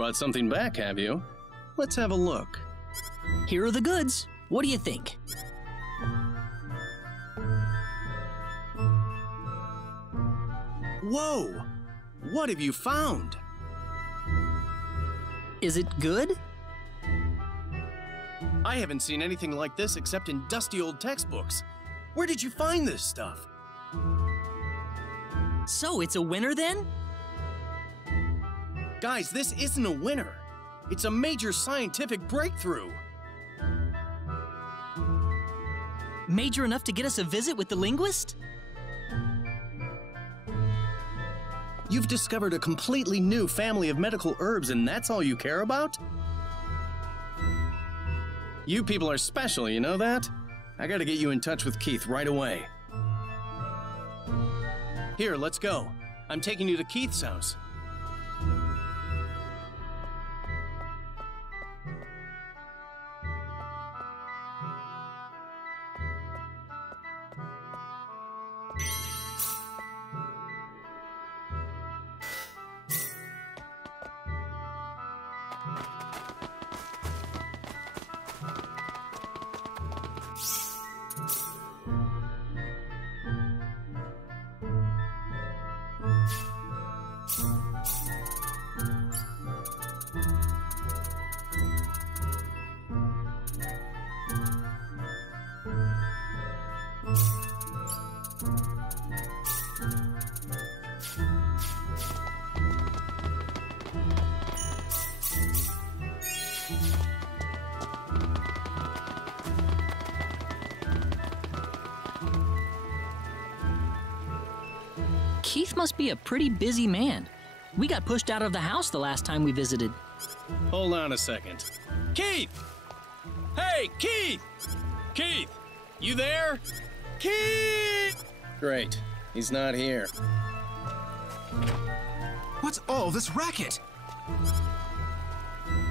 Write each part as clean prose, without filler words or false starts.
Brought something back, have you? Let's have a look. Here are the goods. What do you think? Whoa! What have you found? Is it good? I haven't seen anything like this except in dusty old textbooks. Where did you find this stuff? So it's a winner then? Guys, this isn't a winner. It's a major scientific breakthrough. Major enough to get us a visit with the linguist? You've discovered a completely new family of medical herbs and that's all you care about? You people are special, you know that? I gotta get you in touch with Keith right away. Here, let's go. I'm taking you to Keith's house. Keith must be a pretty busy man. We got pushed out of the house the last time we visited. Hold on a second. Keith! Hey, Keith! Keith! You there? Keith! Great. He's not here. What's all this racket?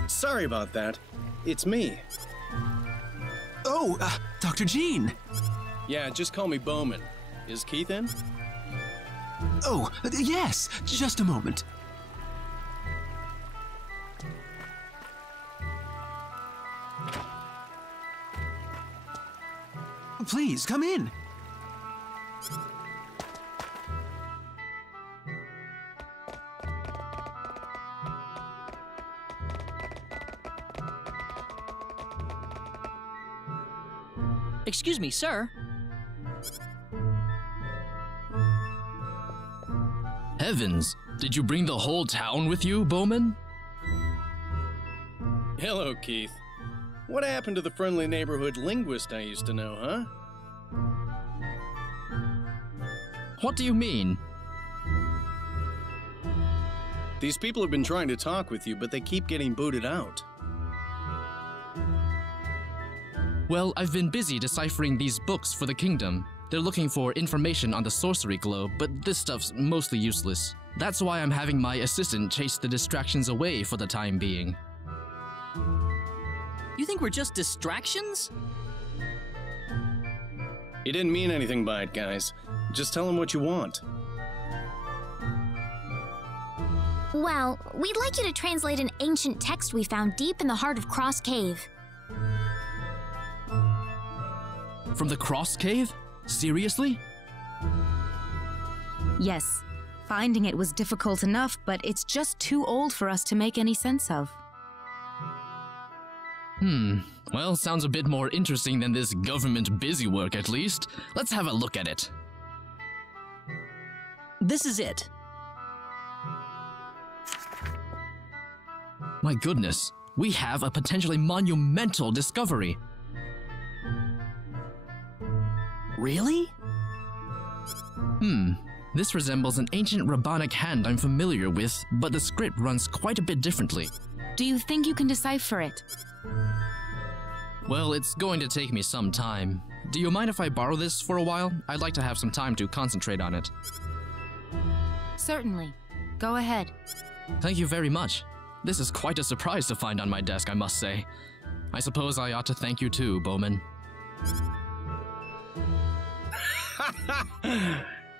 Sorry about that. It's me. Oh, Dr. Jean. Yeah, just call me Bowman. Is Keith in? Oh, yes, just a moment. Please, come in. Excuse me, sir. Heavens! Did you bring the whole town with you, Bowman? Hello, Keith. What happened to the friendly neighborhood linguist I used to know, huh? What do you mean? These people have been trying to talk with you, but they keep getting booted out. Well, I've been busy deciphering these books for the kingdom. They're looking for information on the sorcery globe, but this stuff's mostly useless. That's why I'm having my assistant chase the distractions away for the time being. You think we're just distractions? He didn't mean anything by it, guys. Just tell him what you want. Well, we'd like you to translate an ancient text we found deep in the heart of Cross Cave. From the Cross Cave? Seriously? Yes. Finding it was difficult enough, but it's just too old for us to make any sense of. Well, sounds a bit more interesting than this government busywork at least. Let's have a look at it. This is it. My goodness, we have a potentially monumental discovery. Really? This resembles an ancient rabbinic hand I'm familiar with, but the script runs quite a bit differently. Do you think you can decipher it? Well, it's going to take me some time. Do you mind if I borrow this for a while? I'd like to have some time to concentrate on it. Certainly. Go ahead. Thank you very much. This is quite a surprise to find on my desk, I must say. I suppose I ought to thank you too, Bowman.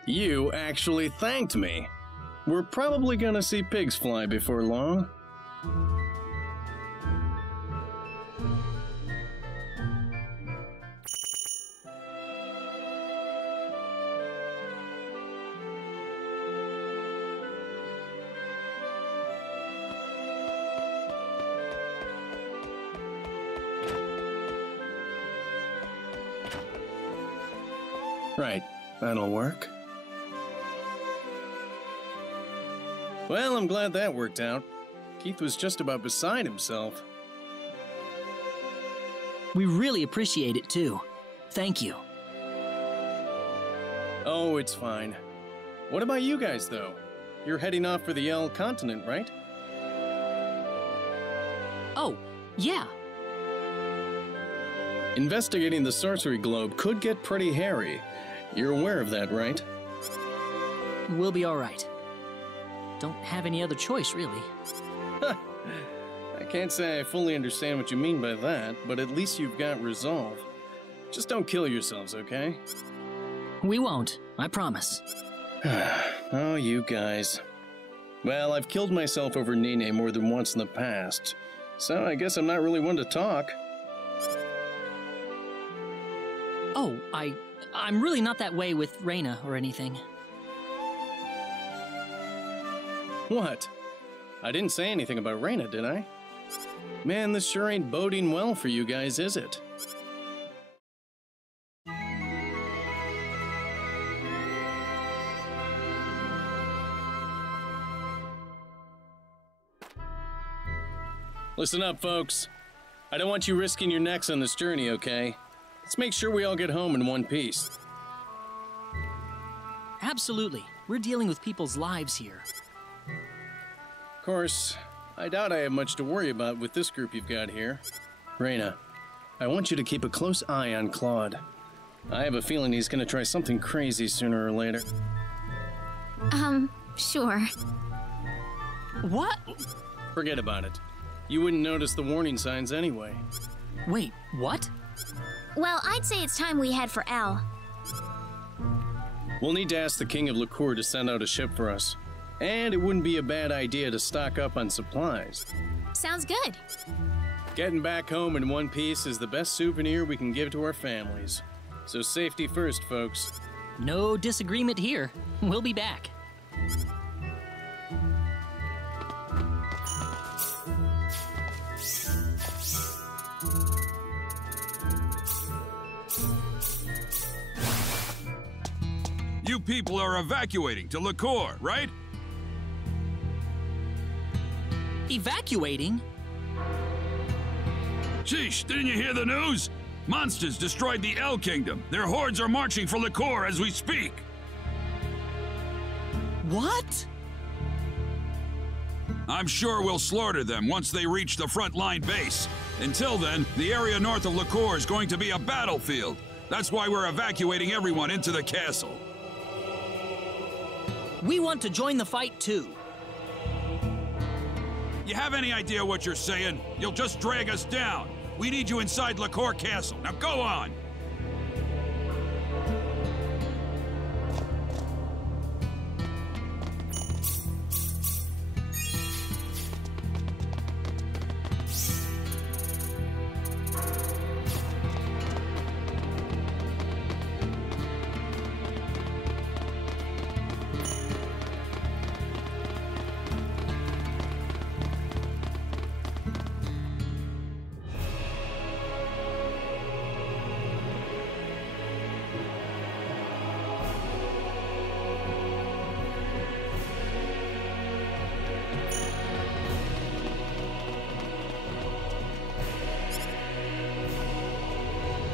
You actually thanked me. We're probably gonna see pigs fly before long. Right, that'll work. Well, I'm glad that worked out. Keith was just about beside himself. We really appreciate it, too. Thank you. Oh, it's fine. What about you guys, though? You're heading off for the L continent, right? Oh, yeah. Investigating the sorcery globe could get pretty hairy. You're aware of that, right? We'll be all right. Don't have any other choice, really. I can't say I fully understand what you mean by that, but at least you've got resolve. Just don't kill yourselves, okay? We won't, I promise. Oh, you guys. Well, I've killed myself over Nene more than once in the past, so I guess I'm not really one to talk. Oh, I'm really not that way with Reyna or anything. What? I didn't say anything about Reyna, did I? Man, this sure ain't boding well for you guys, is it? Listen up, folks. I don't want you risking your necks on this journey, okay? Let's make sure we all get home in one piece. Absolutely. We're dealing with people's lives here. Of course, I doubt I have much to worry about with this group you've got here. Reyna, I want you to keep a close eye on Claude. I have a feeling he's gonna try something crazy sooner or later. Sure. What? Forget about it. You wouldn't notice the warning signs anyway. Wait, what? Well, I'd say it's time we head for L. We'll need to ask the King of Liqueur to send out a ship for us. And it wouldn't be a bad idea to stock up on supplies. Sounds good. Getting back home in one piece is the best souvenir we can give to our families. So safety first, folks. No disagreement here. We'll be back. You people are evacuating to Liqueur, right? Evacuating? Sheesh, didn't you hear the news? Monsters destroyed the L Kingdom. Their hordes are marching for Liqueur as we speak. What? I'm sure we'll slaughter them once they reach the front line base. Until then, the area north of Liqueur is going to be a battlefield. That's why we're evacuating everyone into the castle. We want to join the fight too. You have any idea what you're saying? You'll just drag us down. We need you inside Liqueur Castle. Now go on!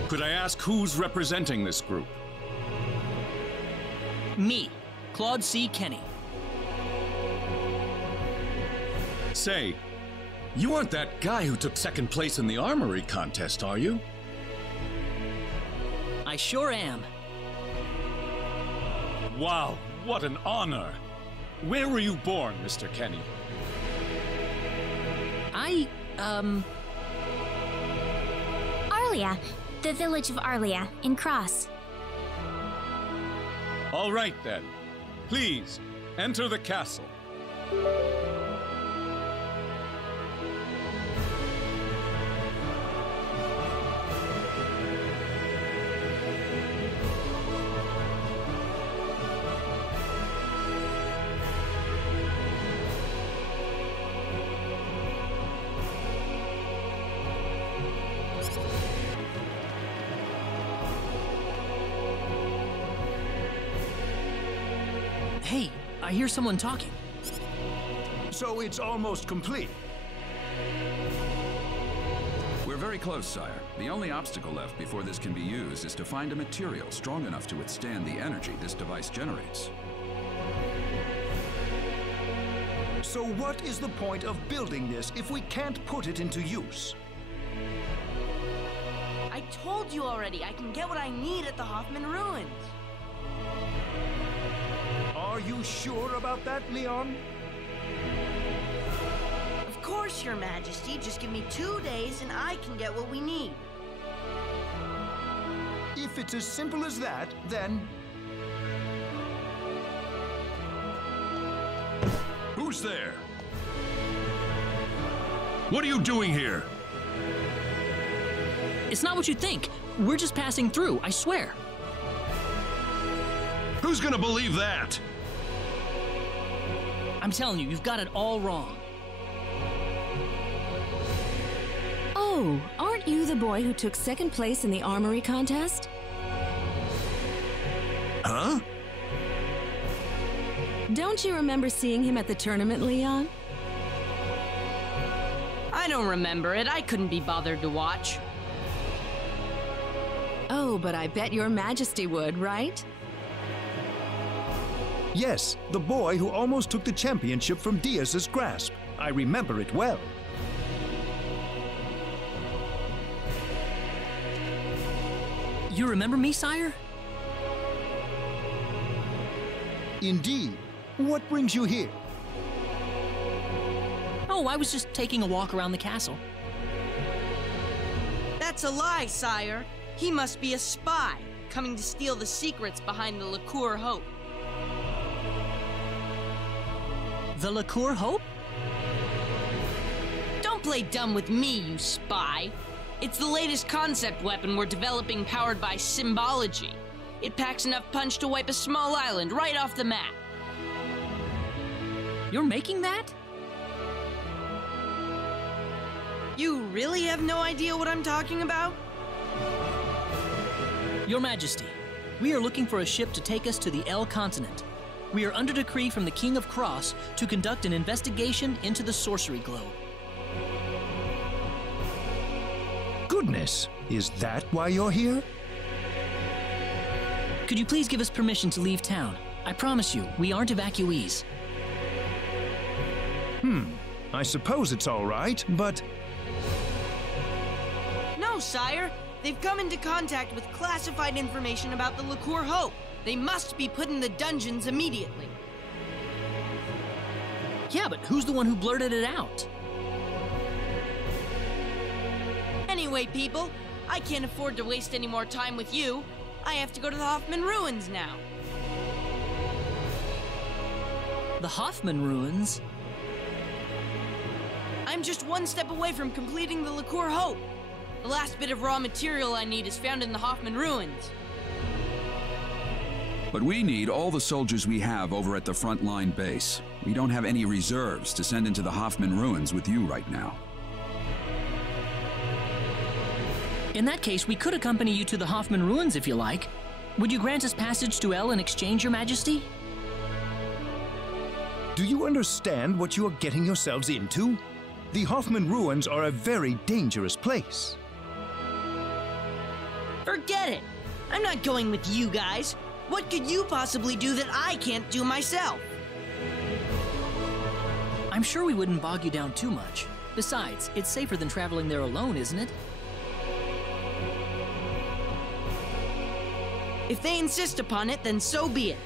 Could I ask who's representing this group? Me, Claude C. Kenny. Say, you aren't that guy who took second place in the armory contest, are you? I sure am. Wow, what an honor. Where were you born, Mr. Kenny? Arlia. The village of Arlia, in Cross. All right, then. Please, enter the castle. Hey, I hear someone talking. So it's almost complete. We're very close, sire. The only obstacle left before this can be used is to find a material strong enough to withstand the energy this device generates. So what is the point of building this if we can't put it into use? I told you already, I can get what I need at the Hoffman Ruins. Are you sure about that, Leon? Of course, Your Majesty. Just give me 2 days and I can get what we need. If it's as simple as that, then... Who's there? What are you doing here? It's not what you think. We're just passing through, I swear. Who's gonna believe that? I'm telling you, you've got it all wrong. Oh, aren't you the boy who took second place in the armory contest? Huh? Don't you remember seeing him at the tournament, Leon? I don't remember it. I couldn't be bothered to watch. Oh, but I bet Your Majesty would, right? Yes, the boy who almost took the championship from Diaz's grasp. I remember it well. You remember me, sire? Indeed. What brings you here? Oh, I was just taking a walk around the castle. That's a lie, sire. He must be a spy, coming to steal the secrets behind the Liqueur Hope. The Liqueur Hope? Don't play dumb with me, you spy. It's the latest concept weapon we're developing powered by symbology. It packs enough punch to wipe a small island right off the map. You're making that? You really have no idea what I'm talking about? Your Majesty, we are looking for a ship to take us to the L continent. We are under decree from the King of Cross to conduct an investigation into the sorcery globe. Goodness, is that why you're here? Could you please give us permission to leave town? I promise you, we aren't evacuees. I suppose it's all right, but... No, sire. They've come into contact with classified information about the Liqueur Hope. They must be put in the dungeons immediately. Yeah, but who's the one who blurted it out? Anyway, people, I can't afford to waste any more time with you. I have to go to the Hoffman Ruins now. The Hoffman Ruins? I'm just one step away from completing the Liqueur Hope. The last bit of raw material I need is found in the Hoffman Ruins. But we need all the soldiers we have over at the front line base. We don't have any reserves to send into the Hoffman Ruins with you right now. In that case, we could accompany you to the Hoffman Ruins if you like. Would you grant us passage to L in exchange, Your Majesty? Do you understand what you are getting yourselves into? The Hoffman Ruins are a very dangerous place. Forget it! I'm not going with you guys. What could you possibly do that I can't do myself? I'm sure we wouldn't bog you down too much. Besides, it's safer than traveling there alone, isn't it? If they insist upon it, then so be it.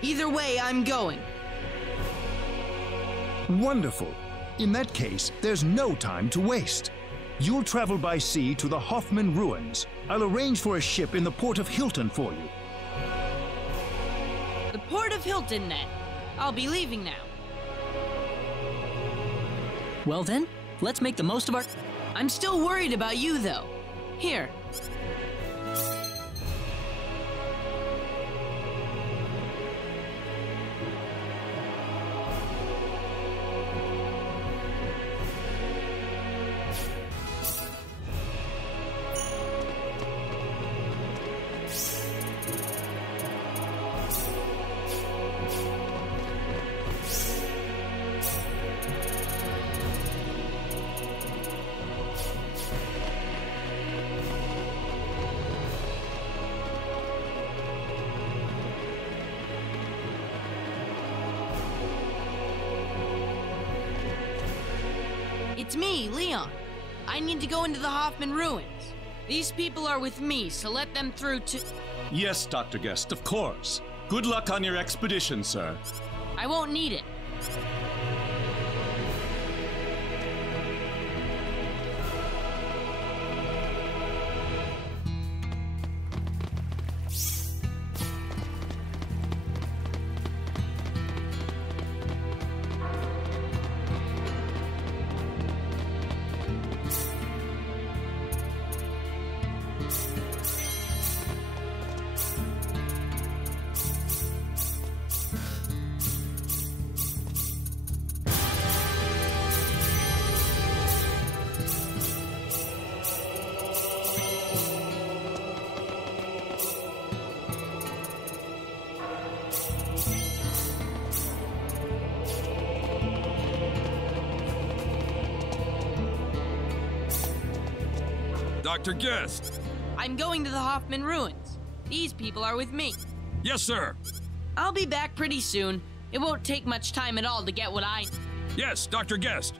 Either way, I'm going. Wonderful. In that case, there's no time to waste. You'll travel by sea to the Hoffman Ruins. I'll arrange for a ship in the port of Hilton for you. The port of Hilton, then. I'll be leaving now. Well then, let's make the most of our... I'm still worried about you, though. Here. It's me, Leon. I need to go into the Hoffman ruins. These people are with me, so let them through to... Yes, Dr. Guest, of course. Good luck on your expedition, sir. I won't need it. Dr. Guest. I'm going to the Hoffman ruins. These people are with me. Yes, sir. I'll be back pretty soon. It won't take much time at all to get what I... Yes, Dr. Guest.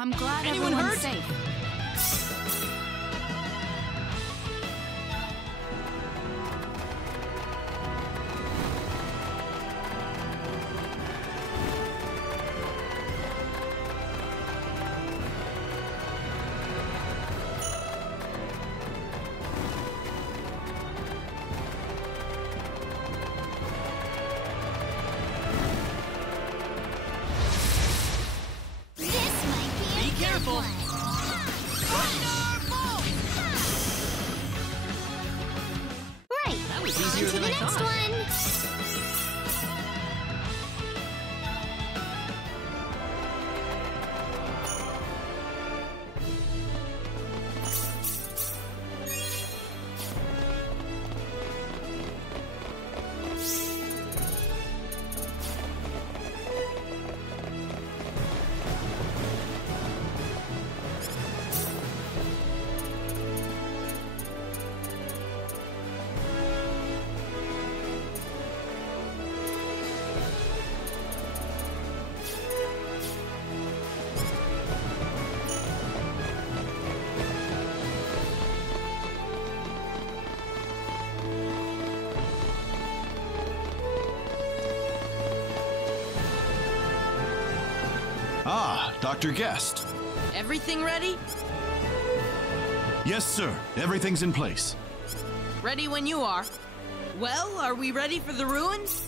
I'm glad Anyone everyone's hurt? safe. Ah, Dr. Guest. Everything ready? Yes, sir. Everything's in place. Ready when you are. Well, are we ready for the ruins?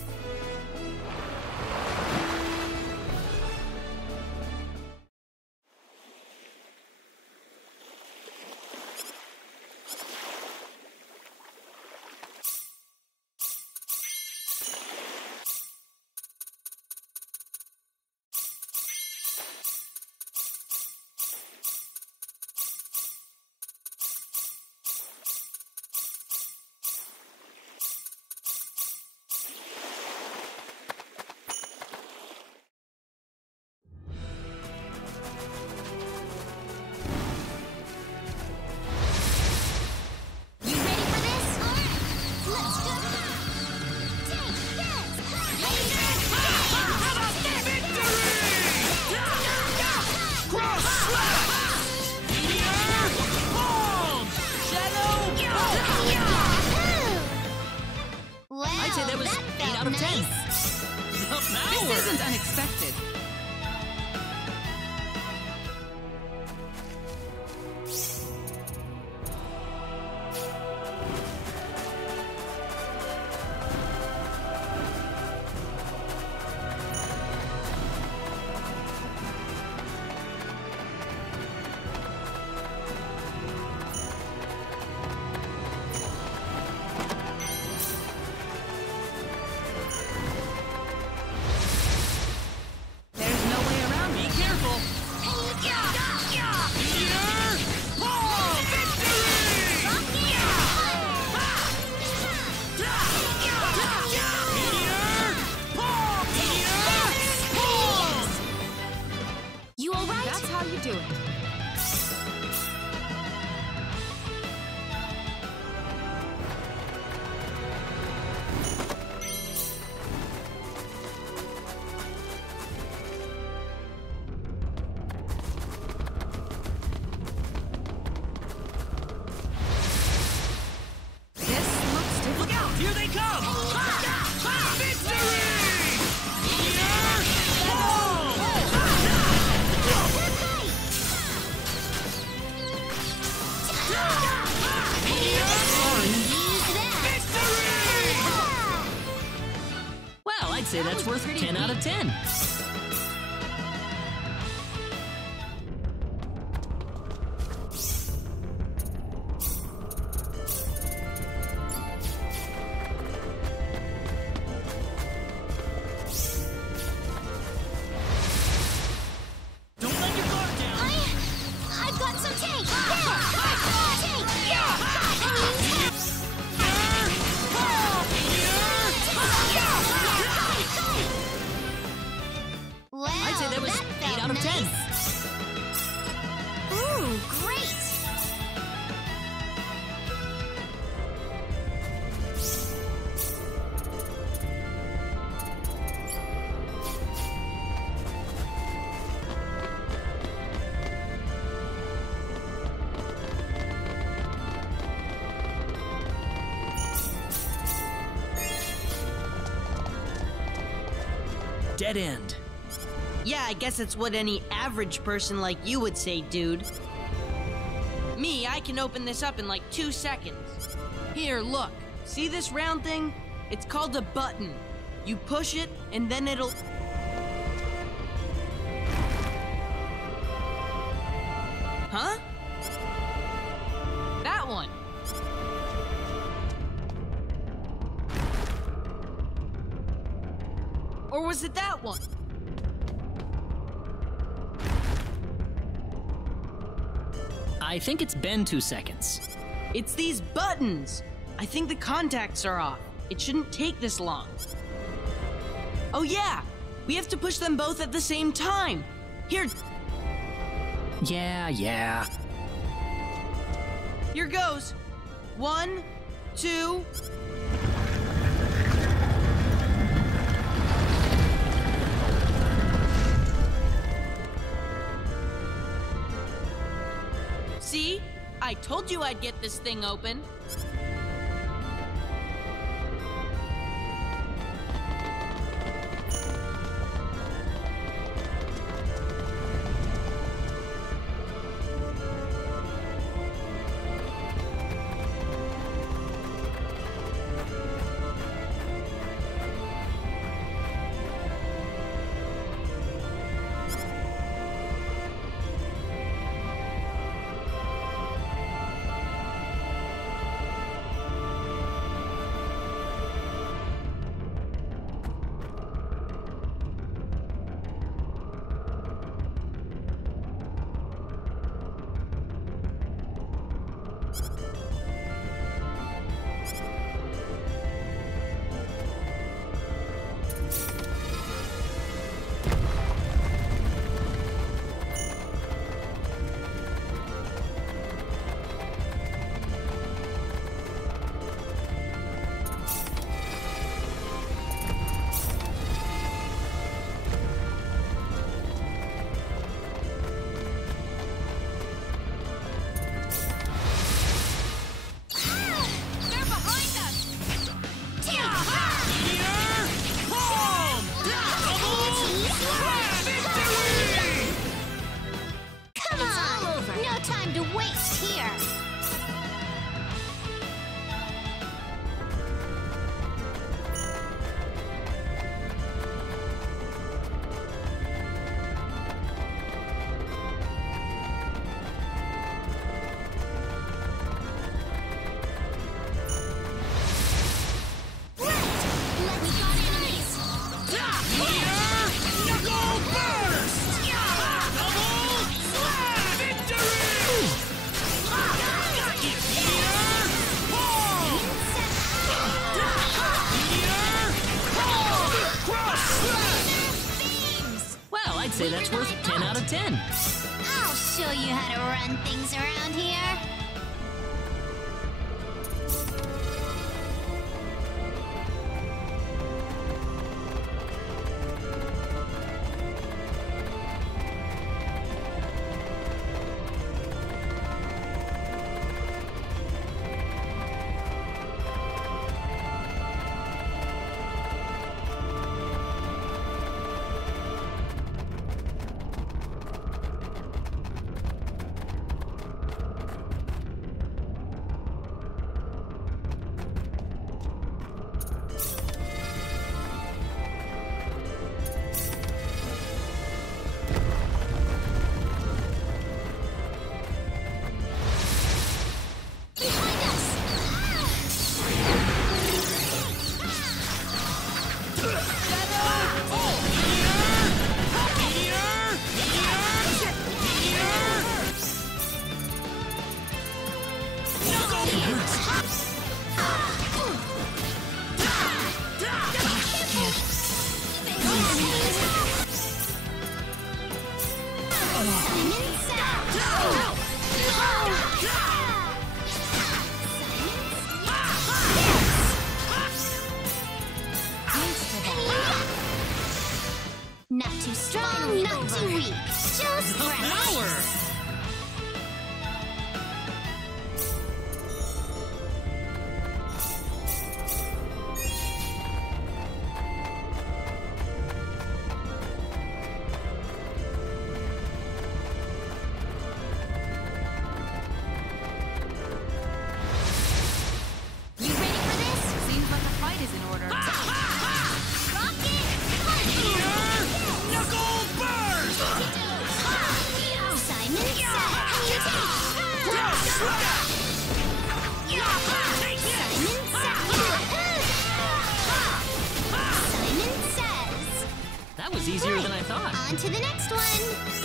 do it. Here they come! Victory! Well, I'd say that's worth 10 out of 10. I'd say that was 8 out of 10. Ooh, great! Dead end. Yeah, I guess it's what any average person like you would say, dude. Me, I can open this up in like 2 seconds. Here, look. See this round thing? It's called a button. You push it, and then it'll... Huh? That one. Or was it that one? I think it's been 2 seconds. It's these buttons. I think the contacts are off. It shouldn't take this long. Oh yeah, we have to push them both at the same time. Here. Yeah. Here goes. 1, 2... See? I told you I'd get this thing open. I'd say that's worth 10 out of 10. I'll show you how to run things around here. Not too strong, not too weak. Just right. That was easier than I thought. On to the next one.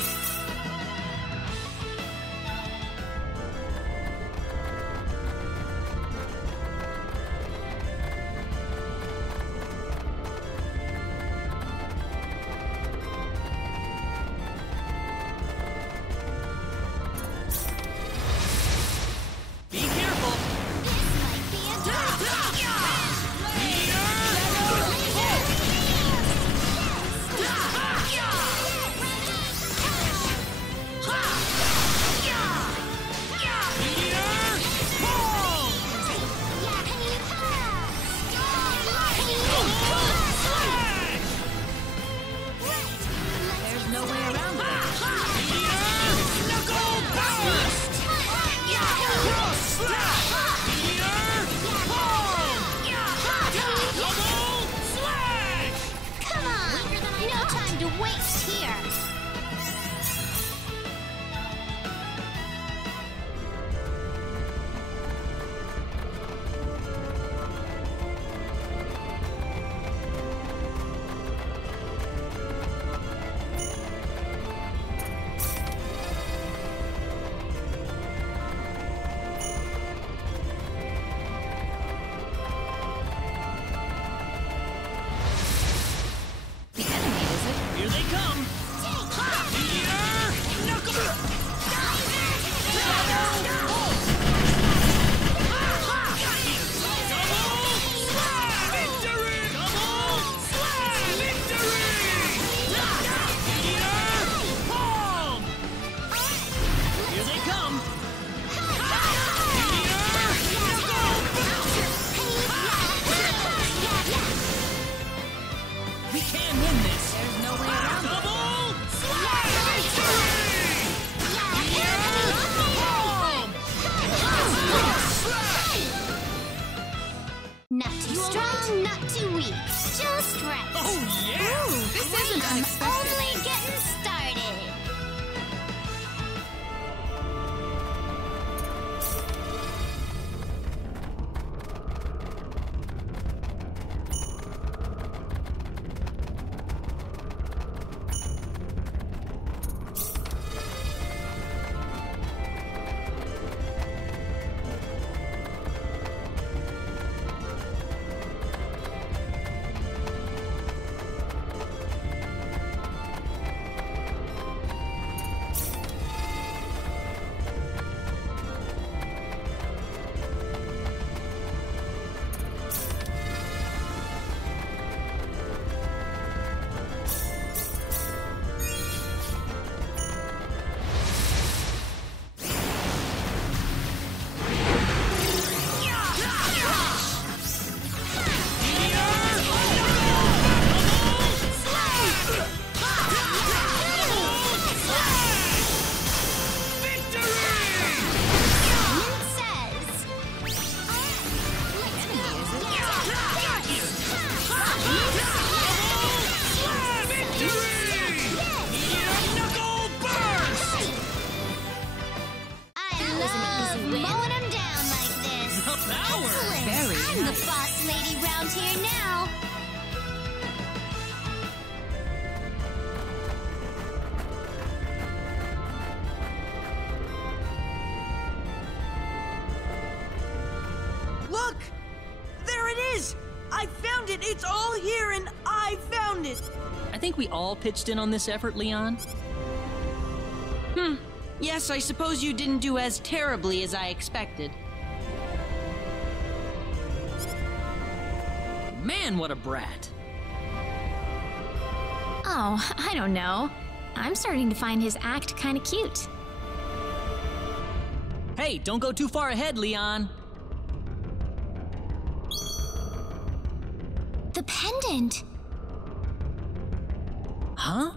It's all here and I found it! I think we all pitched in on this effort, Leon. Yes, I suppose you didn't do as terribly as I expected. Man, what a brat. Oh, I don't know. I'm starting to find his act kinda cute. Hey, don't go too far ahead, Leon. The pendant! Huh?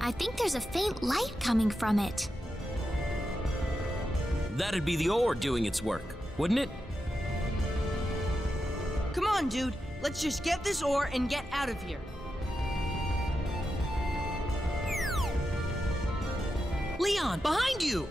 I think there's a faint light coming from it. That'd be the ore doing its work, wouldn't it? Come on, dude. Let's just get this ore and get out of here. Leon, behind you!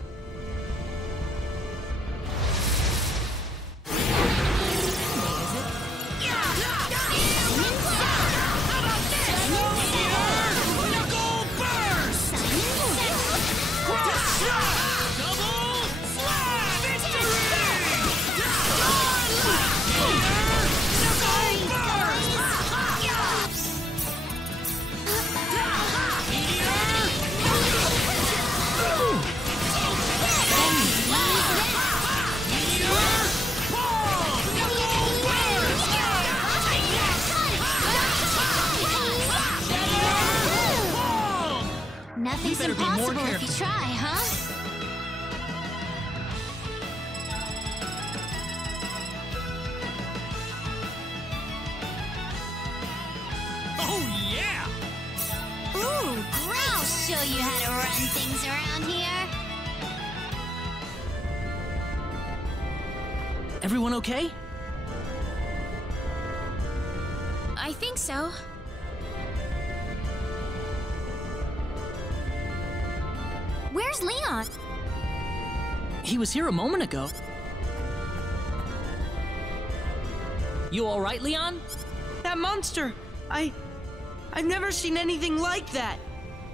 Nothing's better be more impossible if careful. you try, huh? Oh, yeah! Ooh, great! I'll show you how to run things around here. Everyone okay? I think so. Where's Leon? He was here a moment ago. You all right, Leon? That monster! I've never seen anything like that.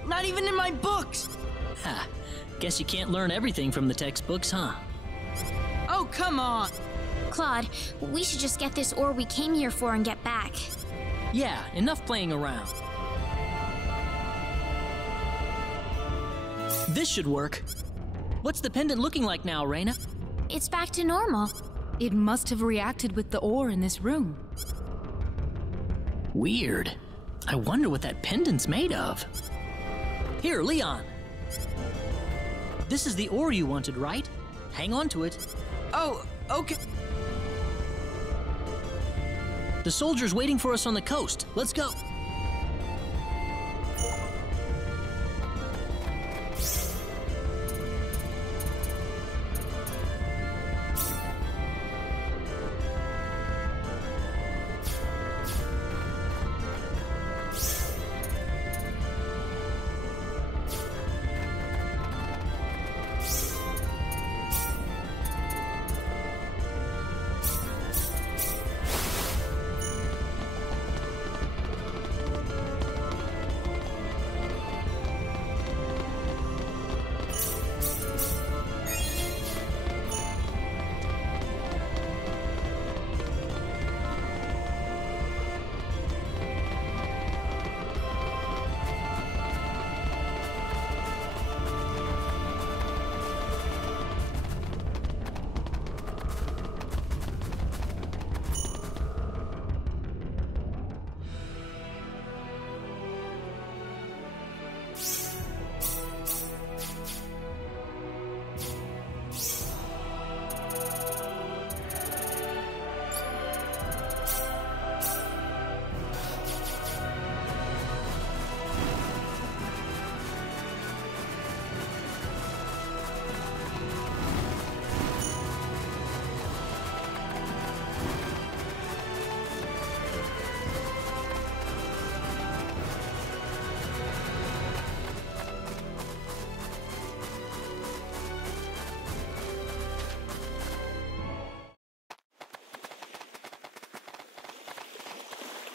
Not even in my books. Ha, guess you can't learn everything from the textbooks, huh? Oh, come on. Claude, we should just get this ore we came here for and get back. Yeah, enough playing around. This should work. What's the pendant looking like now, Raina? It's back to normal. It must have reacted with the ore in this room. Weird. I wonder what that pendant's made of. Here, Leon. This is the ore you wanted, right? Hang on to it. Oh, okay. The soldier's waiting for us on the coast. Let's go.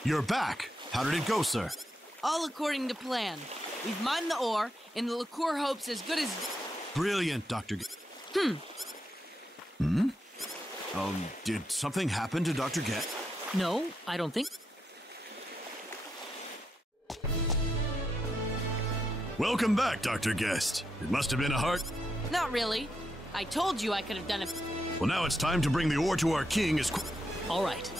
You're back. How did it go, sir? All according to plan. We've mined the ore, and the liqueur hope's as good as... Brilliant, Dr. Did something happen to Dr. Get? No, I don't think. Welcome back, Dr. Guest. It must have been a heart. Not really. I told you I could have done it. Well, now it's time to bring the ore to our king as All right.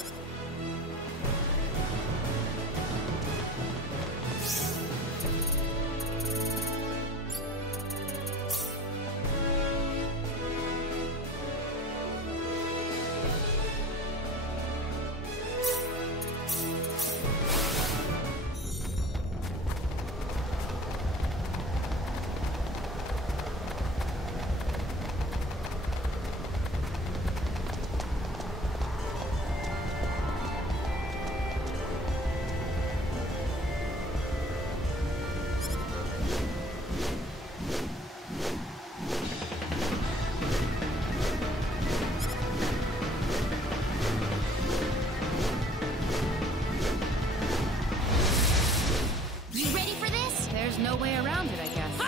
No way around it, I guess.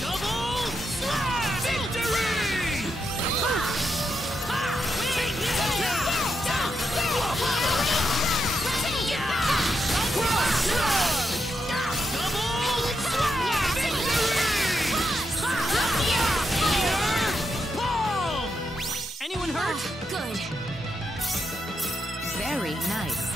Double slap! Victory! Anyone hurt? Good. Very nice.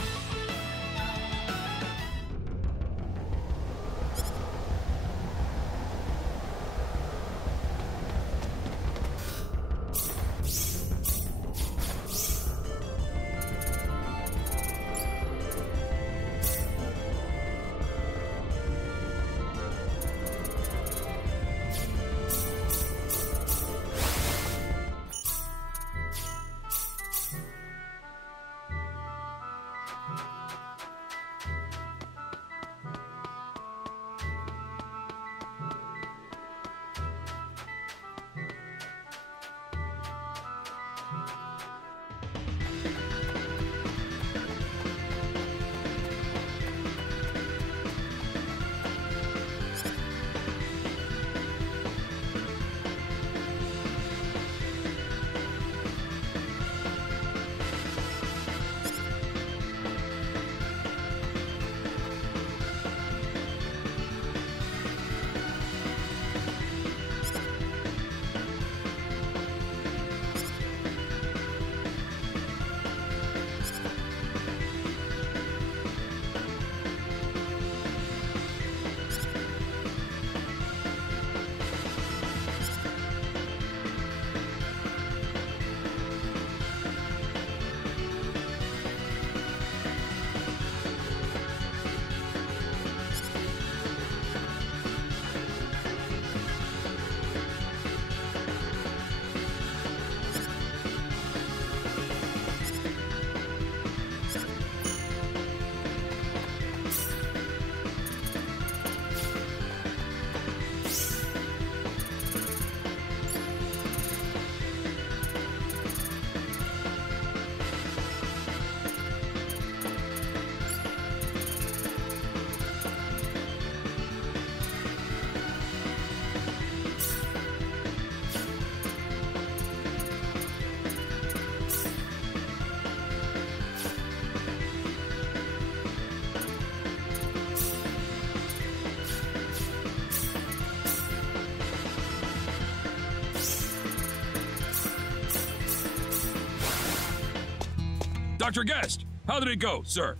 Dr. Guest, how did it go, sir?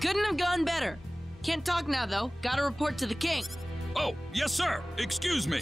Couldn't have gone better. Can't talk now, though. Gotta report to the king. Oh, yes, sir. Excuse me.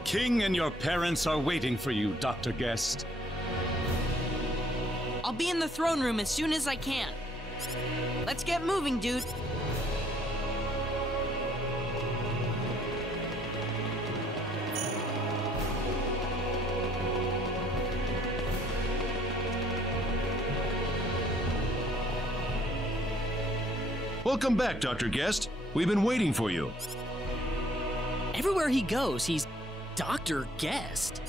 king and your parents are waiting for you, Dr. Guest. I'll be in the throne room as soon as I can. Let's get moving, dude. Welcome back, Dr. Guest. We've been waiting for you. Everywhere he goes, he's Dr. Guest.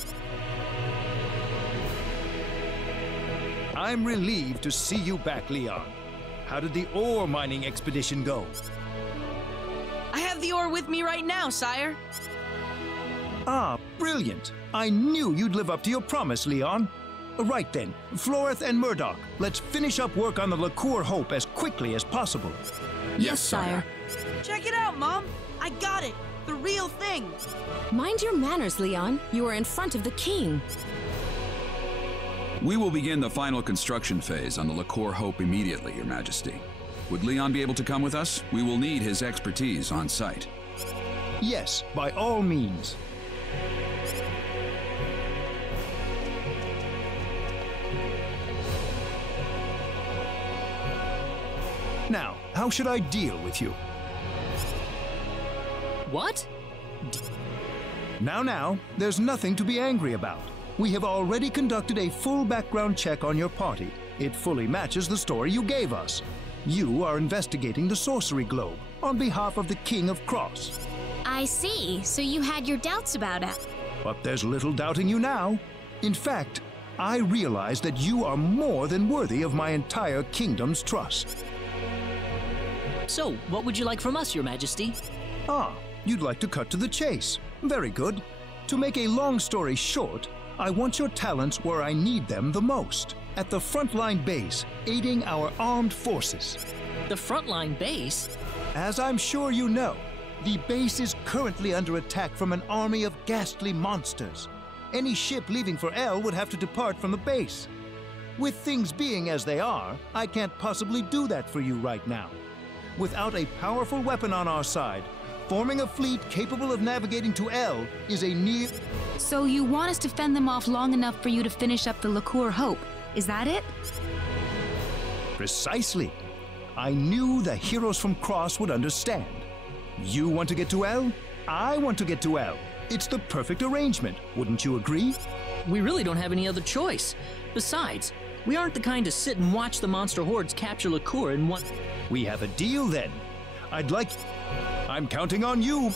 I'm relieved to see you back, Leon. How did the ore mining expedition go? I have the ore with me right now, sire. Ah, brilliant. I knew you'd live up to your promise, Leon. Right then, Floreth and Murdoch, let's finish up work on the Liqueur Hope as quickly as possible. Yes, sire. Check it out, Mom. I got it. The real thing. Mind your manners, Leon. You are in front of the king. We will begin the final construction phase on the Liqueur Hope immediately, Your Majesty. Would Leon be able to come with us? We will need his expertise on site. Yes, by all means. Now, how should I deal with you? What? Now, there's nothing to be angry about. We have already conducted a full background check on your party. It fully matches the story you gave us. You are investigating the sorcery globe on behalf of the King of Cross. I see. So you had your doubts about it. But there's little doubting you now. In fact, I realize that you are more than worthy of my entire kingdom's trust. So, what would you like from us, Your Majesty? Ah, you'd like to cut to the chase. Very good. To make a long story short, I want your talents where I need them the most. At the frontline base, aiding our armed forces. The frontline base? As I'm sure you know, the base is currently under attack from an army of ghastly monsters. Any ship leaving for L would have to depart from the base. With things being as they are, I can't possibly do that for you right now. Without a powerful weapon on our side, forming a fleet capable of navigating to L is a near... So you want us to fend them off long enough for you to finish up the Liqueur Hope, is that it? Precisely. I knew the heroes from Cross would understand. You want to get to L? I want to get to L. It's the perfect arrangement, wouldn't you agree? We really don't have any other choice. Besides, we aren't the kind to sit and watch the monster hordes capture Liqueur in one... We have a deal then. I'm counting on you.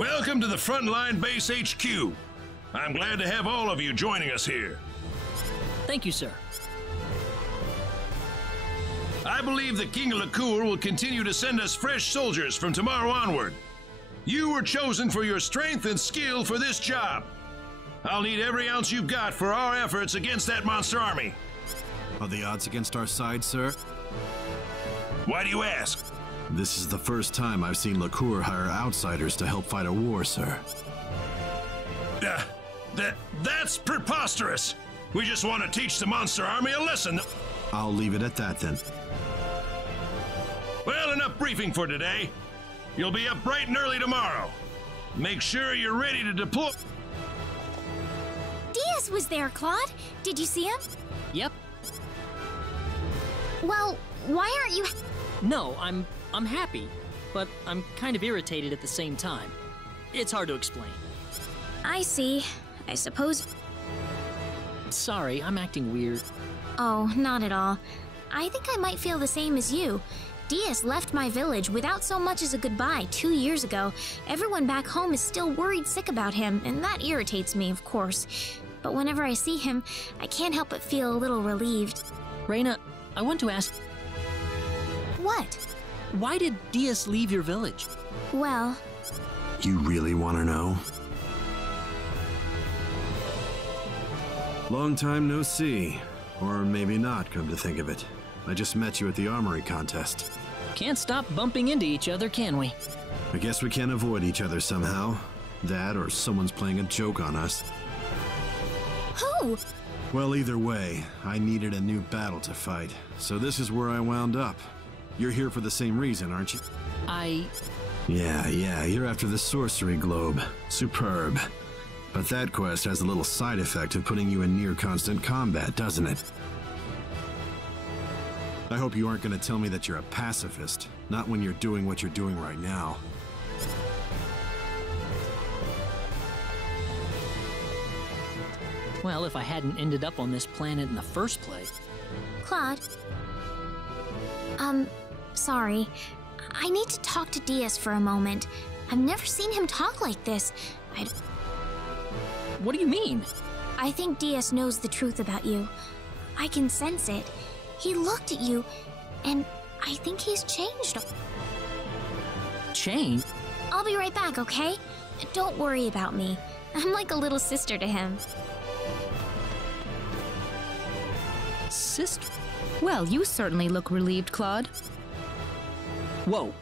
Welcome to the Frontline Base HQ. I'm glad to have all of you joining us here. Thank you, sir. I believe the King of Licour will continue to send us fresh soldiers from tomorrow onward. You were chosen for your strength and skill for this job. I'll need every ounce you've got for our efforts against that monster army. Are the odds against our side, sir? Why do you ask? This is the first time I've seen Licour hire outsiders to help fight a war, sir. That's preposterous. We just want to teach the monster army a lesson. I'll leave it at that then. Well, enough briefing for today. You'll be up bright and early tomorrow. Make sure you're ready to deploy. Diaz was there, Claude. Did you see him? Yep. Well, why aren't you... No, I'm happy, but I'm kind of irritated at the same time. It's hard to explain. I see. I suppose... Sorry, I'm acting weird. Oh, not at all. I think I might feel the same as you. Diaz left my village without so much as a goodbye 2 years ago. Everyone back home is still worried sick about him, and that irritates me, of course. But whenever I see him, I can't help but feel a little relieved. Reyna, I want to ask... What? Why did Diaz leave your village? Well... You really want to know? Long time no see. Or maybe not, come to think of it. I just met you at the armory contest. Can't stop bumping into each other, can we? I guess we can't avoid each other somehow. That or someone's playing a joke on us. Who? Well, either way, I needed a new battle to fight. So this is where I wound up. You're here for the same reason, aren't you? Yeah, you're after the sorcery globe. Superb. But that quest has a little side effect of putting you in near constant combat, doesn't it? I hope you aren't going to tell me that you're a pacifist, not when you're doing what you're doing right now. Well, if I hadn't ended up on this planet in the first place. Claude? Sorry. I need to talk to Diaz for a moment. I've never seen him talk like this. What do you mean? I think Diaz knows the truth about you. I can sense it. He looked at you, and I think he's changed. Changed? I'll be right back, okay? Don't worry about me. I'm like a little sister to him. Sister? Well, you certainly look relieved, Claude. Whoa,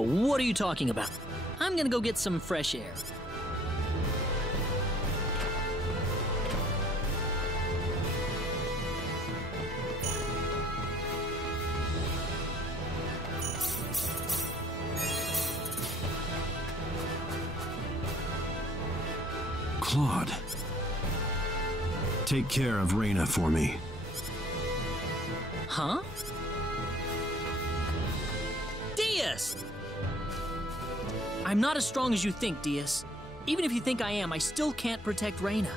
what are you talking about? I'm gonna go get some fresh air. Claude. Take care of Reyna for me. Huh? Diaz! I'm not as strong as you think, Diaz. Even if you think I am, I still can't protect Reyna.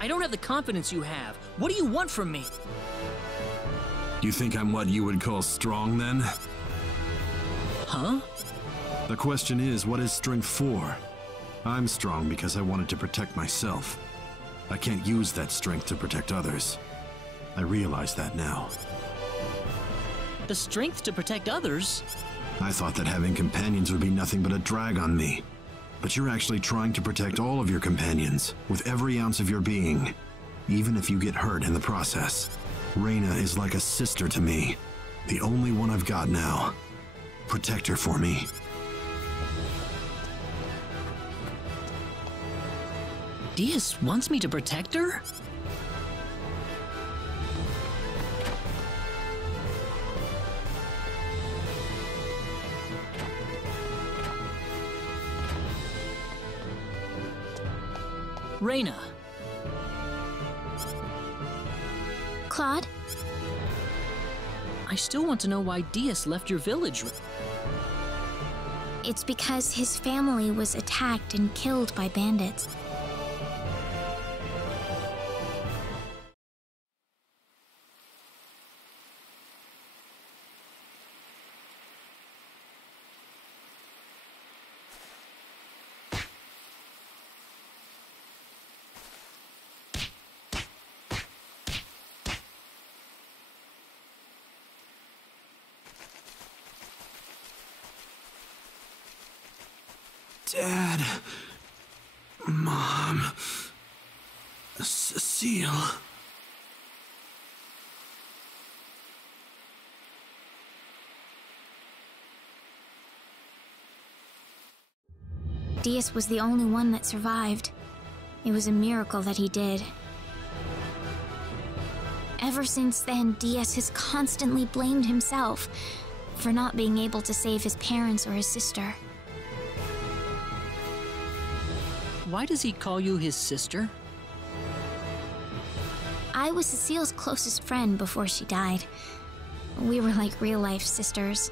I don't have the confidence you have. What do you want from me? You think I'm what you would call strong, then? Huh? The question is, what is strength for? I'm strong because I wanted to protect myself. I can't use that strength to protect others. I realize that now. The strength to protect others? I thought that having companions would be nothing but a drag on me. But you're actually trying to protect all of your companions, with every ounce of your being, even if you get hurt in the process. Reyna is like a sister to me, the only one I've got now. Protect her for me. Diaz wants me to protect her? Reyna. Claude? I still want to know why Diaz left your village. It's because his family was attacked and killed by bandits. Dad. Mom. Cecile. Diaz was the only one that survived. It was a miracle that he did. Ever since then, Diaz has constantly blamed himself for not being able to save his parents or his sister. Why does he call you his sister? I was Cecile's closest friend before she died. We were like real-life sisters.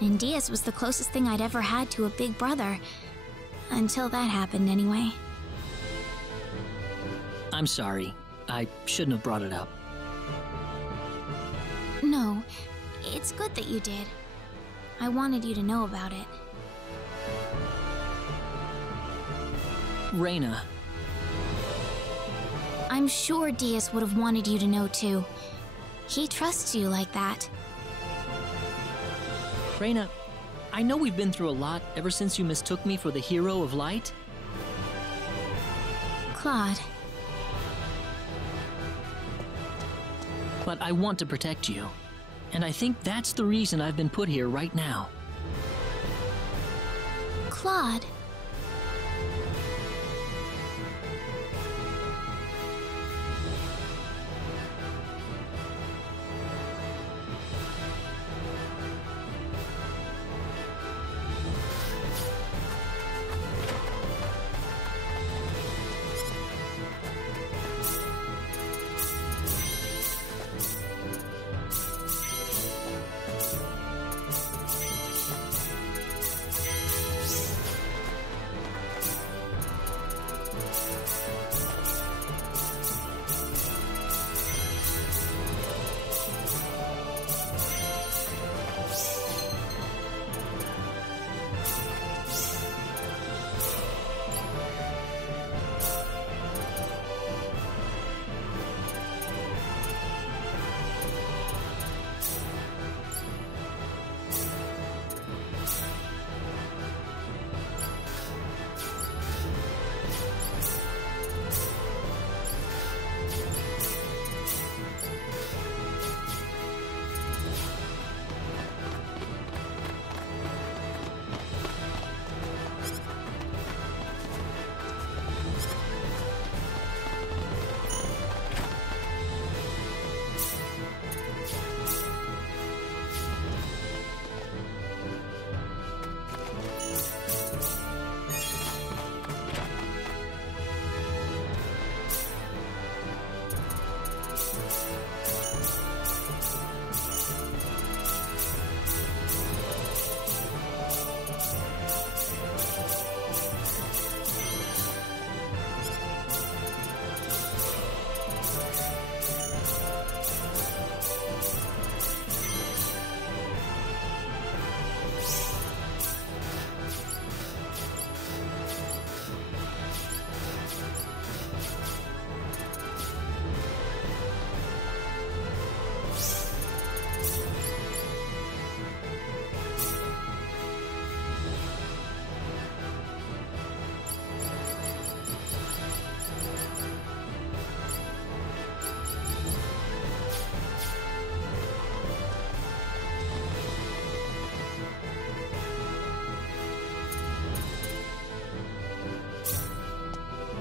And Diaz was the closest thing I'd ever had to a big brother. Until that happened, anyway. I'm sorry. I shouldn't have brought it up. No, it's good that you did. I wanted you to know about it. Reyna. I'm sure Diaz would have wanted you to know too. He trusts you like that. Reyna, I know we've been through a lot ever since you mistook me for the hero of light. Claude. But I want to protect you. And I think that's the reason I've been put here right now. Claude.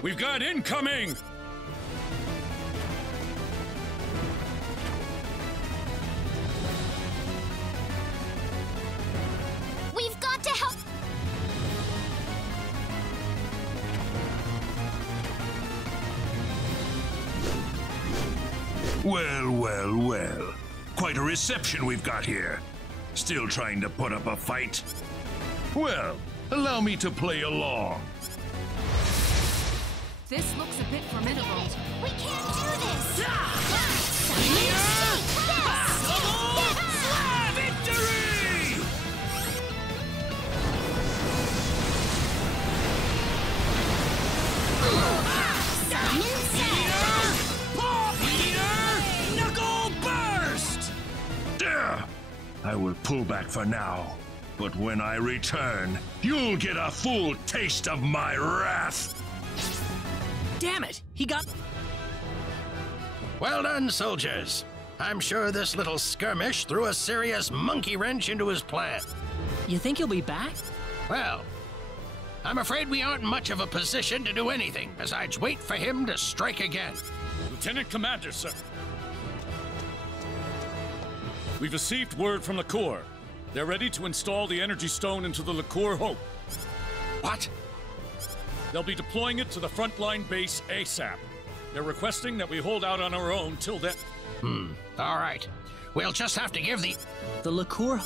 We've got incoming! We've got to help! Well, well, well. Quite a reception we've got here. Still trying to put up a fight? Well, allow me to play along. This looks a bit formidable. We can't do this! Victory! I will pull back for now. But when I return, you'll get a full taste of my wrath! Damn it! He got... Well done, soldiers. I'm sure this little skirmish threw a serious monkey wrench into his plan. You think he'll be back? Well, I'm afraid we aren't much of a position to do anything besides wait for him to strike again. Lieutenant Commander, sir. We've received word from the Corps. They're ready to install the energy stone into the Liqueur Hope. What? They'll be deploying it to the frontline base ASAP. They're requesting that we hold out on our own till then. All right. We'll just have to give the Liqueur...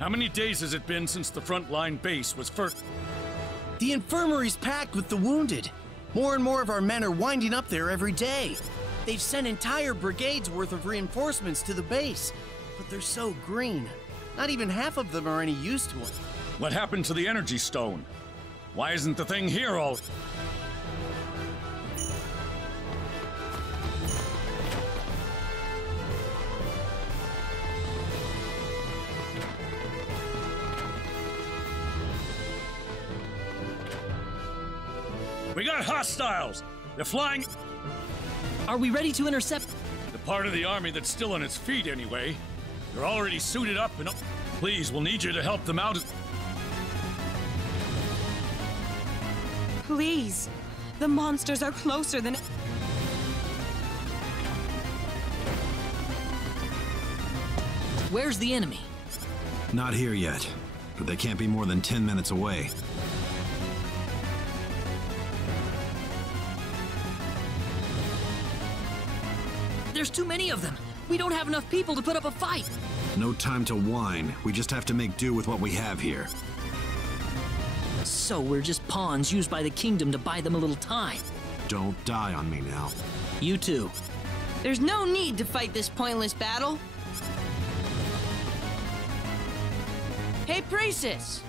How many days has it been since the frontline base was first? The infirmary's packed with the wounded. More and more of our men are winding up there every day. They've sent entire brigades worth of reinforcements to the base, but they're so green. Not even half of them are any use to it. What happened to the energy stone? Why isn't the thing here all... We got hostiles! They're flying... Are we ready to intercept? The part of the army that's still on its feet, anyway. They're already suited up and... Please, we'll need you to help them out. Please. The monsters are closer than... Where's the enemy? Not here yet, but they can't be more than 10 minutes away. There's too many of them. We don't have enough people to put up a fight. No time to whine. We just have to make do with what we have here. So we're just pawns used by the kingdom to buy them a little time. Don't die on me now. You too. There's no need to fight this pointless battle. Hey, Praesus!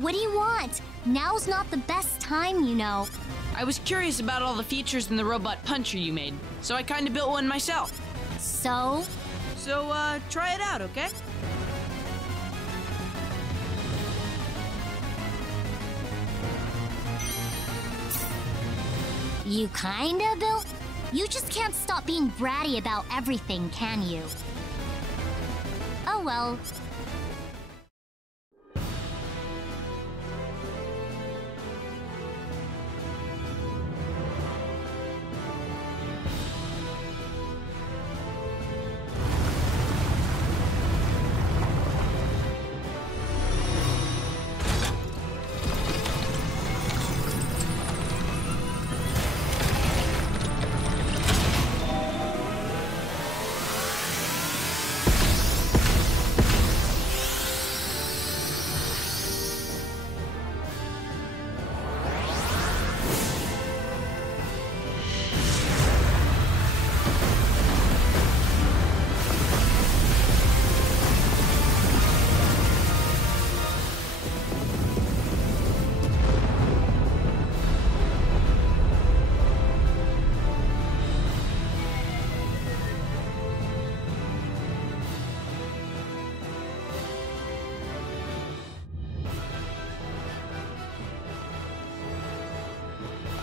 What do you want? Now's not the best time, you know. I was curious about all the features in the robot puncher you made, so I kinda built one myself. So? So, try it out, okay? You kinda built? You just can't stop being bratty about everything, can you? Oh well.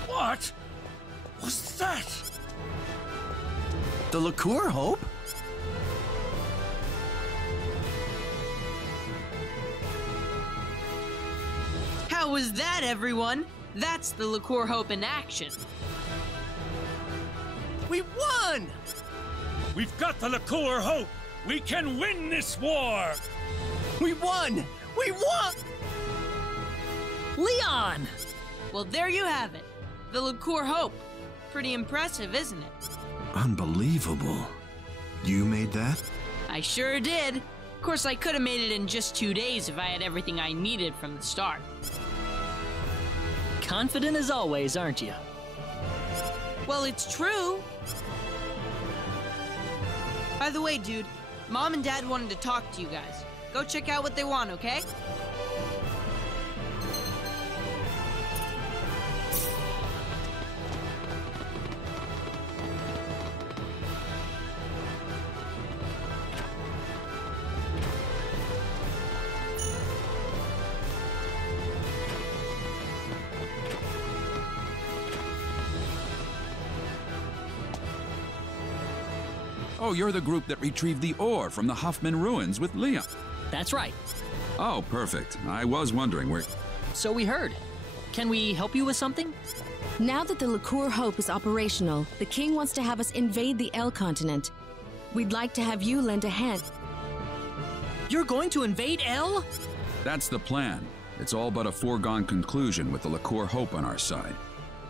What was that? The Liqueur Hope? How was that, everyone? That's the Liqueur Hope in action. We won! We've got the Liqueur Hope! We can win this war! We won! We won! Leon! Well, there you have it. The Liqueur Hope. Pretty impressive, isn't it? Unbelievable. You made that? I sure did. Of course, I could have made it in just 2 days if I had everything I needed from the start. Confident as always, aren't you? Well, it's true. By the way, dude, Mom and Dad wanted to talk to you guys. Go check out what they want, okay? Oh, you're the group that retrieved the ore from the Huffman ruins with Leon. That's right. Oh, perfect. I was wondering where... So we heard. Can we help you with something? Now that the Liqueur Hope is operational, the king wants to have us invade the L continent. We'd like to have you lend a hand. You're going to invade L? That's the plan. It's all but a foregone conclusion with the Liqueur Hope on our side.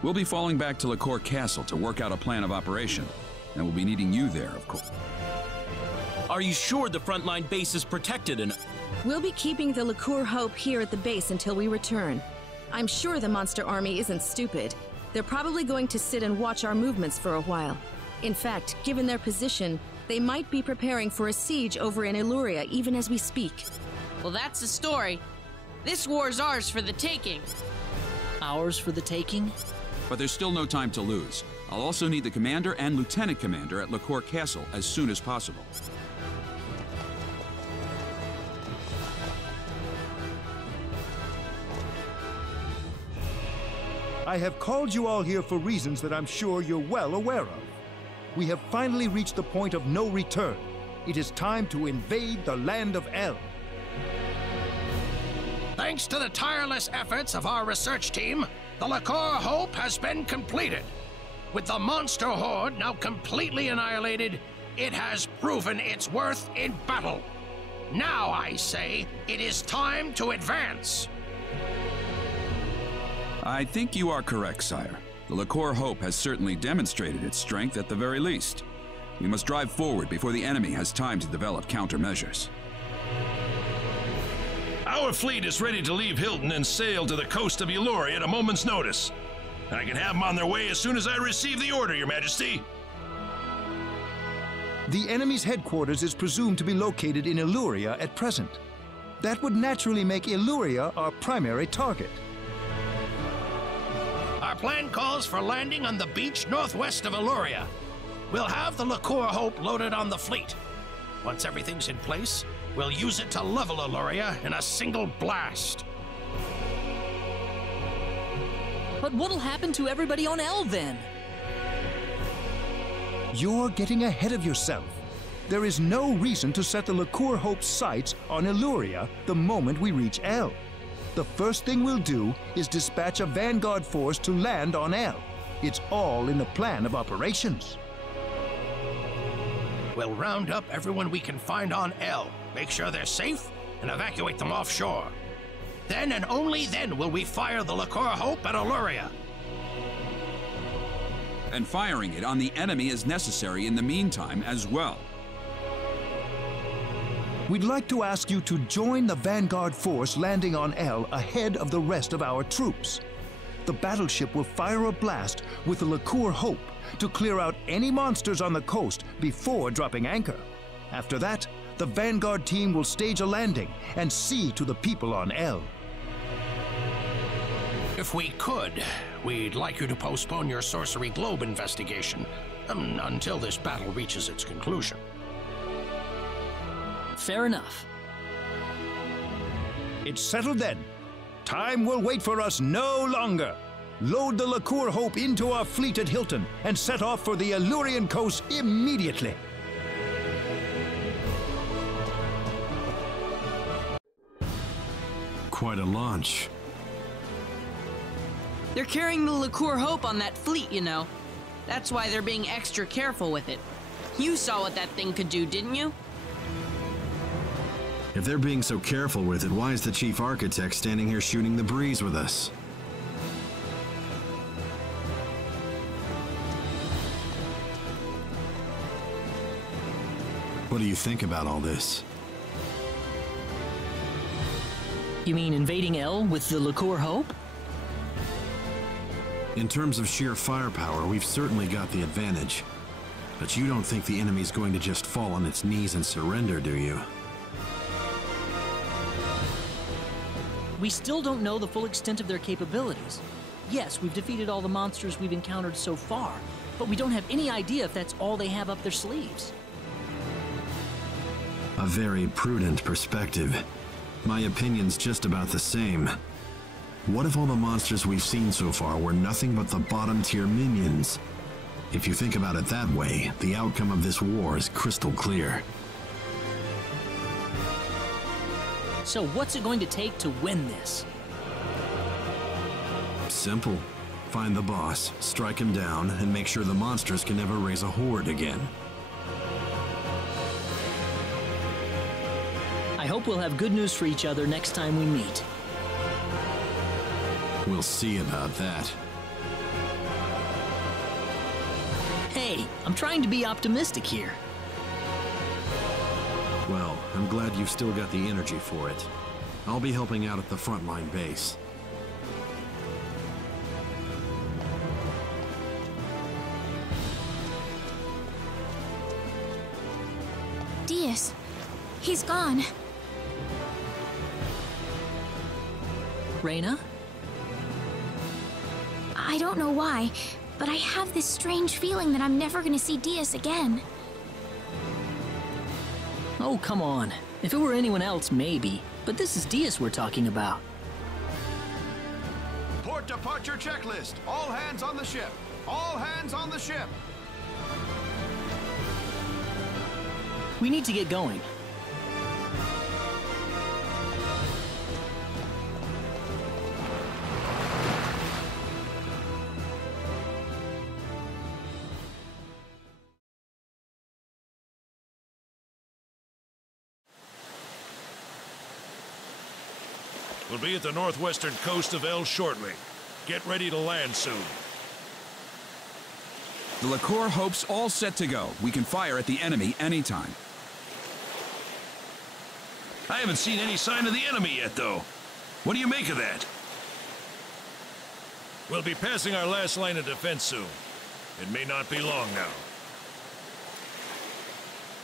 We'll be falling back to Liqueur Castle to work out a plan of operation, and we'll be needing you there, of course. Are you sure the frontline base is protected enough? We'll be keeping the Liqueur Hope here at the base until we return. I'm sure the monster army isn't stupid. They're probably going to sit and watch our movements for a while. In fact, given their position, they might be preparing for a siege over in Illyria even as we speak. Well, that's the story. This war's ours for the taking. Ours for the taking? But there's still no time to lose. I'll also need the commander and lieutenant commander at Liqueur Castle as soon as possible. I have called you all here for reasons that I'm sure you're well aware of. We have finally reached the point of no return. It is time to invade the land of El. Thanks to the tireless efforts of our research team, the Liqueur Hope has been completed. With the monster horde now completely annihilated, it has proven its worth in battle. Now, I say, it is time to advance. I think you are correct, sire. The Liqueur Hope has certainly demonstrated its strength at the very least. We must drive forward before the enemy has time to develop countermeasures. Our fleet is ready to leave Hilton and sail to the coast of Illyria at a moment's notice. I can have them on their way as soon as I receive the order, Your Majesty. The enemy's headquarters is presumed to be located in Illyria at present. That would naturally make Illyria our primary target. Our plan calls for landing on the beach northwest of Illyria. We'll have the Liqueur Hope loaded on the fleet. Once everything's in place, we'll use it to level Illyria in a single blast. But what'll happen to everybody on El then? You're getting ahead of yourself. There is no reason to set the Liqueur Hope's sights on Illyria the moment we reach El. The first thing we'll do is dispatch a vanguard force to land on El. It's all in the plan of operations. We'll round up everyone we can find on El, make sure they're safe, and evacuate them offshore. Then and only then will we fire the Liqueur Hope at Illyria. And firing it on the enemy is necessary in the meantime as well. We'd like to ask you to join the vanguard force landing on El ahead of the rest of our troops. The battleship will fire a blast with the Liqueur Hope to clear out any monsters on the coast before dropping anchor. After that, the vanguard team will stage a landing and see to the people on El. If we could, we'd like you to postpone your Sorcery Globe investigation until this battle reaches its conclusion. Fair enough. It's settled then. Time will wait for us no longer. Load the Liqueur Hope into our fleet at Hilton and set off for the Illyrian coast immediately. Quite a launch. They're carrying the Liqueur Hope on that fleet, you know. That's why they're being extra careful with it. You saw what that thing could do, didn't you? If they're being so careful with it, why is the chief architect standing here shooting the breeze with us? What do you think about all this? You mean invading El with the Liqueur Hope? In terms of sheer firepower, we've certainly got the advantage. But you don't think the enemy's going to just fall on its knees and surrender, do you? We still don't know the full extent of their capabilities. Yes, we've defeated all the monsters we've encountered so far, but we don't have any idea if that's all they have up their sleeves. A very prudent perspective. My opinion's just about the same. What if all the monsters we've seen so far were nothing but the bottom-tier minions? If you think about it that way, the outcome of this war is crystal clear. So what's it going to take to win this? Simple. Find the boss, strike him down, and make sure the monsters can never raise a horde again. I hope we'll have good news for each other next time we meet. We'll see about that. Hey, I'm trying to be optimistic here. Well, I'm glad you've still got the energy for it. I'll be helping out at the frontline base. Diaz, he's gone. Reyna? I don't know why, but I have this strange feeling that I'm never gonna see Diaz again. Oh, come on. If it were anyone else, maybe. But this is Diaz we're talking about. Port departure checklist. All hands on the ship. All hands on the ship. We need to get going. We'll be at the northwestern coast of El shortly. Get ready to land soon. The Liqueur Hope's all set to go. We can fire at the enemy anytime. I haven't seen any sign of the enemy yet, though. What do you make of that? We'll be passing our last line of defense soon. It may not be long now.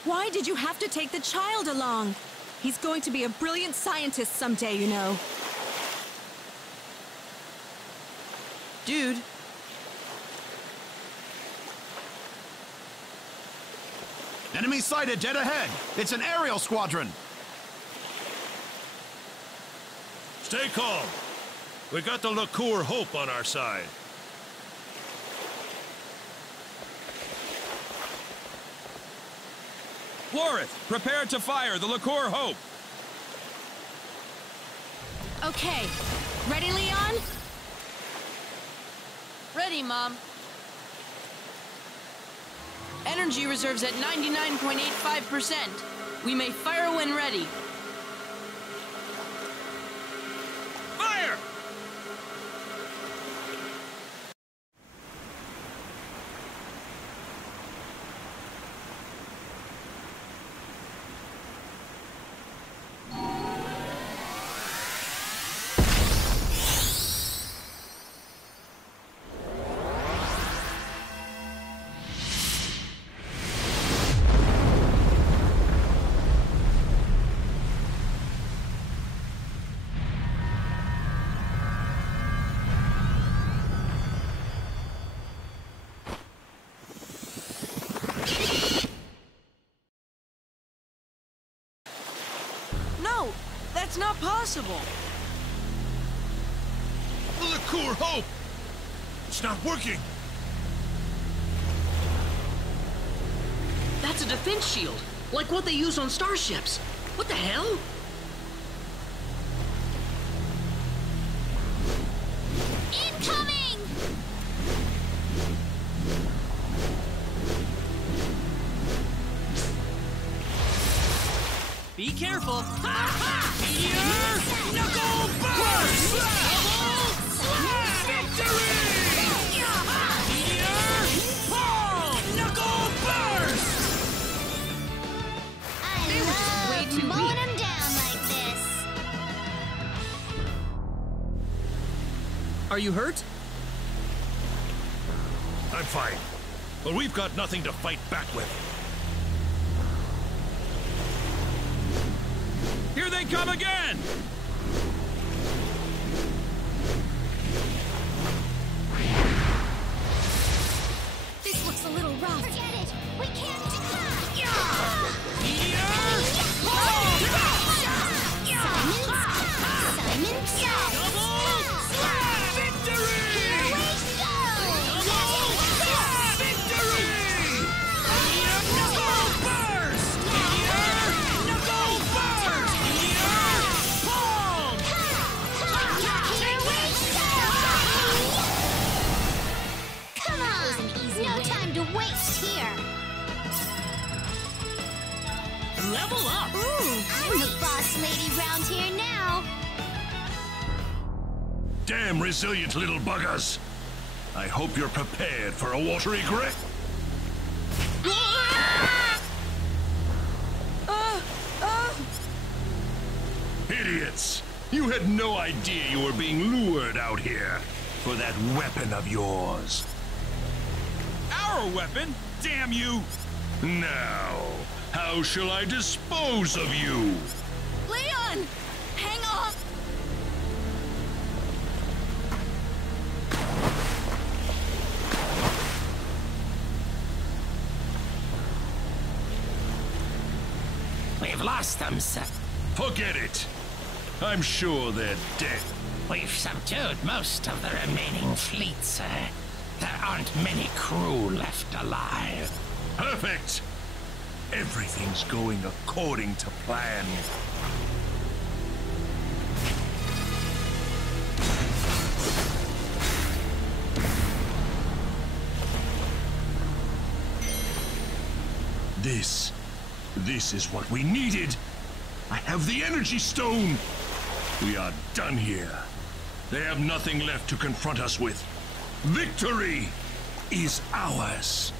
Why did you have to take the child along? He's going to be a brilliant scientist someday, you know. Dude. Enemy sighted dead ahead. It's an aerial squadron. Stay calm. We got the Liqueur Hope on our side. Florith, prepare to fire the Liqueur Hope. Okay. Ready, Leon? Ready, Mom. Energy reserves at 99.85%. We may fire when ready. Fire! No, that's not possible. The Liqueur Hope! It's not working! That's a defense shield, like what they use on starships. What the hell? Incoming! Be careful. Meteor! Knuckle burst! Victory! Meteor! Fall! Knuckle burst! I love mowing them down like this. Are you hurt? I'm fine. But we've got nothing to fight back with. Here they come again! This looks a little rough. Forget it. We can't do Victory! Here we go! Level up! Ooh, I'm the boss lady round here now. Damn resilient little buggers. I hope you're prepared for a watery grave. Idiots! You had no idea you were being lured out here for that weapon of yours. Our weapon? Damn you! Now, how shall I dispose of you? Leon! Hang on! We've lost them, sir. Forget it. I'm sure they're dead. We've subdued most of the remaining fleet, sir. There aren't many crew left alive. Perfect. Everything's going according to plan. This is what we needed. I have the energy stone. We are done here. They have nothing left to confront us with. Victory is ours.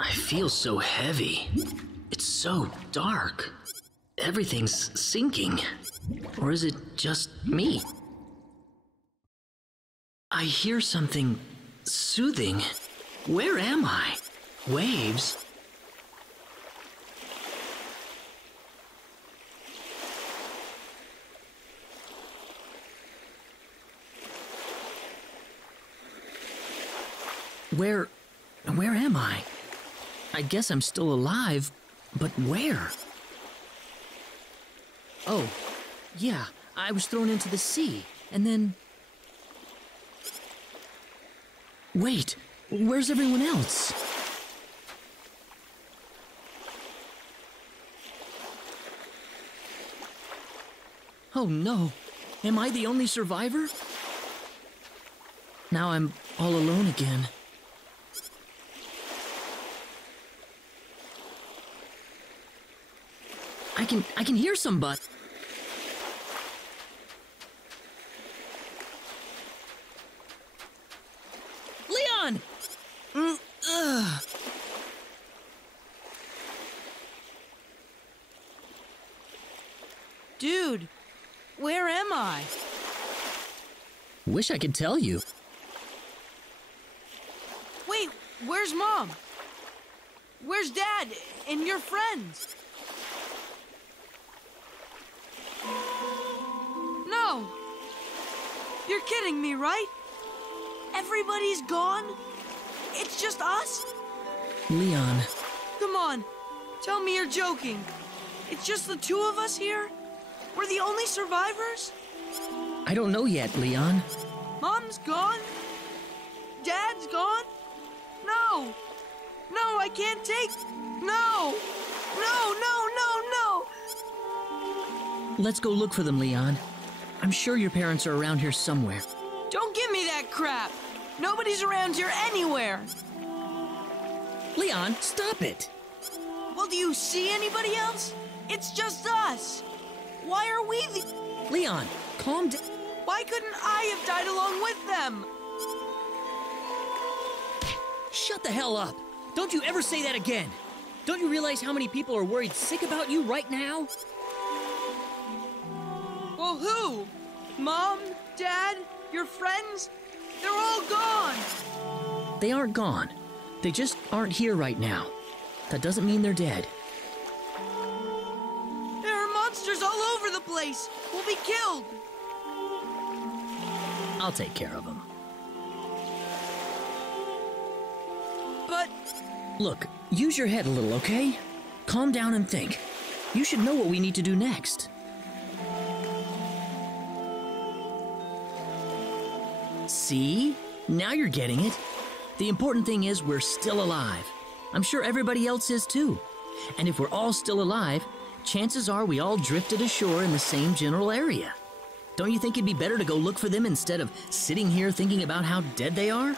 I feel so heavy. It's so dark. Everything's sinking. Or is it just me? I hear something soothing. Where am I? Waves? Where am I? I guess I'm still alive, but where? Oh, yeah, I was thrown into the sea, and then... Wait, where's everyone else? Oh no, am I the only survivor? Now I'm all alone again. I can hear somebody. Leon! Dude, where am I? Wish I could tell you. Wait, where's Mom? Where's Dad and your friends? No! You're kidding me, right? Everybody's gone? It's just us? Leon. Come on, tell me you're joking. It's just the two of us here? We're the only survivors? I don't know yet, Leon. Mom's gone? Dad's gone? No! No, I can't take... No! No, no, no, no! Let's go look for them, Leon. I'm sure your parents are around here somewhere. Don't give me that crap! Nobody's around here anywhere! Leon, stop it! Well, do you see anybody else? It's just us! Why are we the... Leon, calm down. Why couldn't I have died along with them? Shut the hell up! Don't you ever say that again! Don't you realize how many people are worried sick about you right now? Well, who? Mom? Dad? Your friends? They're all gone! They aren't gone. They just aren't here right now. That doesn't mean they're dead. There are monsters all over the place! We'll be killed! I'll take care of them. But... Look, use your head a little, okay? Calm down and think. You should know what we need to do next. See? Now you're getting it. The important thing is we're still alive. I'm sure everybody else is too. And if we're all still alive, chances are we all drifted ashore in the same general area. Don't you think it'd be better to go look for them instead of sitting here thinking about how dead they are?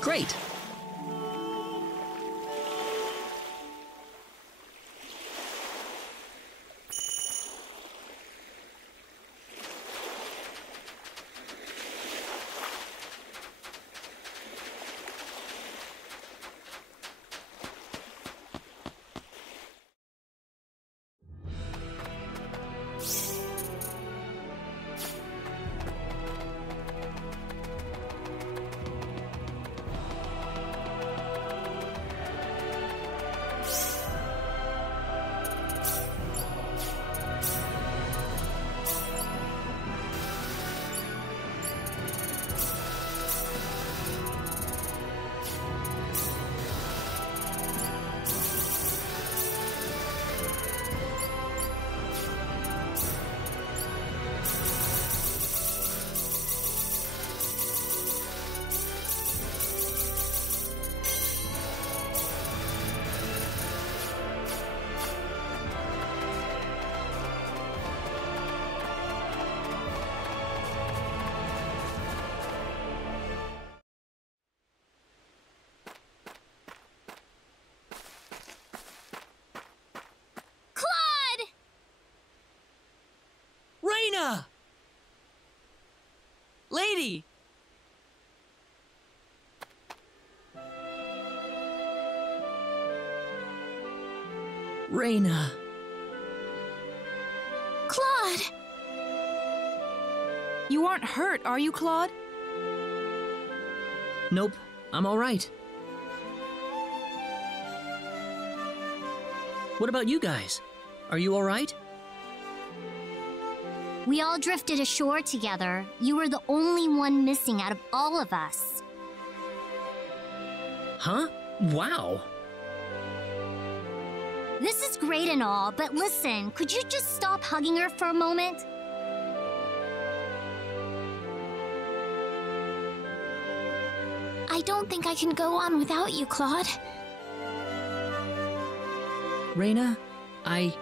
Great! Raina! Lady! Raina. Claude! You aren't hurt, are you, Claude? Nope, I'm all right. What about you guys? Are you all right? We all drifted ashore together. You were the only one missing out of all of us. Huh? Wow. This is great and all, but listen, could you just stop hugging her for a moment? I don't think I can go on without you, Claude. Raina, I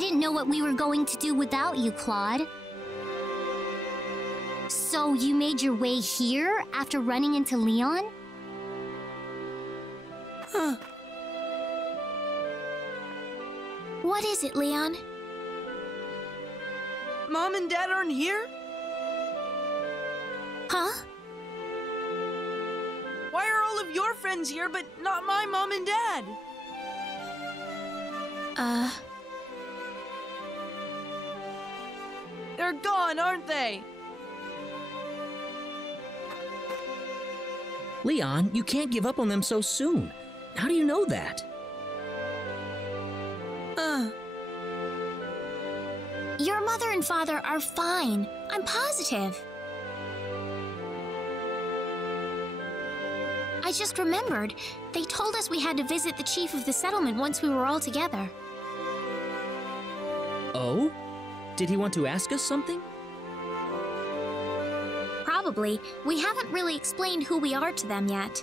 didn't know what we were going to do without you, Claude. So you made your way here after running into Leon? Huh. What is it, Leon? Mom and Dad aren't here? Huh? Why are all of your friends here, but not my mom and dad? They're gone, aren't they? Leon, you can't give up on them so soon. How do you know that? Your mother and father are fine. I'm positive. I just remembered. They told us we had to visit the chief of the settlement once we were all together. Oh? Did he want to ask us something? Probably. We haven't really explained who we are to them yet.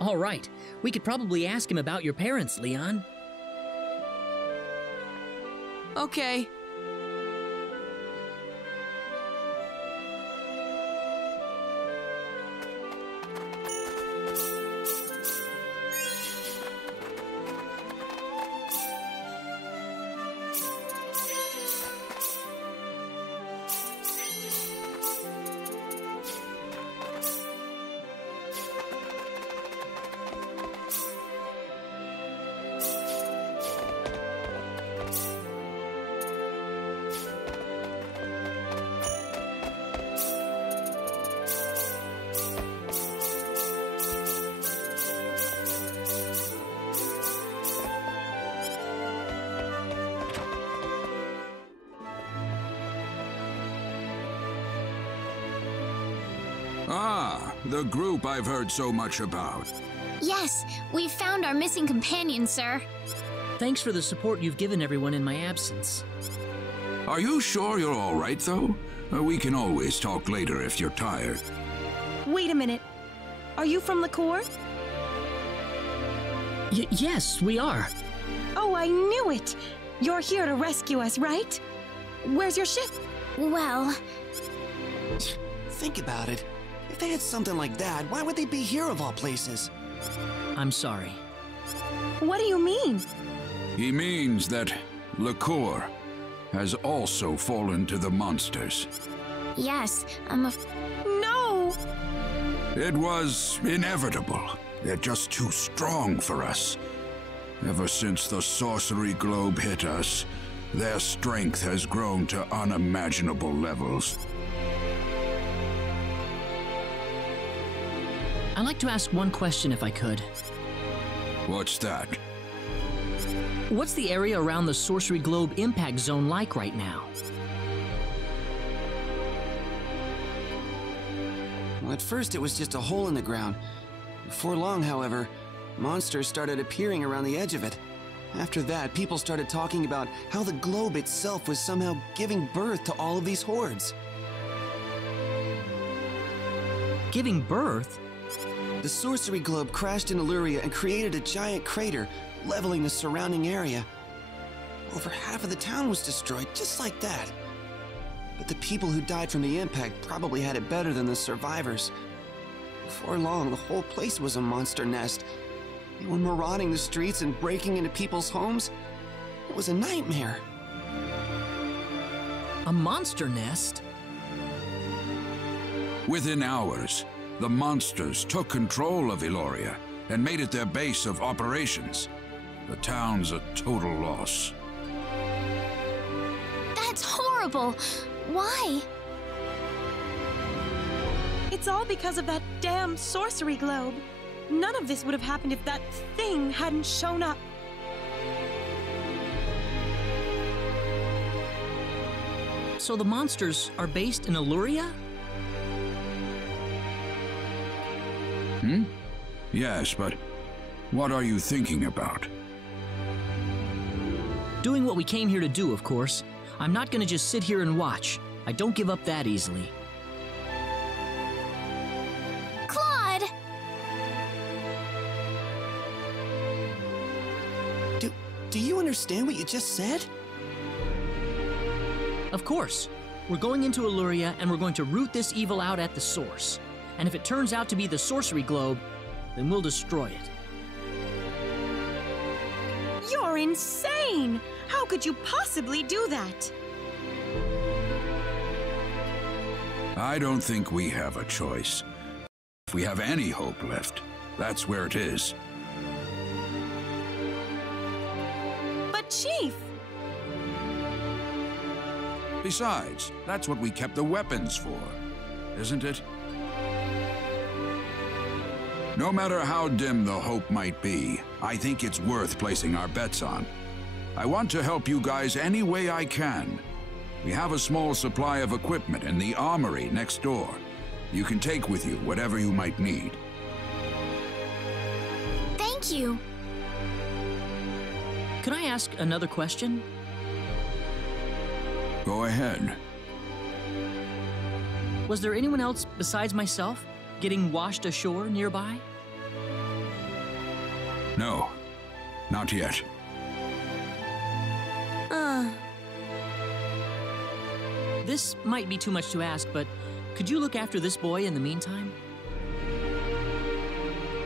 All right. We could probably ask him about your parents, Leon. Okay. Ah, the group I've heard so much about. Yes, we've found our missing companion, sir. Thanks for the support you've given everyone in my absence. Are you sure you're all right, though? We can always talk later if you're tired. Wait a minute. Are you from Liqueur? Yes, we are. Oh, I knew it! You're here to rescue us, right? Where's your ship? Well... Think about it. If they had something like that, why would they be here of all places? I'm sorry. What do you mean? He means that Liqueur has also fallen to the monsters. Yes, No! It was inevitable. They're just too strong for us. Ever since the sorcery globe hit us, their strength has grown to unimaginable levels. I'd like to ask one question if I could. What's that? What's the area around the sorcery globe impact zone like right now? Well, at first it was just a hole in the ground. Before long, however, monsters started appearing around the edge of it. After that, people started talking about how the globe itself was somehow giving birth to all of these hordes. Giving birth? The sorcery globe crashed in Illyria and created a giant crater, leveling the surrounding area. Over half of the town was destroyed, just like that. But the people who died from the impact probably had it better than the survivors. Before long, the whole place was a monster nest. They were marauding the streets and breaking into people's homes. It was a nightmare. A monster nest? Within hours, the monsters took control of Illyria and made it their base of operations. The town's a total loss. That's horrible! Why? It's all because of that damn sorcery globe. None of this would have happened if that thing hadn't shown up. So the monsters are based in Illyria? Yes, but what are you thinking about? Doing what we came here to do, of course. I'm not gonna just sit here and watch. I don't give up that easily. Claude! Do you understand what you just said? Of course. We're going into Illyria and we're going to root this evil out at the source. And if it turns out to be the sorcery globe, then we'll destroy it. You're insane! How could you possibly do that? I don't think we have a choice. If we have any hope left, that's where it is. But Chief! Besides, that's what we kept the weapons for, isn't it? No matter how dim the hope might be, I think it's worth placing our bets on. I want to help you guys any way I can. We have a small supply of equipment in the armory next door. You can take with you whatever you might need. Thank you. Can I ask another question? Go ahead. Was there anyone else besides myself getting washed ashore nearby? No, not yet. This might be too much to ask, but could you look after this boy in the meantime?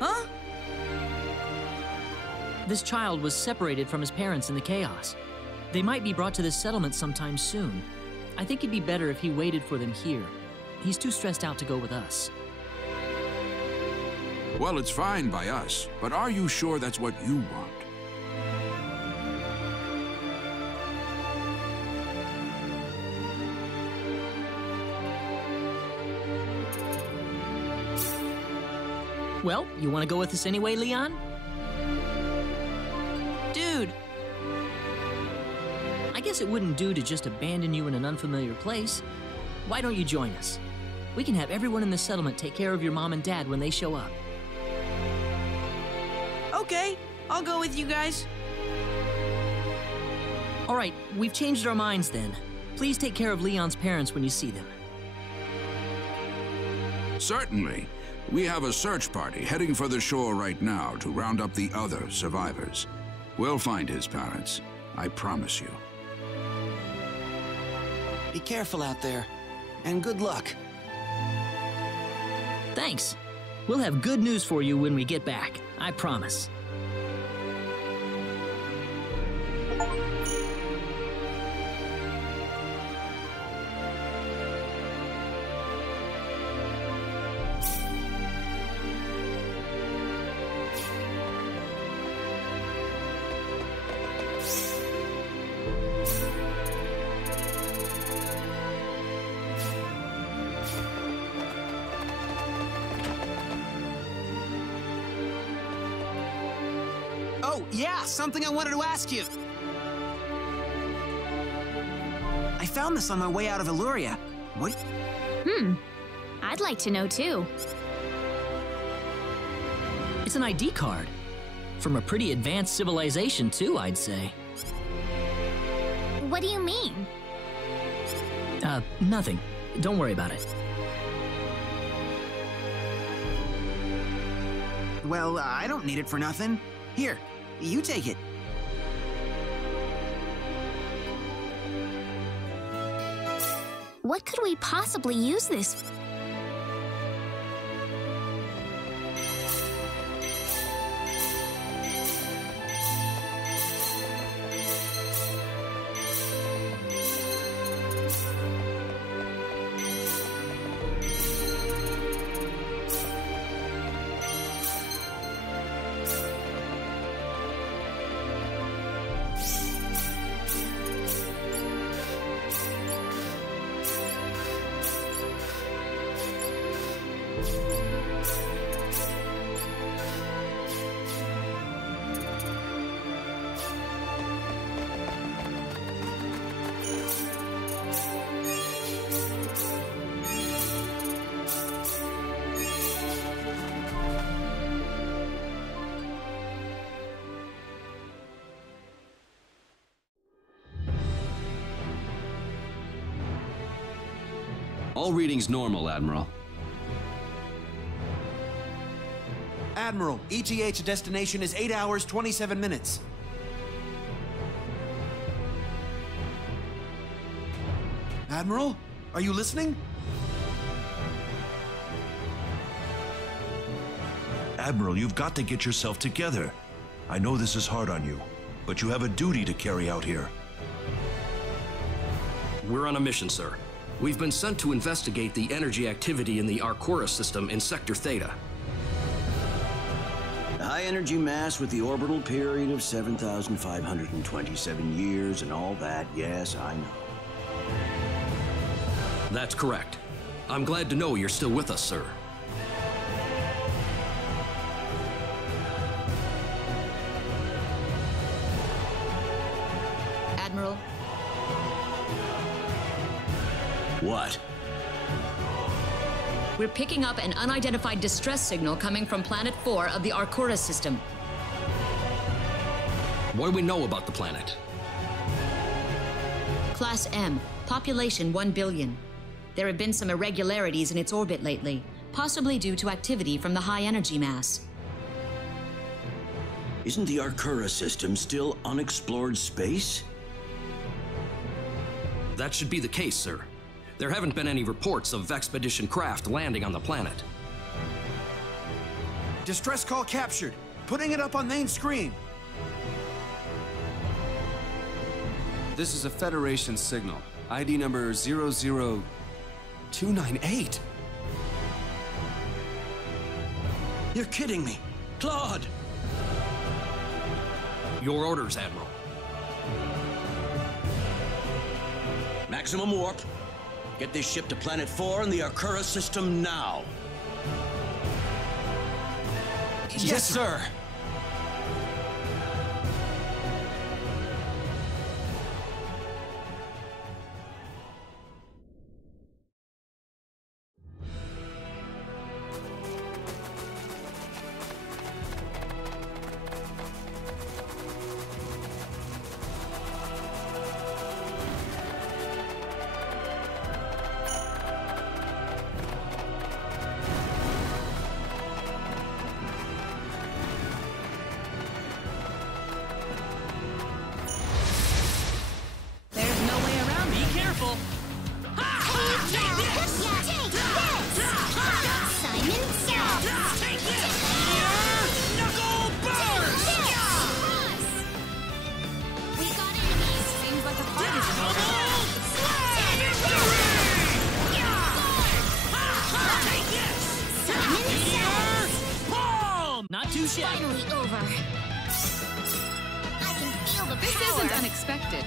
Huh? This child was separated from his parents in the chaos. They might be brought to this settlement sometime soon. I think it'd be better if he waited for them here. He's too stressed out to go with us. Well, it's fine by us, but are you sure that's what you want? Well, you want to go with us anyway, Leon? Dude! I guess it wouldn't do to just abandon you in an unfamiliar place. Why don't you join us? We can have everyone in the settlement take care of your mom and dad when they show up. Okay, I'll go with you guys. All right, we've changed our minds then. Please take care of Leon's parents when you see them. Certainly. We have a search party heading for the shore right now to round up the other survivors. We'll find his parents. I promise you. Be careful out there, and good luck. Thanks. We'll have good news for you when we get back. I promise. Oh, yeah, something I wanted to ask you. I found this on my way out of Illyria. What? I'd like to know too. It's an ID card. From a pretty advanced civilization, too, I'd say. What do you mean? Nothing. Don't worry about it. Well, I don't need it for nothing. Here, you take it. What could we possibly use this for? All readings normal, Admiral. Admiral, ETH destination is 8 hours, 27 minutes. Admiral, are you listening? Admiral, you've got to get yourself together. I know this is hard on you, but you have a duty to carry out here. We're on a mission, sir. We've been sent to investigate the energy activity in the Arcturus system in Sector Theta. The high energy mass with the orbital period of 7,527 years and all that, yes, I know. That's correct. I'm glad to know you're still with us, sir. Admiral? What? We're picking up an unidentified distress signal coming from Planet 4 of the Arcturus system. What do we know about the planet? Class M, population 1 billion. There have been some irregularities in its orbit lately, possibly due to activity from the high energy mass. Isn't the Arcturus system still unexplored space? That should be the case, sir. There haven't been any reports of expedition craft landing on the planet. Distress call captured. Putting it up on main screen. This is a Federation signal. ID number 00298. You're kidding me. Claude! Your orders, Admiral. Maximum warp. Get this ship to Planet 4 in the Arcturus system now. Yes, sir. It's finally over. I can feel the This power. isn't unexpected.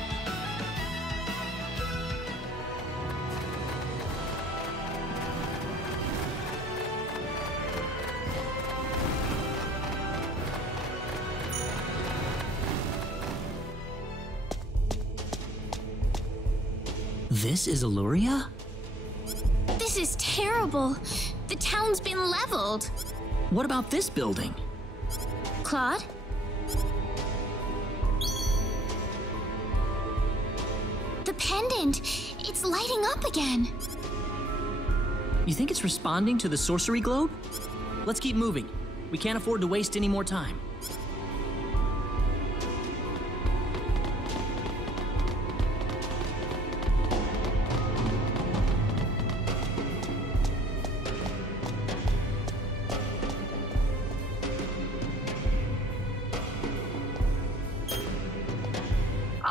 This is Illyria? This is terrible. The town's been leveled. What about this building? Claude? The pendant. It's lighting up again. You think it's responding to the sorcery globe? Let's keep moving. We can't afford to waste any more time.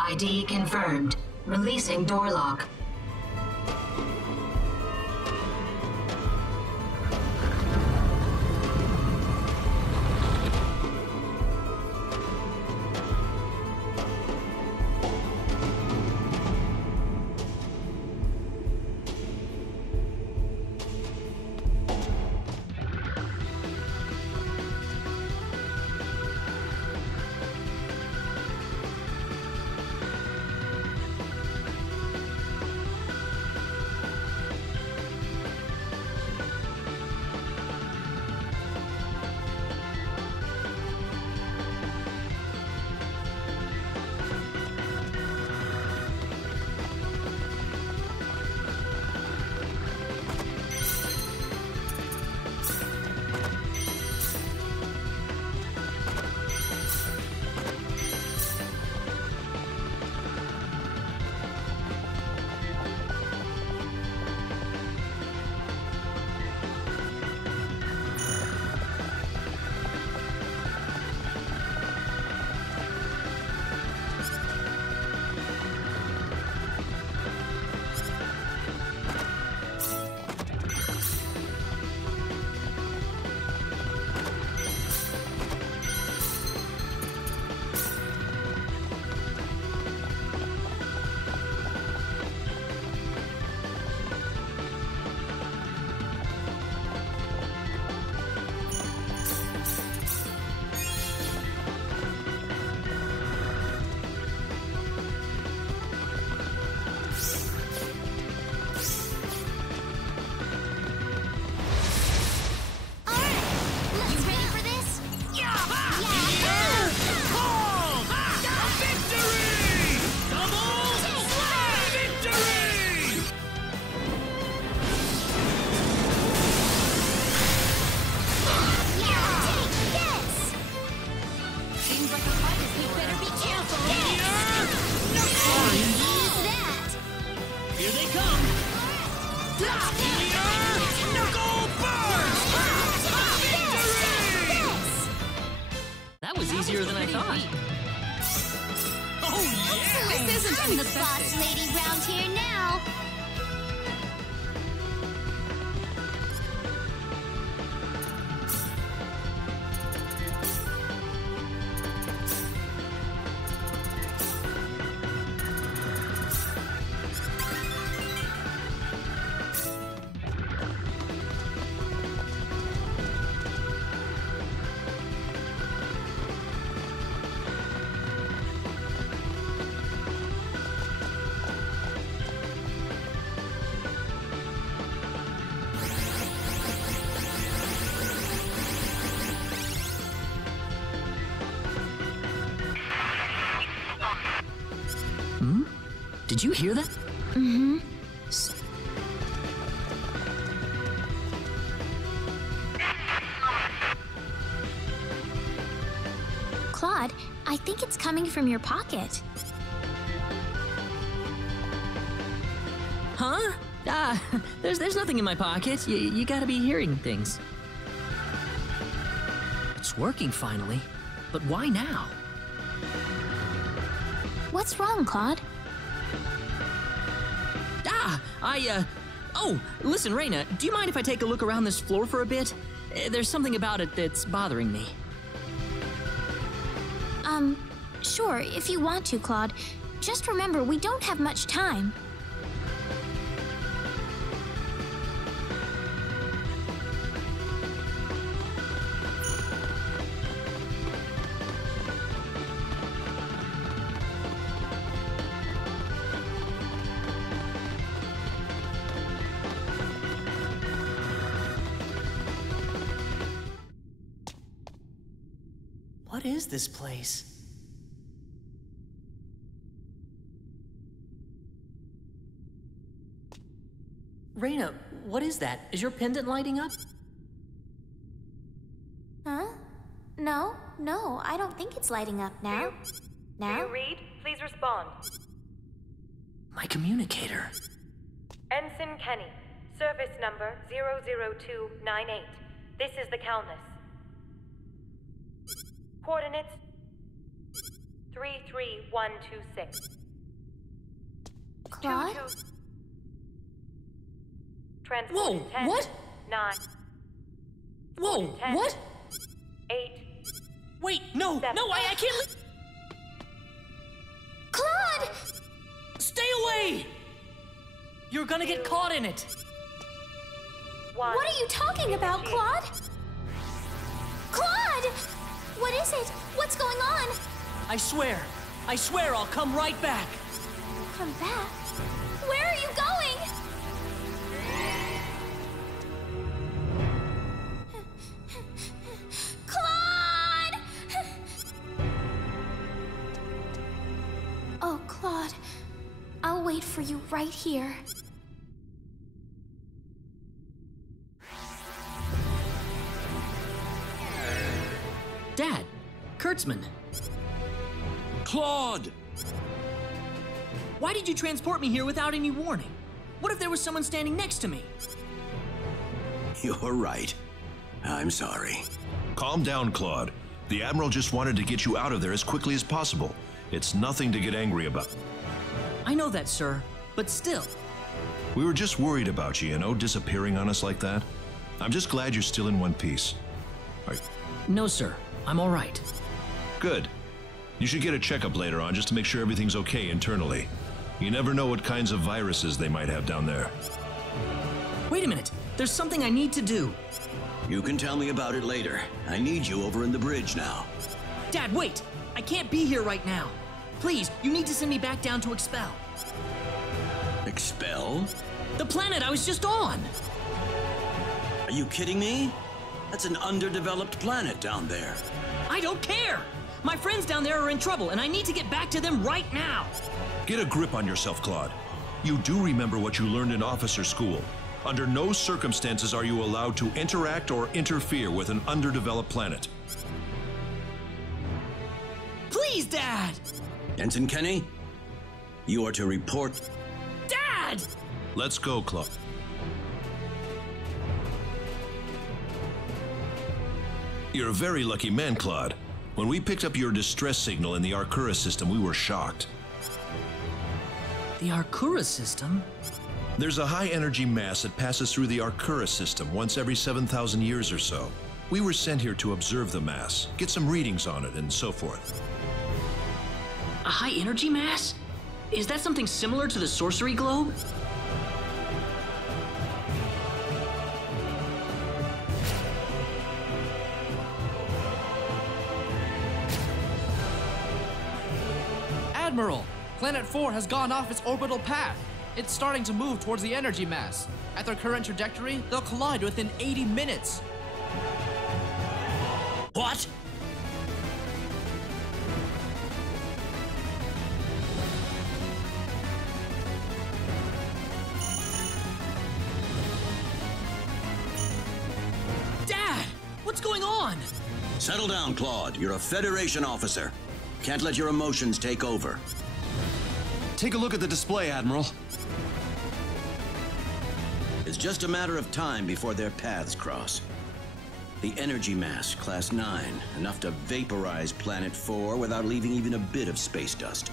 ID confirmed. Releasing door lock. Easier than I thought. Oh yeah! This isn't I'm the boss lady round here now. Did you hear that? Mm-hmm. Claude, I think it's coming from your pocket. Huh? There's nothing in my pocket. You gotta be hearing things. It's working finally. But why now? What's wrong, Claude? Oh, listen, Reyna, do you mind if I take a look around this floor for a bit? There's something about it that's bothering me. Sure, if you want to, Claude. Just remember, we don't have much time. What is this place? Reyna, what is that? Is your pendant lighting up? Huh? No, I don't think it's lighting up now. Do you read? Please respond. My communicator. Ensign Kenny, service number 00298. This is the Calnus. Coordinates 33126. Claude? Whoa, 10, what? 9. Whoa, 10, what? 8. Wait, no, 7. no, I can't leave. Claude! Stay away! You're gonna get caught in it. 1. What are you talking about, Claude? Claude! What is it? What's going on? I swear I'll come right back. Come back? Where are you going? Claude! Oh, Claude. I'll wait for you right here. Dad, Kurtzman. Claude! Why did you transport me here without any warning? What if there was someone standing next to me? You're right. I'm sorry. Calm down, Claude. The Admiral just wanted to get you out of there as quickly as possible. It's nothing to get angry about. I know that, sir, but still. We were just worried about you, disappearing on us like that. I'm just glad you're still in one piece. No, sir. I'm all right. Good. You should get a checkup later on just to make sure everything's okay internally. You never know what kinds of viruses they might have down there. Wait a minute. There's something I need to do. You can tell me about it later. I need you over in the bridge now. Dad, wait! I can't be here right now. Please, you need to send me back down to Expel. Expel? The planet I was just on! Are you kidding me? That's an underdeveloped planet down there. I don't care! My friends down there are in trouble, and I need to get back to them right now! Get a grip on yourself, Claude. You do remember what you learned in officer school. Under no circumstances are you allowed to interact or interfere with an underdeveloped planet. Please, Dad! Ensign Kenny, you are to report. Dad! Let's go, Claude. You're a very lucky man, Claude. When we picked up your distress signal in the Arcura system, we were shocked. The Arcura system? There's a high-energy mass that passes through the Arcura system once every 7,000 years or so. We were sent here to observe the mass, get some readings on it, and so forth. A high-energy mass? Is that something similar to the sorcery globe? Admiral, Planet 4 has gone off its orbital path. It's starting to move towards the energy mass. At their current trajectory, they'll collide within 80 minutes. What? Dad! What's going on? Settle down, Claude. You're a Federation officer. Can't let your emotions take over. Take a look at the display, Admiral. It's just a matter of time before their paths cross. The energy mass, Class 9, enough to vaporize Planet 4 without leaving even a bit of space dust.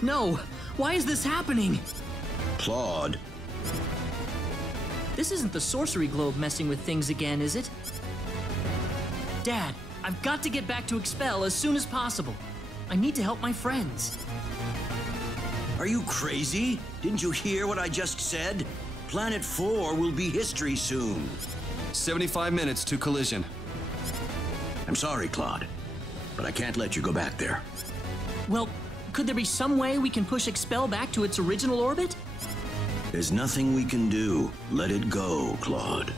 No! Why is this happening? Claude. This isn't the sorcery globe messing with things again, is it? Dad, I've got to get back to Expel as soon as possible. I need to help my friends. Are you crazy? Didn't you hear what I just said? Planet 4 will be history soon. 75 minutes to collision. I'm sorry, Claude, but I can't let you go back there. Well, could there be some way we can push Expel back to its original orbit? There's nothing we can do. Let it go, Claude.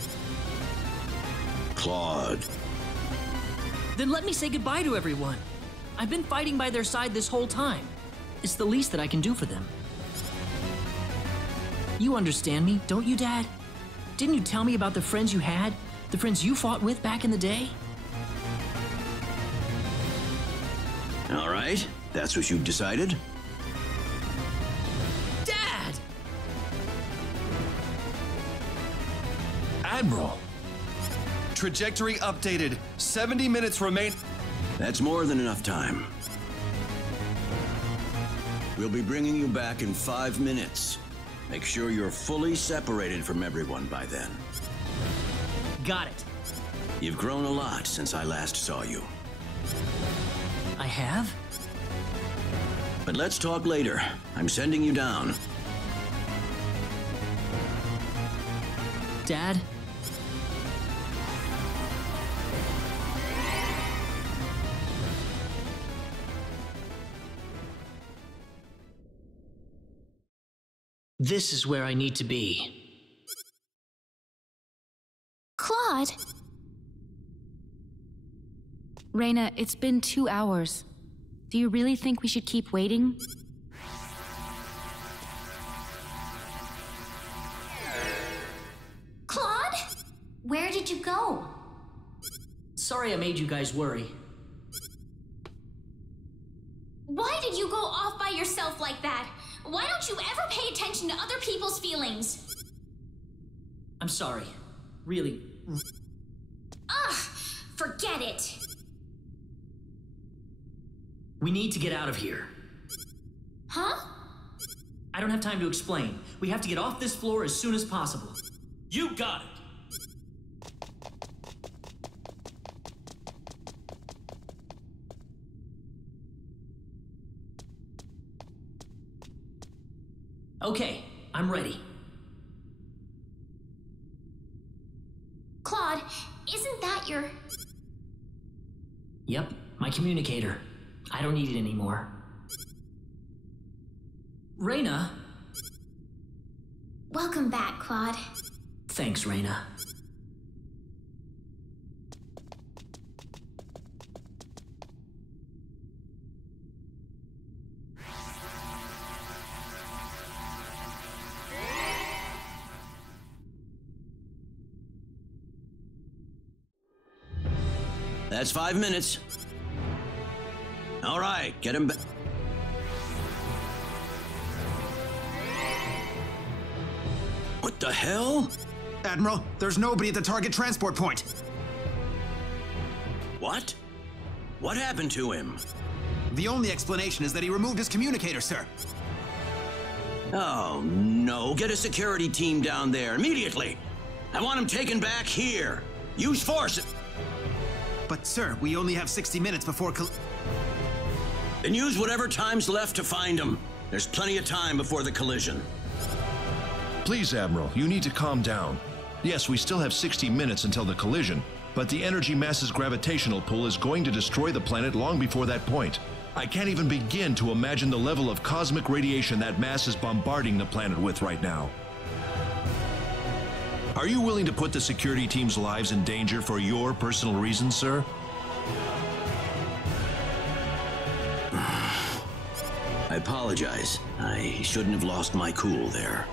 Claude. Then let me say goodbye to everyone. I've been fighting by their side this whole time. It's the least that I can do for them. You understand me, don't you, Dad? Didn't you tell me about the friends you had? The friends you fought with back in the day? All right, that's what you've decided? Dad! Admiral! Trajectory updated. 70 minutes remain. That's more than enough time. We'll be bringing you back in 5 minutes. Make sure you're fully separated from everyone by then. Got it. You've grown a lot since I last saw you. I have? But let's talk later. I'm sending you down. Dad? This is where I need to be. Claude? Reyna, it's been 2 hours. Do you really think we should keep waiting? Claude? Where did you go? Sorry I made you guys worry. Why did you go off by yourself like that? Why don't you ever pay attention to other people's feelings? I'm sorry. Really. Ugh! Forget it! We need to get out of here. Huh? I don't have time to explain. We have to get off this floor as soon as possible. You got it! Okay, I'm ready. Claude, isn't that your... Yep, my communicator. I don't need it anymore. Reyna? Welcome back, Claude. Thanks, Reyna. That's 5 minutes. All right, get him back. What the hell? Admiral, there's nobody at the target transport point. What? What happened to him? The only explanation is that he removed his communicator, sir. Oh, no. Get a security team down there immediately. I want him taken back here. Use force. But, sir, we only have 60 minutes before Then use whatever time's left to find him. There's plenty of time before the collision. Please, Admiral, you need to calm down. Yes, we still have 60 minutes until the collision, but the energy mass's gravitational pull is going to destroy the planet long before that point. I can't even begin to imagine the level of cosmic radiation that mass is bombarding the planet with right now. Are you willing to put the security team's lives in danger for your personal reasons, sir? I apologize. I shouldn't have lost my cool there.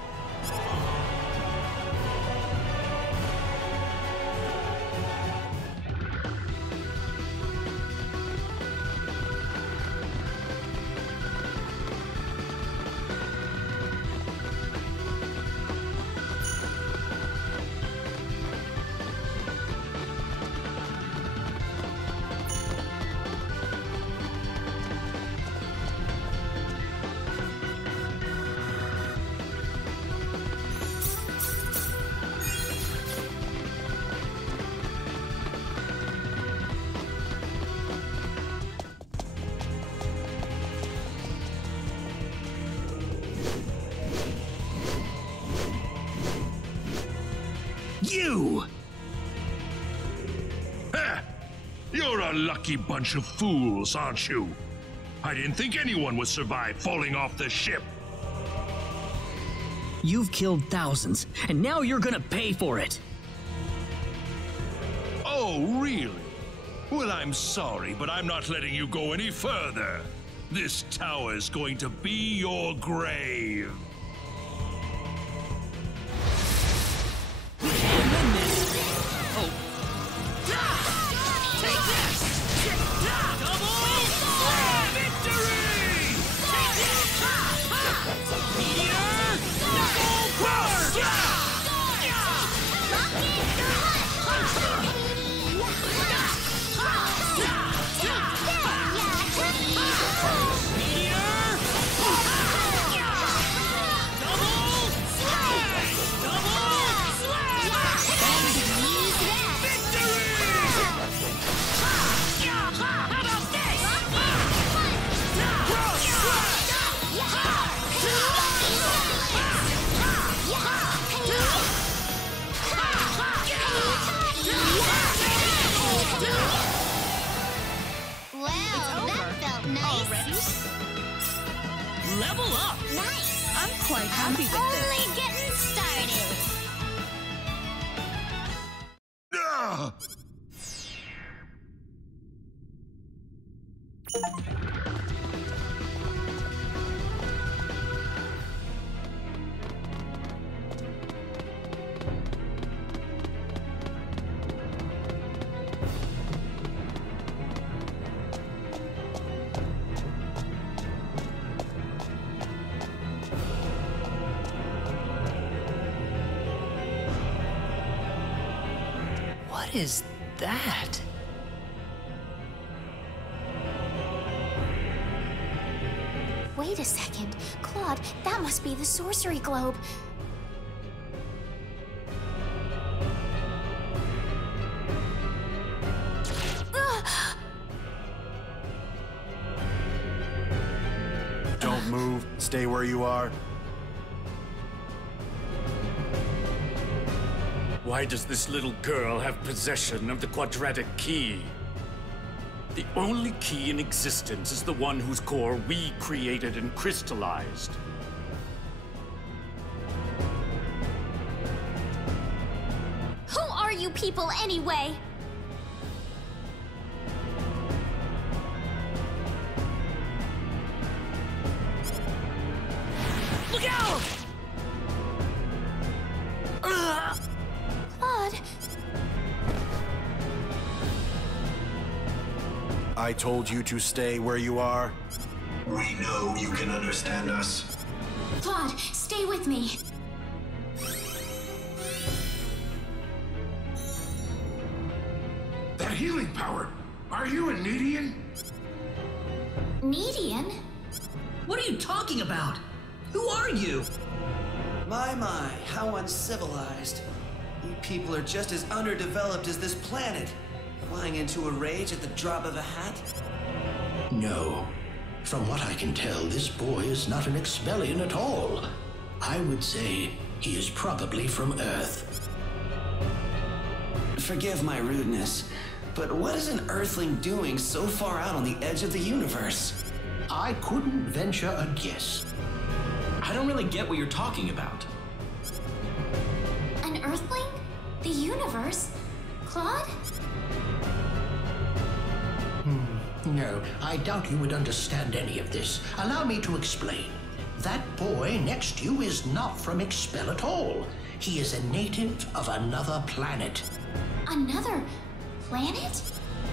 You! Ha! You're a lucky bunch of fools, aren't you? I didn't think anyone would survive falling off the ship. You've killed thousands, and now you're gonna pay for it. Oh, really? Well, I'm sorry, but I'm not letting you go any further. This tower's going to be your grave. Level up! Nice! I'm quite happy with this. Only getting started. Ah! What is that? Wait a second. Claude, that must be the sorcery globe. Don't move. Stay where you are. Why does this little girl have possession of the quadratic key? The only key in existence is the one whose core we created and crystallized. Who are you people anyway? Look out! Claude. I told you to stay where you are. We know you can understand us. Claude, stay with me. That healing power. Are you a Nedian? Nedian? What are you talking about? Who are you? My, how uncivilized. You people are just as underdeveloped as this planet. Flying into a rage at the drop of a hat? No. From what I can tell, this boy is not an Expellion at all. I would say he is probably from Earth. Forgive my rudeness, but what is an Earthling doing so far out on the edge of the universe? I couldn't venture a guess. I don't really get what you're talking about. An Earthling? The universe? Claude? No, I doubt you would understand any of this. Allow me to explain. That boy next to you is not from Expel at all. He is a native of another planet. Another planet?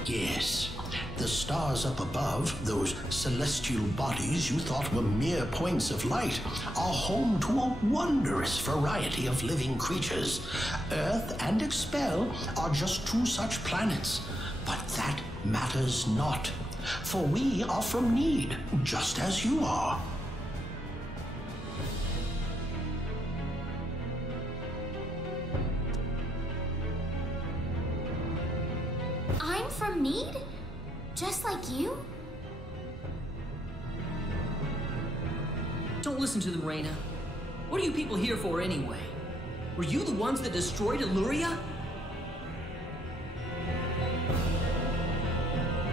Yes. The stars up above, those celestial bodies you thought were mere points of light, are home to a wondrous variety of living creatures. Earth and Expel are just two such planets. But that matters not, for we are from Need, just as you are. I'm from Need? Just like you? Don't listen to them, Reyna. What are you people here for anyway? Were you the ones that destroyed Illyria?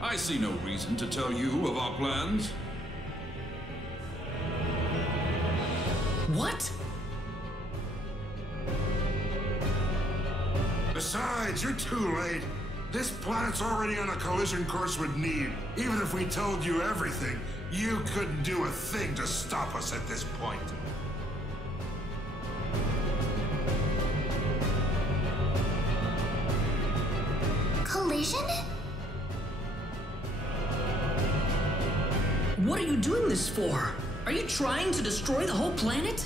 I see no reason to tell you of our plans. What? Besides, you're too late. This planet's already on a collision course with Need. Even if we told you everything, you couldn't do a thing to stop us at this point. Collision? What are you doing this for? Are you trying to destroy the whole planet?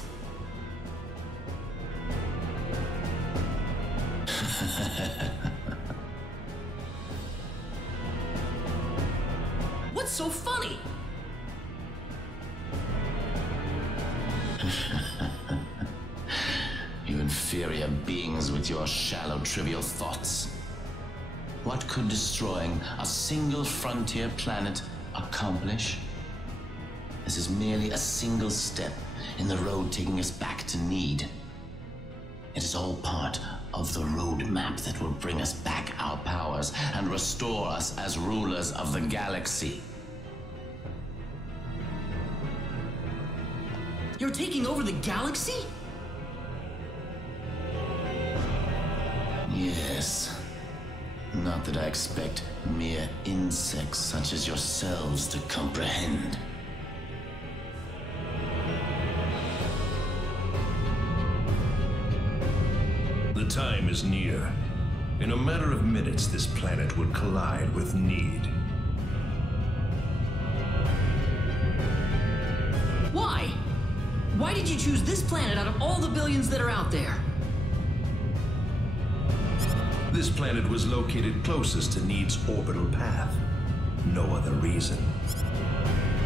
What's so funny? You inferior beings with your shallow, trivial thoughts. What could destroying a single frontier planet accomplish? This is merely a single step in the road taking us back to Need. It is all part of the roadmap that will bring us back our powers and restore us as rulers of the galaxy. You're taking over the galaxy? Yes. Not that I expect mere insects such as yourselves to comprehend. The time is near. In a matter of minutes, this planet will collide with Need. Why? Why did you choose this planet out of all the billions that are out there? This planet was located closest to Need's orbital path. No other reason.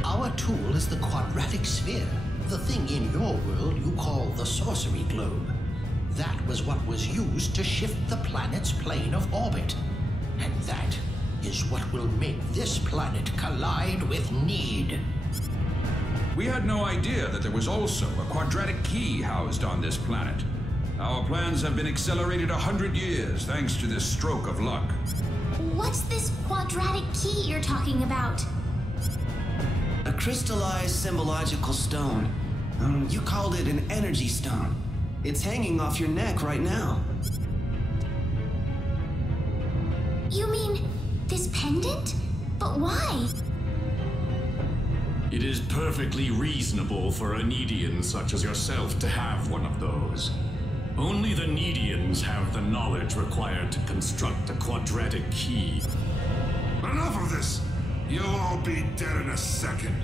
Our tool is the quadratic sphere, the thing in your world you call the sorcery globe. That was what was used to shift the planet's plane of orbit. And that is what will make this planet collide with Need. We had no idea that there was also a quadratic key housed on this planet. Our plans have been accelerated 100 years thanks to this stroke of luck. What's this quadratic key you're talking about? A crystallized symbological stone. You called it an energy stone. It's hanging off your neck right now. You mean this pendant? But why? It is perfectly reasonable for a Needian such as yourself to have one of those. Only the Needians have the knowledge required to construct a quadratic key. Enough of this! You'll all be dead in a second.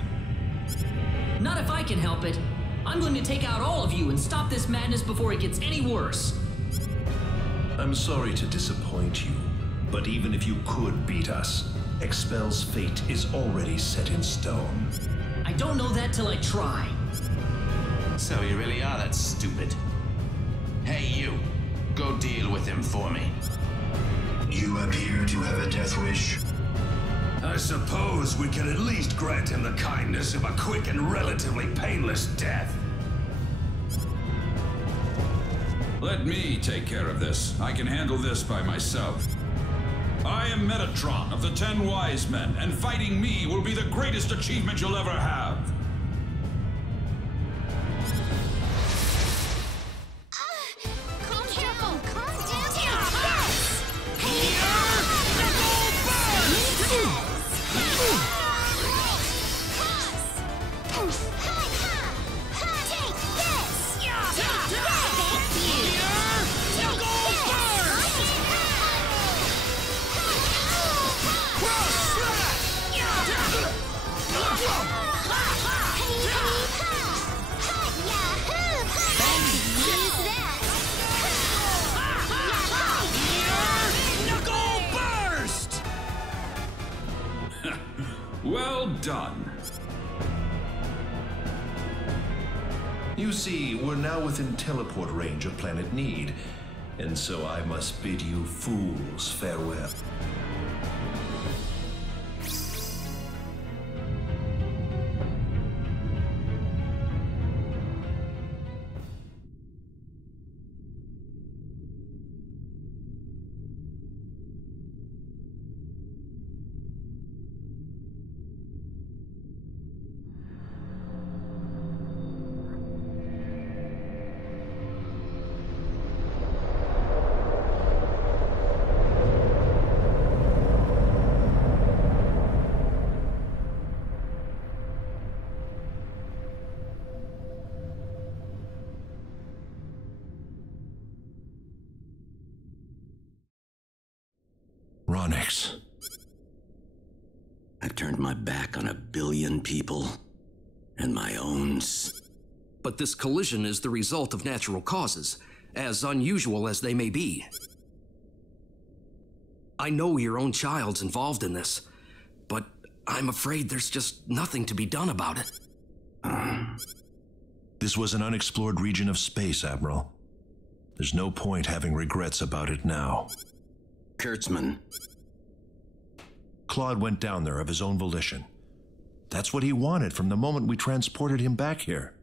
Not if I can help it. I'm going to take out all of you and stop this madness before it gets any worse. I'm sorry to disappoint you, but even if you could beat us, Expel's fate is already set in stone. I don't know that till I try. So you really are that stupid. Hey, you. Go deal with him for me. You appear to have a death wish. I suppose we can at least grant him the kindness of a quick and relatively painless death. Let me take care of this. I can handle this by myself. I am Metatron of the 10 Wise Men, and fighting me will be the greatest achievement you'll ever have. Well done. You see, we're now within teleport range of Planet Need, and so I must bid you fools farewell. Onyx. I've turned my back on 1 billion people and my own. But this collision is the result of natural causes, as unusual as they may be. I know your own child's involved in this, but I'm afraid there's just nothing to be done about it. This was an unexplored region of space, Admiral. There's no point having regrets about it now. Kurtzman. Claude went down there of his own volition. That's what he wanted from the moment we transported him back here.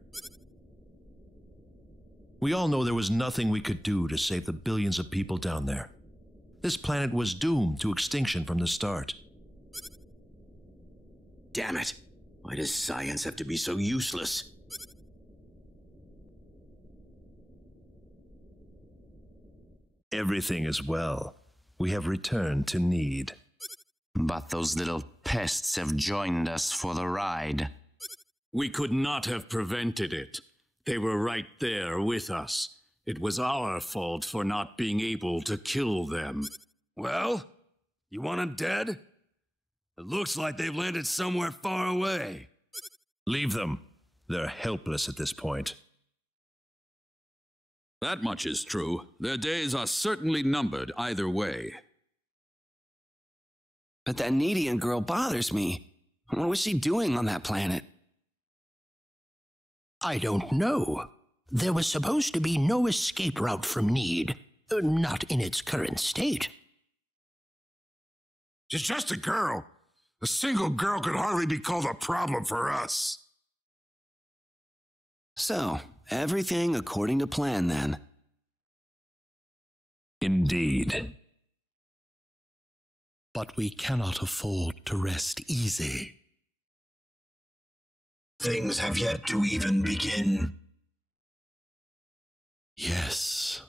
We all know there was nothing we could do to save the billions of people down there. This planet was doomed to extinction from the start. Damn it! Why does science have to be so useless? Everything is well. We have returned to Need. But those little pests have joined us for the ride. We could not have prevented it. They were right there with us. It was our fault for not being able to kill them. Well, you want them dead? It looks like they've landed somewhere far away. Leave them. They're helpless at this point. That much is true. Their days are certainly numbered either way. But that Needian girl bothers me. What was she doing on that planet? I don't know. There was supposed to be no escape route from Need. Not in its current state. She's just a girl. A single girl could hardly be called a problem for us. So, everything according to plan then. Indeed. But we cannot afford to rest easy. Things have yet to even begin. Yes.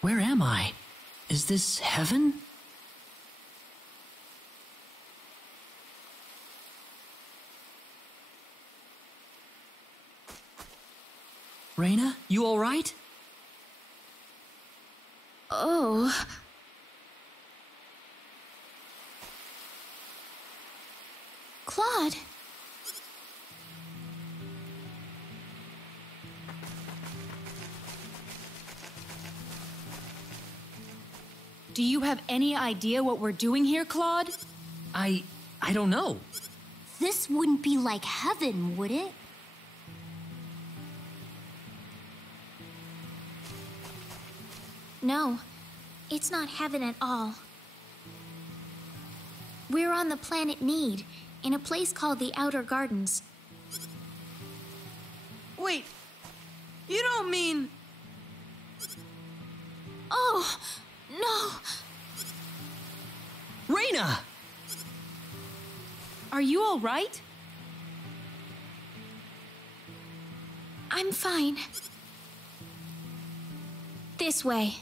Where am I? Is this heaven? Reyna, you all right? Oh. Claude. Do you have any idea what we're doing here, Claude? I don't know. This wouldn't be like heaven, would it? No, it's not heaven at all. We're on the planet Need, in a place called the Outer Gardens. Wait, you don't mean... Oh, no! Reyna! Are you all right? I'm fine. This way.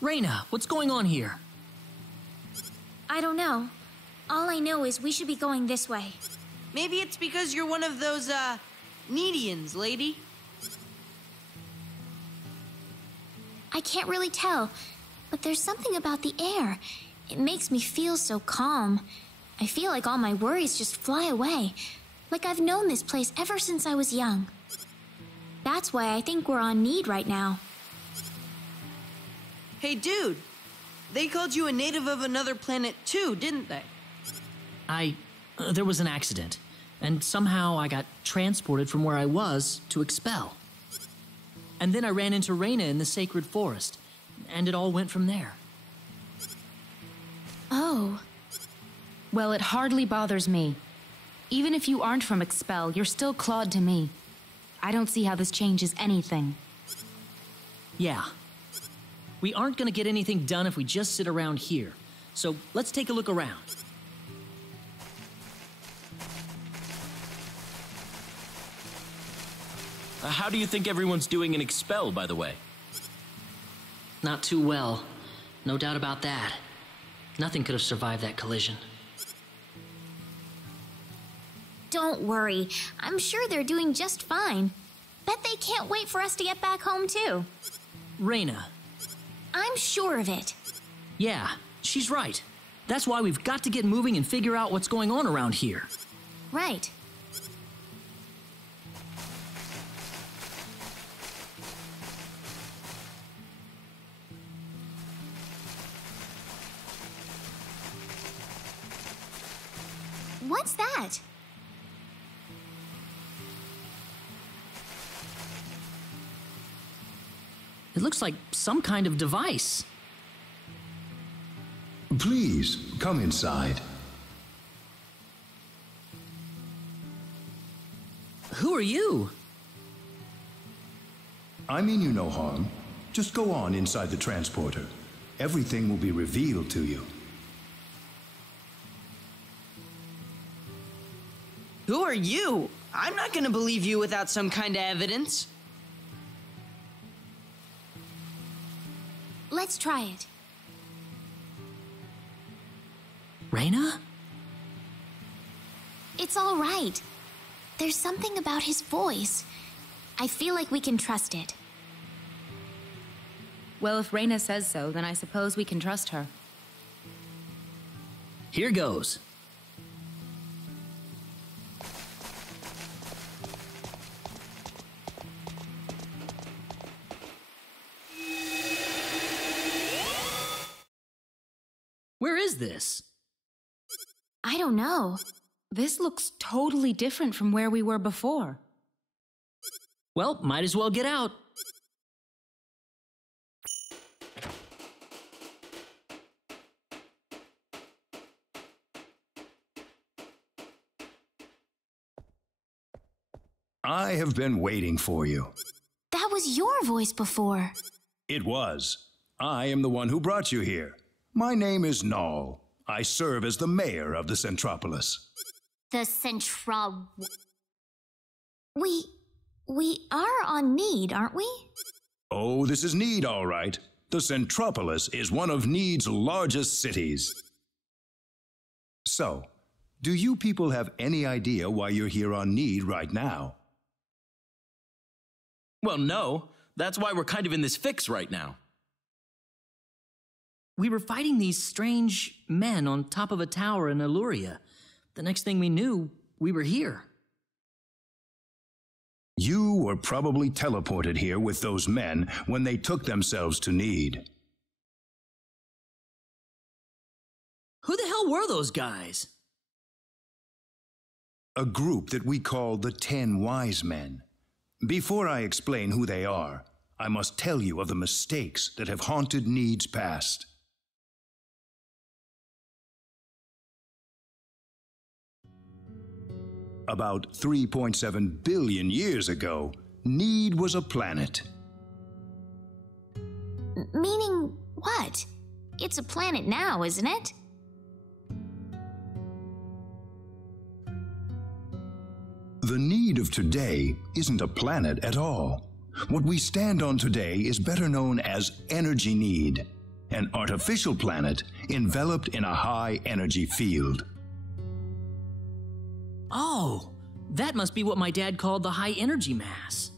Reyna, what's going on here? I don't know. All I know is we should be going this way. Maybe it's because you're one of those, Needians, lady. I can't really tell, but there's something about the air. It makes me feel so calm. I feel like all my worries just fly away, like I've known this place ever since I was young. That's why I think we're on Need right now. Hey, dude. They called you a native of another planet too, didn't they? There was an accident, and somehow I got transported from where I was to Expel. And then I ran into Reyna in the sacred forest, and it all went from there. Oh. Well, it hardly bothers me. Even if you aren't from Expel, you're still Claude to me. I don't see how this changes anything. Yeah. We aren't gonna get anything done if we just sit around here. So let's take a look around. How do you think everyone's doing in Expel, by the way? Not too well. No doubt about that. Nothing could have survived that collision. Don't worry. I'm sure they're doing just fine. Bet they can't wait for us to get back home, too. Reyna. I'm sure of it. Yeah, she's right. That's why we've got to get moving and figure out what's going on around here. Right. What's that? It looks like some kind of device. Please, come inside. Who are you? I mean you no harm. Just go on inside the transporter. Everything will be revealed to you. Who are you? I'm not gonna believe you without some kind of evidence. Let's try it. Reyna? It's all right. There's something about his voice. I feel like we can trust it. Well, if Reyna says so, then I suppose we can trust her. Here goes. Where is this? I don't know. This looks totally different from where we were before. Well, might as well get out. I have been waiting for you. That was your voice before. It was. I am the one who brought you here. My name is Null. I serve as the mayor of the Centropolis. The We are on Need, aren't we? Oh, this is Need, all right. The Centropolis is one of Need's largest cities. So, do you people have any idea why you're here on Need right now? Well, no. That's why we're kind of in this fix right now. We were fighting these strange men on top of a tower in Illyria. The next thing we knew, we were here. You were probably teleported here with those men when they took themselves to Need. Who the hell were those guys? A group that we call the 10 Wise Men. Before I explain who they are, I must tell you of the mistakes that have haunted Need's past. About 3.7 billion years ago, Need was a planet. Meaning what? It's a planet now, isn't it? The Need of today isn't a planet at all. What we stand on today is better known as Energy Need, an artificial planet enveloped in a high-energy field. Oh, that must be what my dad called the high energy mass.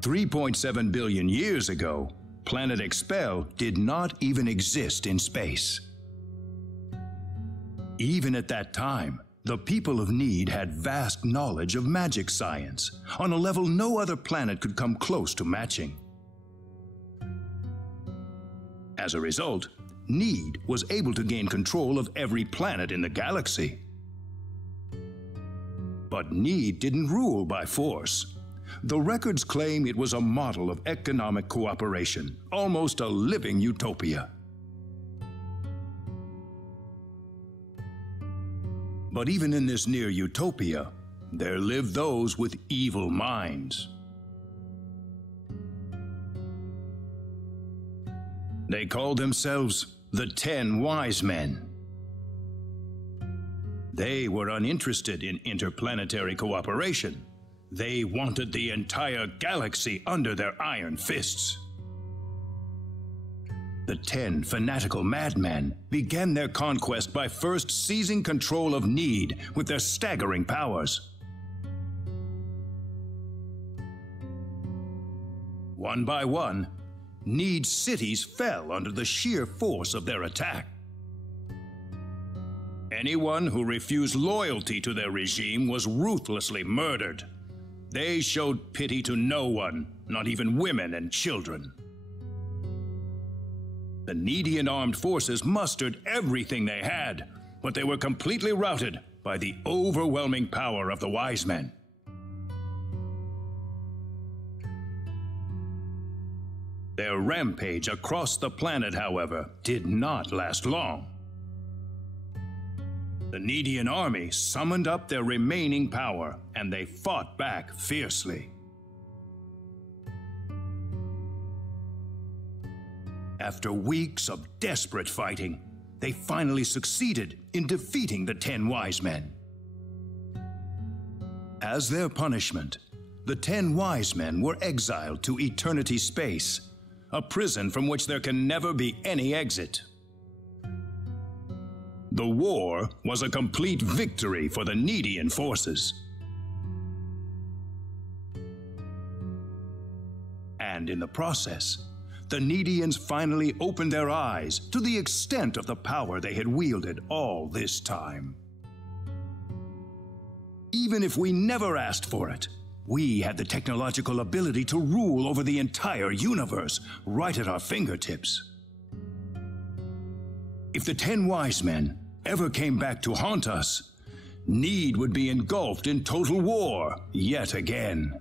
3.7 billion years ago, Planet Expel did not even exist in space. Even at that time, the people of Need had vast knowledge of magic science, on a level no other planet could come close to matching. As a result, Need was able to gain control of every planet in the galaxy. But Need didn't rule by force. The records claim it was a model of economic cooperation, almost a living utopia. But even in this near utopia, there lived those with evil minds. They called themselves the 10 Wise Men. They were uninterested in interplanetary cooperation. They wanted the entire galaxy under their iron fists. The 10 fanatical madmen began their conquest by first seizing control of Need with their staggering powers. One by one, Need's cities fell under the sheer force of their attack. Anyone who refused loyalty to their regime was ruthlessly murdered. They showed pity to no one, not even women and children. The Needian armed forces mustered everything they had, but they were completely routed by the overwhelming power of the Wise Men. Their rampage across the planet, however, did not last long. The Needian army summoned up their remaining power, and they fought back fiercely. After weeks of desperate fighting, they finally succeeded in defeating the 10 Wise Men. As their punishment, the 10 Wise Men were exiled to eternity space, a prison from which there can never be any exit. The war was a complete victory for the Needian forces. And in the process, the Needians finally opened their eyes to the extent of the power they had wielded all this time. Even if we never asked for it, we had the technological ability to rule over the entire universe right at our fingertips. If the 10 Wise Men ever came back to haunt us, Need would be engulfed in total war yet again.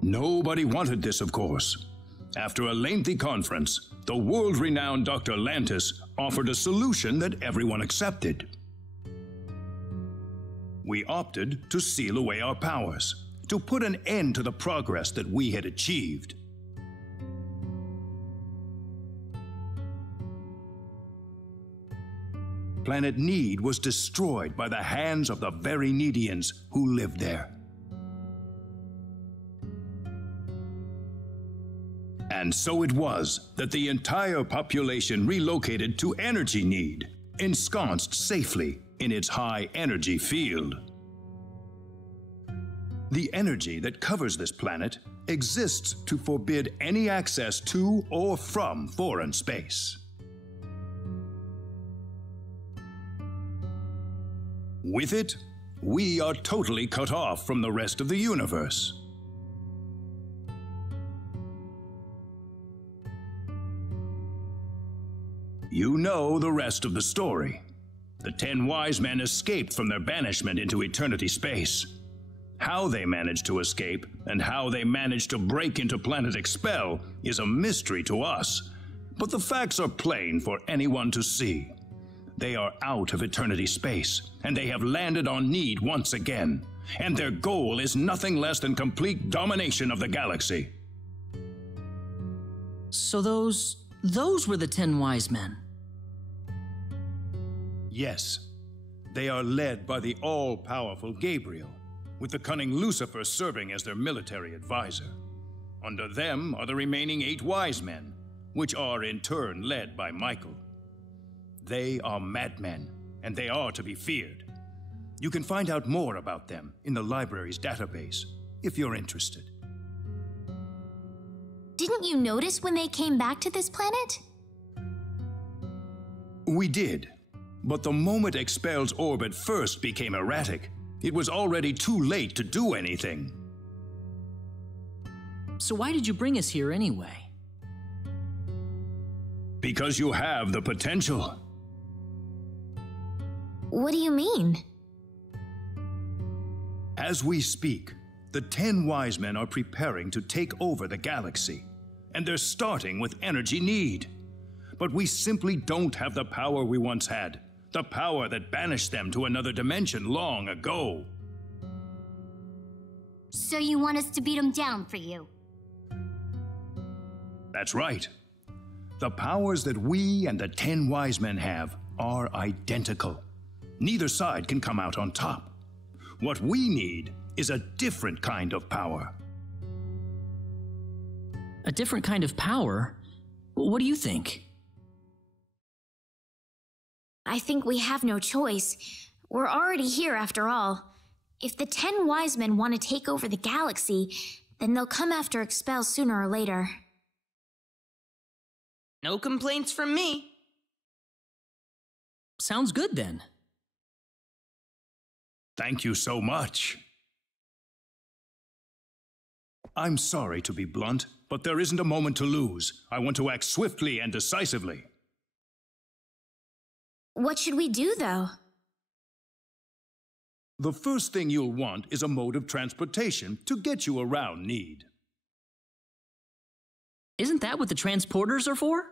Nobody wanted this, of course. After a lengthy conference, the world-renowned Dr. Lantis offered a solution that everyone accepted. We opted to seal away our powers, to put an end to the progress that we had achieved. Planet Need was destroyed by the hands of the very Needians who lived there. And so it was that the entire population relocated to Energy Need, ensconced safely in its high energy field. The energy that covers this planet exists to forbid any access to or from foreign space. With it, we are totally cut off from the rest of the universe. You know the rest of the story. The 10 Wise Men escaped from their banishment into eternity space. How they managed to escape and how they managed to break into Planet Expel is a mystery to us, but the facts are plain for anyone to see. They are out of eternity space, and they have landed on Need once again, and their goal is nothing less than complete domination of the galaxy. So those were the 10 Wise Men. Yes, they are led by the all-powerful Gabriel, with the cunning Lucifer serving as their military advisor. Under them are the remaining 8 Wise Men, which are in turn led by Michael. They are madmen, and they are to be feared. You can find out more about them in the library's database, if you're interested. Didn't you notice when they came back to this planet? We did, but the moment Expel's orbit first became erratic, it was already too late to do anything. So why did you bring us here anyway? Because you have the potential. What do you mean? As we speak, the 10 Wise Men are preparing to take over the galaxy, and they're starting with Energy Need. But we simply don't have the power we once had, the power that banished them to another dimension long ago. So you want us to beat them down for you? That's right. The powers that we and the 10 Wise Men have are identical. Neither side can come out on top. What we need is a different kind of power. A different kind of power? What do you think? I think we have no choice. We're already here after all. If the 10 wise men want to take over the galaxy, then they'll come after Expel sooner or later. No complaints from me. Sounds good then. Thank you so much. I'm sorry to be blunt, but there isn't a moment to lose. I want to act swiftly and decisively. What should we do, though? The first thing you'll want is a mode of transportation to get you around Need. Isn't that what the transporters are for?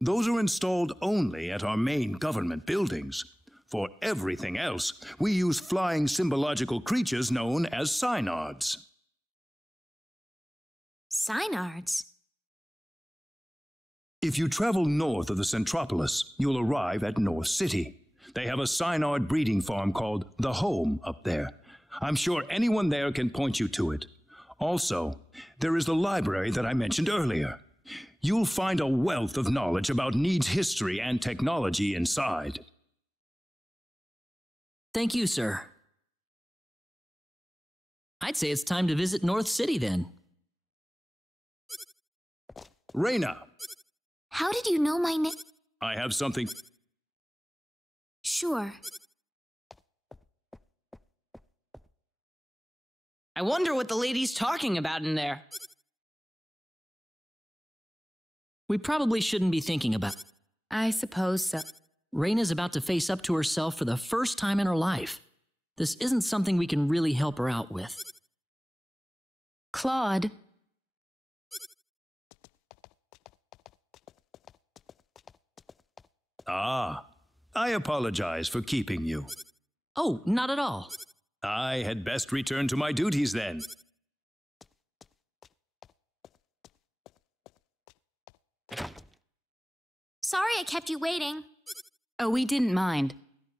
Those are installed only at our main government buildings. For everything else, we use flying symbological creatures known as synards. Synards? If you travel north of the Centropolis, you'll arrive at North City. They have a synard breeding farm called The Home up there. I'm sure anyone there can point you to it. Also, there is the library that I mentioned earlier. You'll find a wealth of knowledge about Need's history and technology inside. Thank you, sir. I'd say it's time to visit North City then. Reyna! How did you know my name? I have something... Sure. I wonder what the lady's talking about in there. We probably shouldn't be thinking about... I suppose so. Reyna's about to face up to herself for the first time in her life. This isn't something we can really help her out with. Claude. Ah, I apologize for keeping you. Oh, not at all. I had best return to my duties then. Sorry I kept you waiting. Oh, we didn't mind.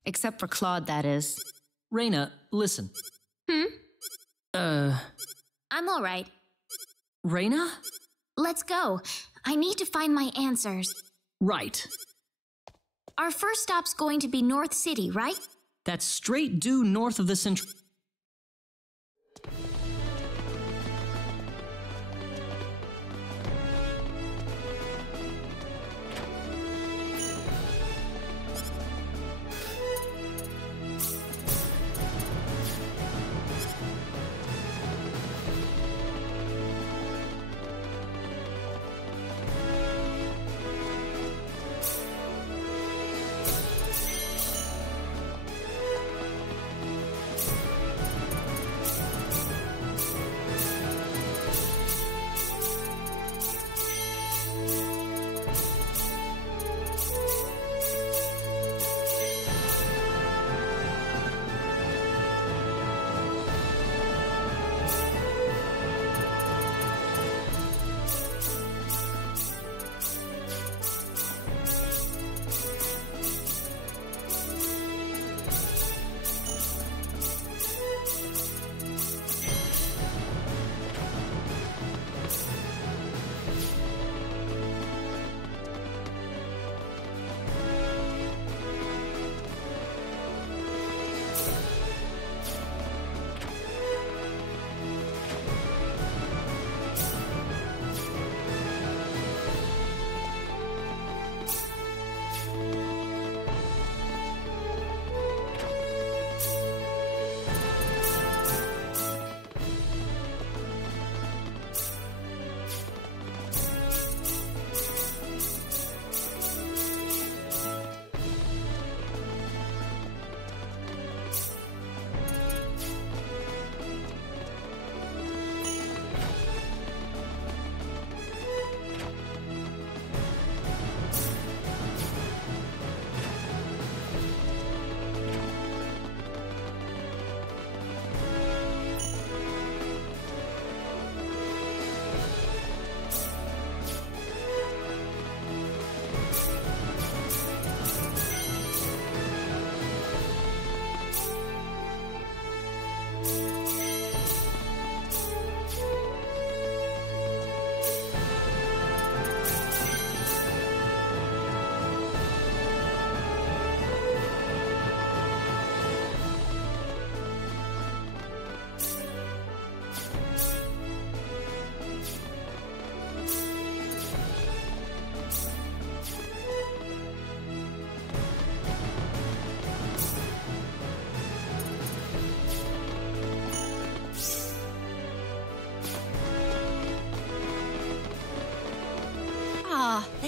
Except for Claude, that is. Reyna, listen. I'm all right. Reyna? Let's go. I need to find my answers. Right. Our first stop's going to be North City, right? That's straight due north of the central...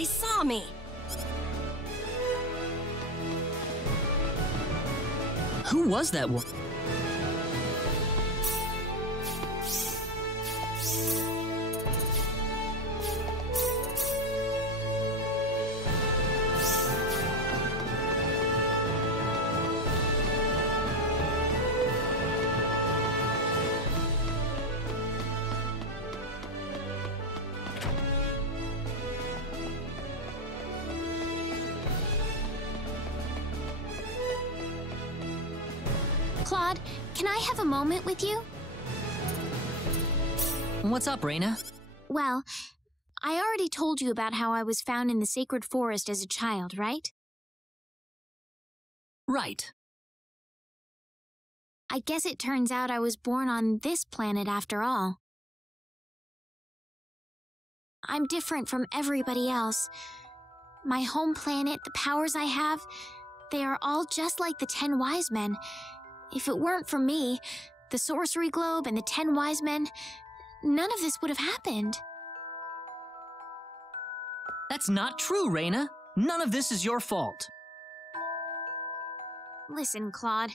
They saw me. Who was that one? Claude, can I have a moment with you? What's up, Reyna? Well, I already told you about how I was found in the sacred forest as a child, right? Right. I guess it turns out I was born on this planet after all. I'm different from everybody else. My home planet, the powers I have, they are all just like the 10 wise men. If it weren't for me, the sorcery globe and the 10 wise men, none of this would have happened. That's not true, Reyna. None of this is your fault. Listen, Claude.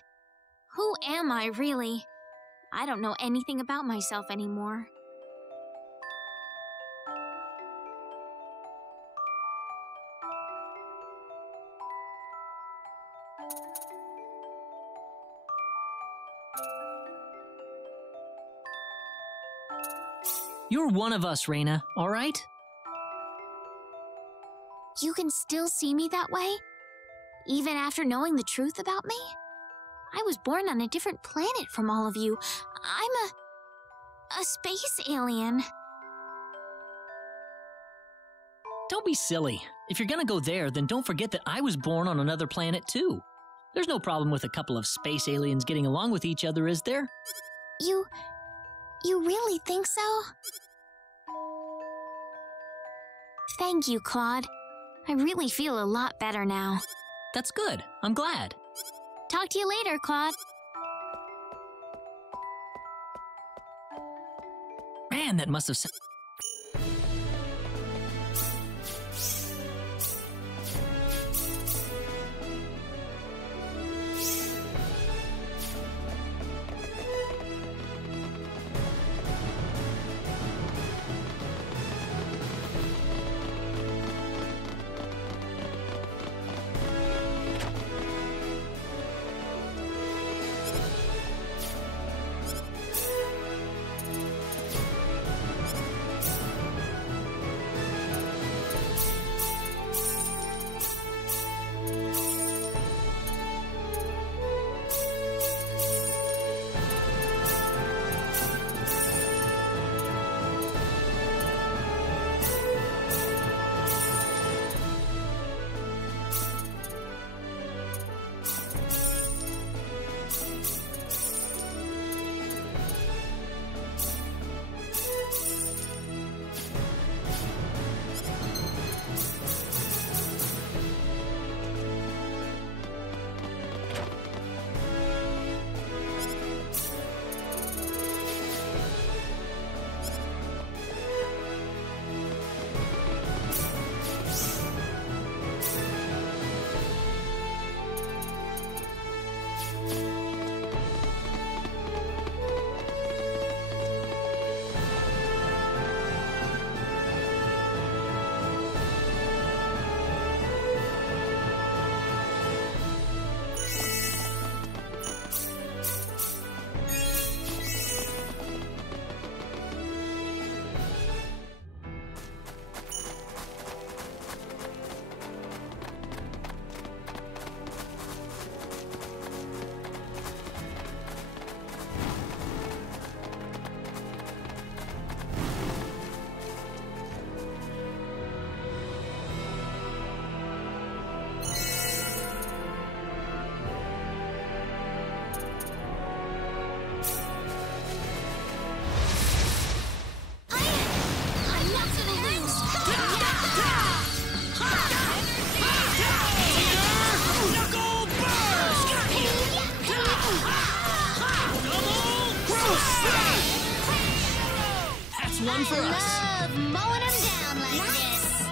Who am I, really? I don't know anything about myself anymore. You're one of us, Reyna, all right? You can still see me that way? Even after knowing the truth about me? I was born on a different planet from all of you. I'm a space alien. Don't be silly. If you're gonna go there, then don't forget that I was born on another planet too. There's no problem with a couple of space aliens getting along with each other, is there? You really think so? Thank you, Claude. I really feel a lot better now. That's good. I'm glad. Talk to you later, Claude. Man, that must have... One for us. I love mowing them down like this.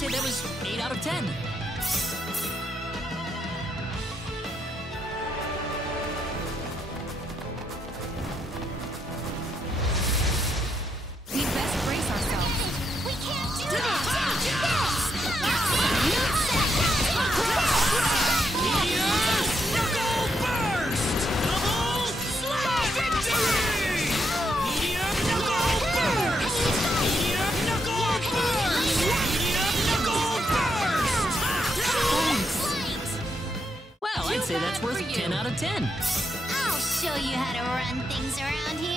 I'd say that was 8 out of 10. We'd best brace ourselves. We can't do that! Knuckle burst! Double slash victory! Medium knuckle burst! Medium knuckle burst! Medium knuckle burst! Well, I'd say that's worth 10 out of 10. I'll show you how to run things around here.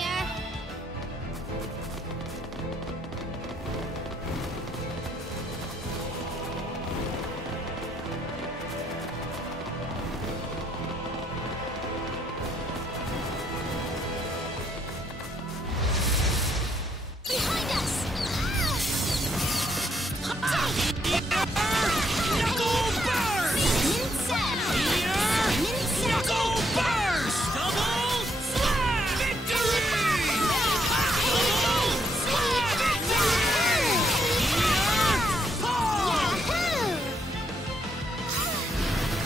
Behind us! Knuckle burst! Knuckle burst! Double slash victory! Double slash victory!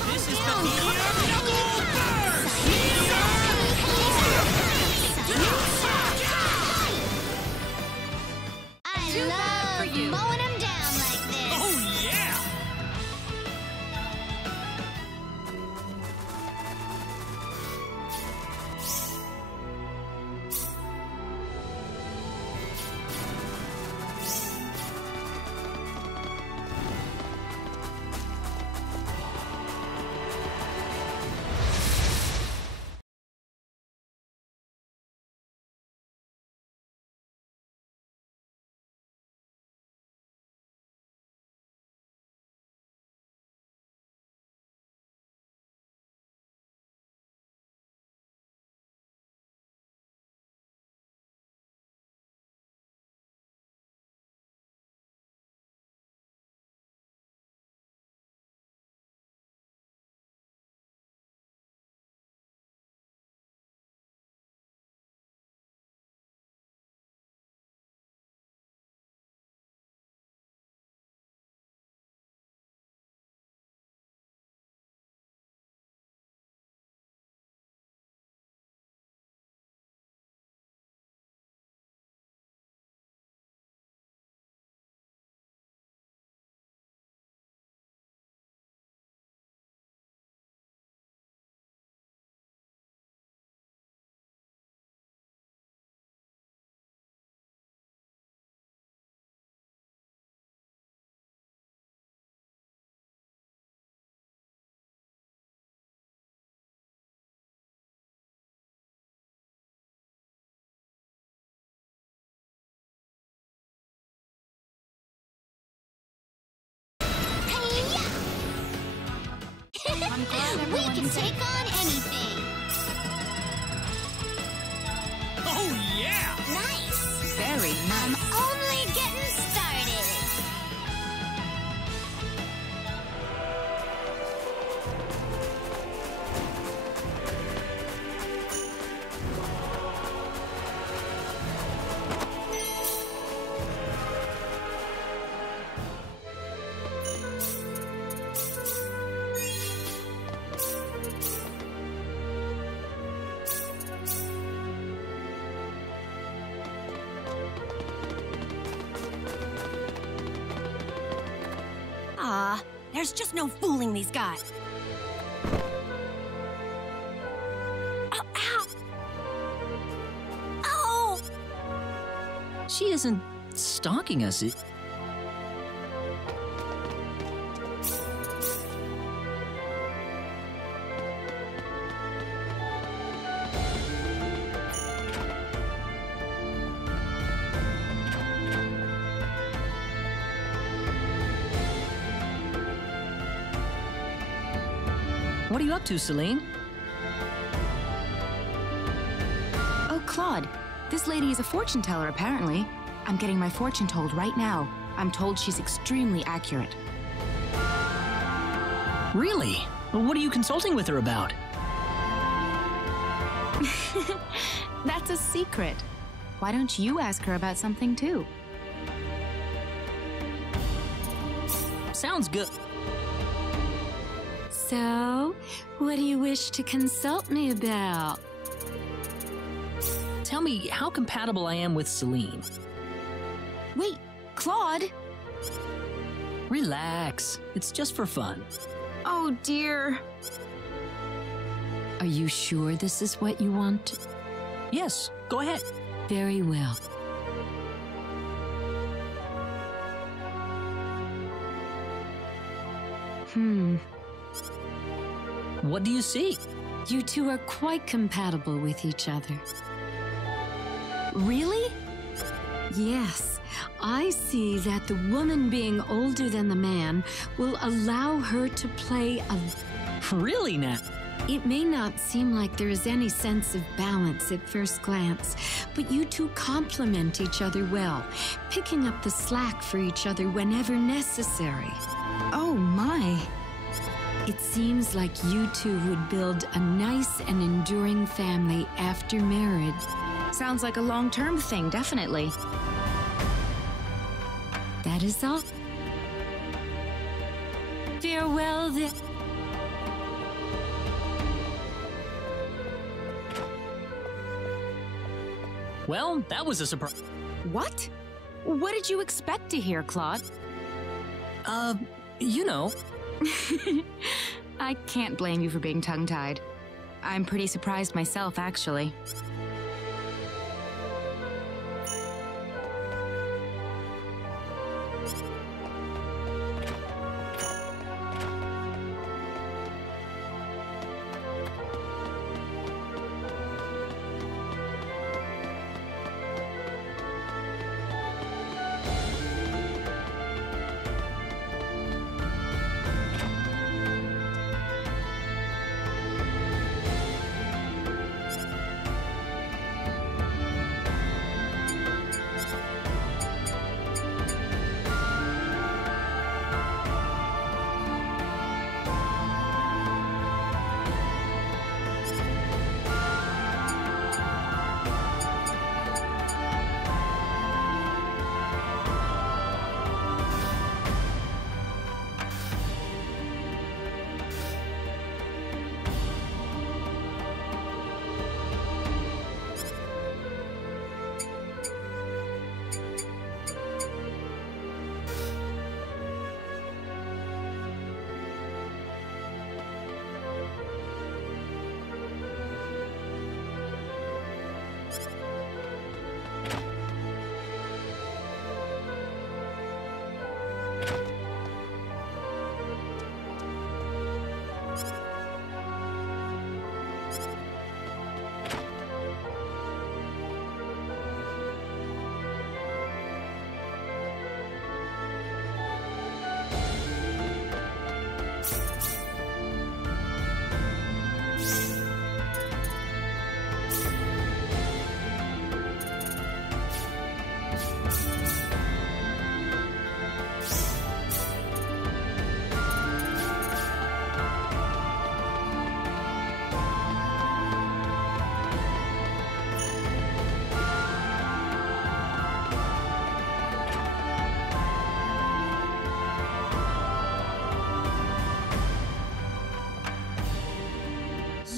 This is the medium knuckle burst! I love mowing them down like this. Oh yeah! We can take on anything. Oh yeah! Nice. Very nice. I'm only getting started. There's just no fooling these guys. Oh, ow! Oh! She isn't stalking us. What are you up to, Celine? Oh, Claude. This lady is a fortune teller, apparently. I'm getting my fortune told right now. I'm told she's extremely accurate. Really? Well, what are you consulting with her about? That's a secret. Why don't you ask her about something, too? Sounds good. So, what do you wish to consult me about? Tell me how compatible I am with Celine. Wait, Claude? Relax. It's just for fun. Oh, dear. Are you sure this is what you want? Yes, go ahead. Very well. What do you see? You two are quite compatible with each other. Really? Yes. I see that the woman being older than the man will allow her to play a... Really now? It may not seem like there is any sense of balance at first glance, but you two complement each other well, picking up the slack for each other whenever necessary. Oh, my. It seems like you two would build a nice and enduring family after marriage. Sounds like a long-term thing, definitely. That is all. Farewell then. Well, that was a surprise. What? What did you expect to hear, Claude? You know. I can't blame you for being tongue-tied. I'm pretty surprised myself, actually.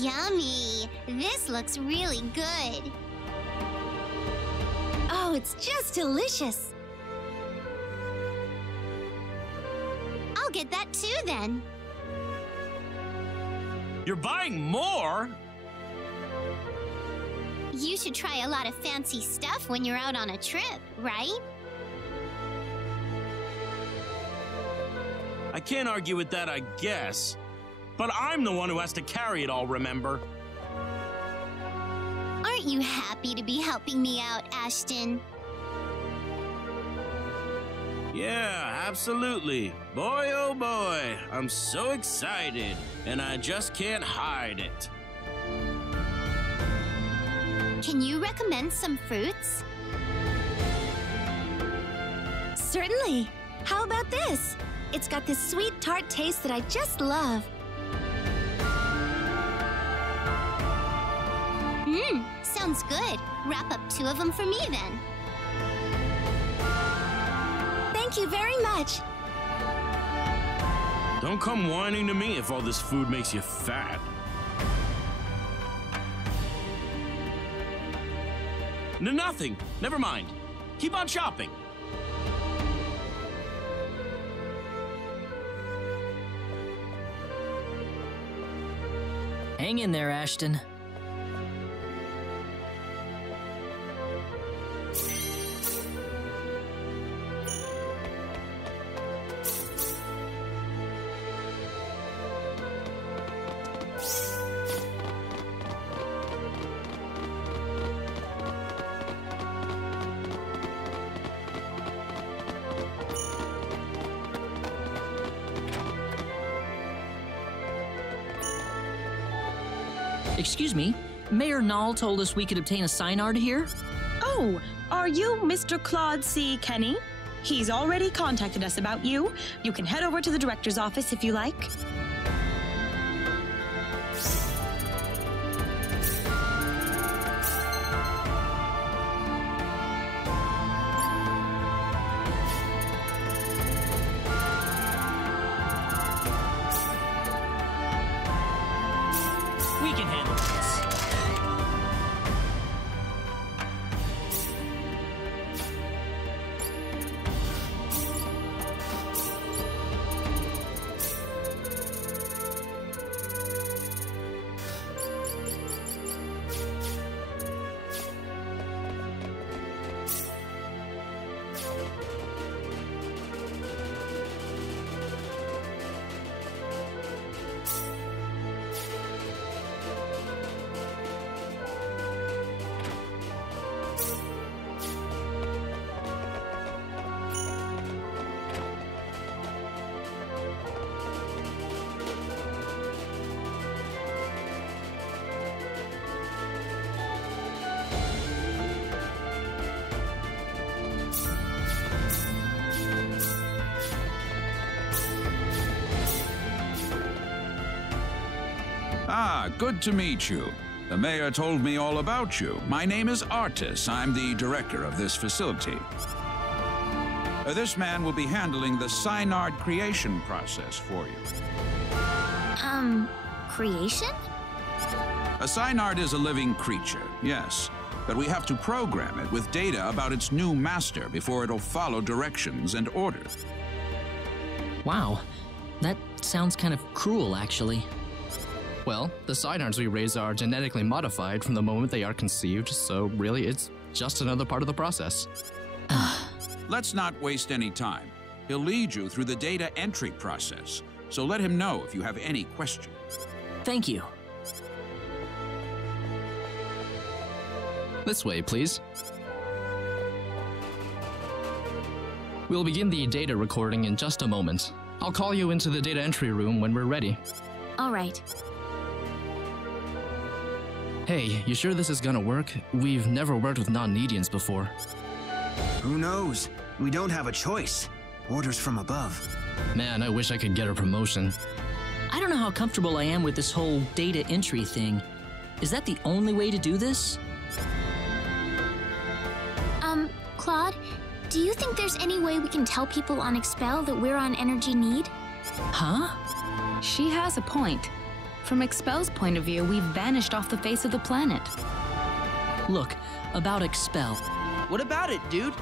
Yummy! This looks really good. Oh, it's just delicious. I'll get that too then. You're buying more? You should try a lot of fancy stuff when you're out on a trip, right? I can't argue with that, I guess. But I'm the one who has to carry it all, remember? Aren't you happy to be helping me out, Ashton? Yeah, absolutely. Boy, oh boy, I'm so excited, and I just can't hide it. Can you recommend some fruits? Certainly. How about this? It's got this sweet tart taste that I just love. Sounds good. Wrap up 2 of them for me then. Thank you very much. Don't come whining to me if all this food makes you fat. Nothing. Never mind. Keep on chopping. Hang in there, Ashton. Excuse me, Mayor Nall told us we could obtain a Synard here? Oh, are you Mr. Claude C. Kenny? He's already contacted us about you. You can head over to the director's office if you like. We can handle this. Ah, good to meet you. The mayor told me all about you. My name is Artis. I'm the director of this facility. This man will be handling the Synard creation process for you. Creation? A Synard is a living creature, yes. But we have to program it with data about its new master before it'll follow directions and orders. Wow, that sounds kind of cruel, actually. Well, the Synards we raise are genetically modified from the moment they are conceived, so really it's just another part of the process. Let's not waste any time. He'll lead you through the data entry process, so let him know if you have any questions. Thank you. This way, please. We'll begin the data recording in just a moment. I'll call you into the data entry room when we're ready. All right. Hey, you sure this is gonna work? We've never worked with non-Nedians before. Who knows? We don't have a choice. Orders from above. Man, I wish I could get a promotion. I don't know how comfortable I am with this whole data entry thing. Is that the only way to do this? Claude, do you think there's any way we can tell people on Expel that we're on energy need? Huh? She has a point. From Expel's point of view, we've vanished off the face of the planet. Look, about Expel. What about it, dude?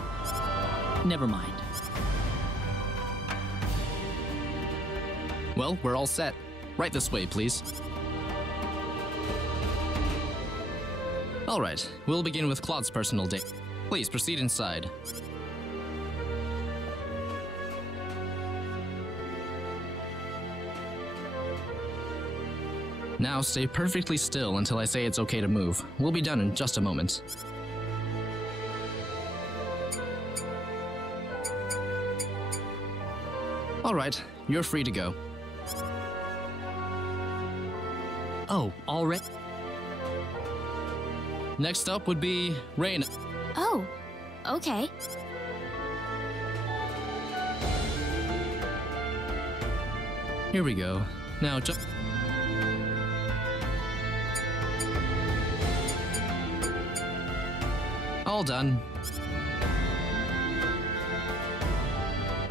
Never mind. Well, we're all set. Right this way, please. All right, we'll begin with Claude's personal data. Please proceed inside. Now stay perfectly still until I say it's okay to move. We'll be done in just a moment. All right, you're free to go. Oh, already? Next up would be Raina. Oh, okay. Here we go. Now just... All done.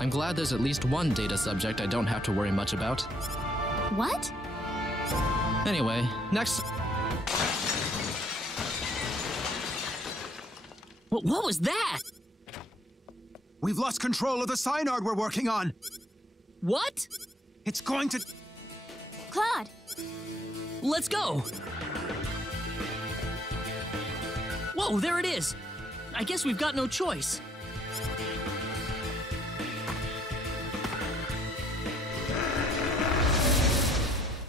I'm glad there's at least one data subject I don't have to worry much about. What? Anyway, next... What was that? We've lost control of the Synard we're working on. What? It's going to... Claude! Let's go! Whoa, there it is! I guess we've got no choice.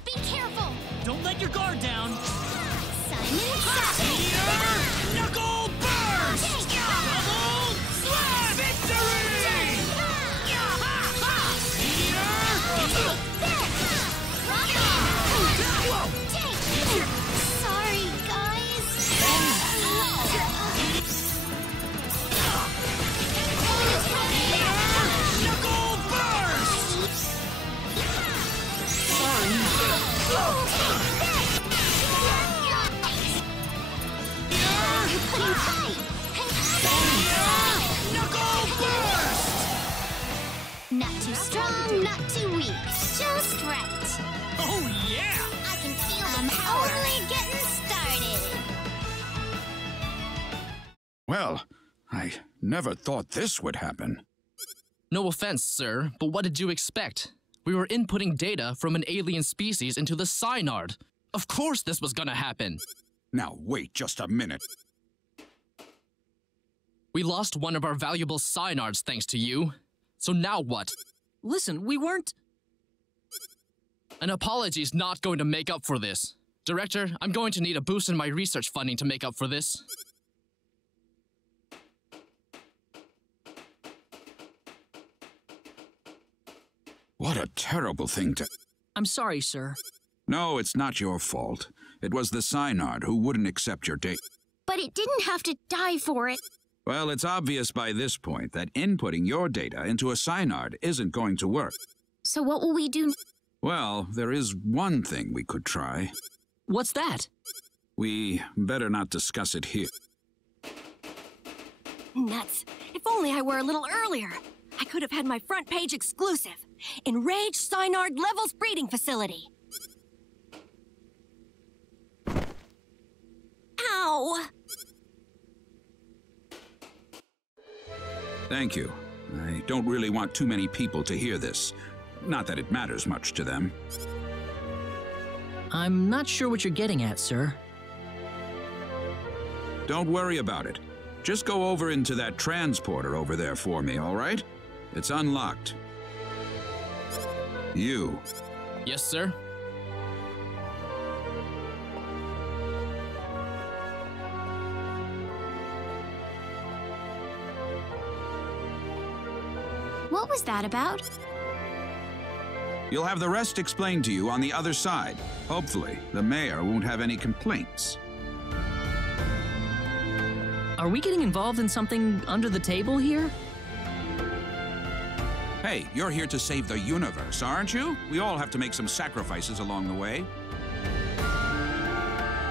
Be careful! Don't let your guard down! Simon Satin! Knuckle burst! Double slap! Victory! Sorry, guys. Knuckle burst! Knuckle burst! Not too strong, not too weak. Just right. Oh yeah! I can feel the power. Only getting started. Well, I never thought this would happen. No offense, sir, but what did you expect? We were inputting data from an alien species into the Synard. Of course this was gonna happen. Now wait just a minute. We lost one of our valuable Synards thanks to you. So now what? Listen, we weren't... An apology's not going to make up for this. Director, I'm going to need a boost in my research funding to make up for this. What a terrible thing to... I'm sorry, sir. No, it's not your fault. It was the Synard who wouldn't accept your data. But it didn't have to die for it. Well, it's obvious by this point that inputting your data into a Synard isn't going to work. So what will we do? Well, there is one thing we could try. What's that? We better not discuss it here. Nuts. If only I were a little earlier. I could have had my front page exclusive. Enraged Synard Levels Breeding Facility. Ow! Thank you. I don't really want too many people to hear this. Not that it matters much to them. I'm not sure what you're getting at, sir. Don't worry about it. Just go over into that transporter over there for me, all right? It's unlocked. You. Yes, sir. What was that about? You'll have the rest explained to you on the other side. Hopefully, the mayor won't have any complaints. Are we getting involved in something under the table here? Hey, you're here to save the universe, aren't you? We all have to make some sacrifices along the way.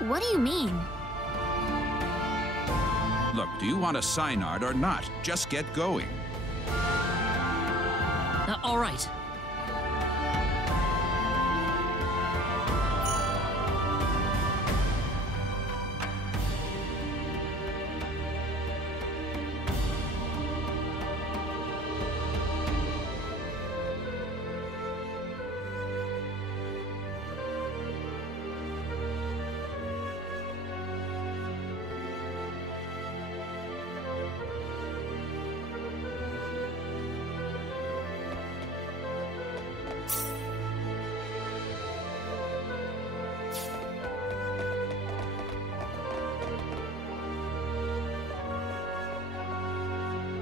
What do you mean? Look, do you want a Synard or not? Just get going. All right.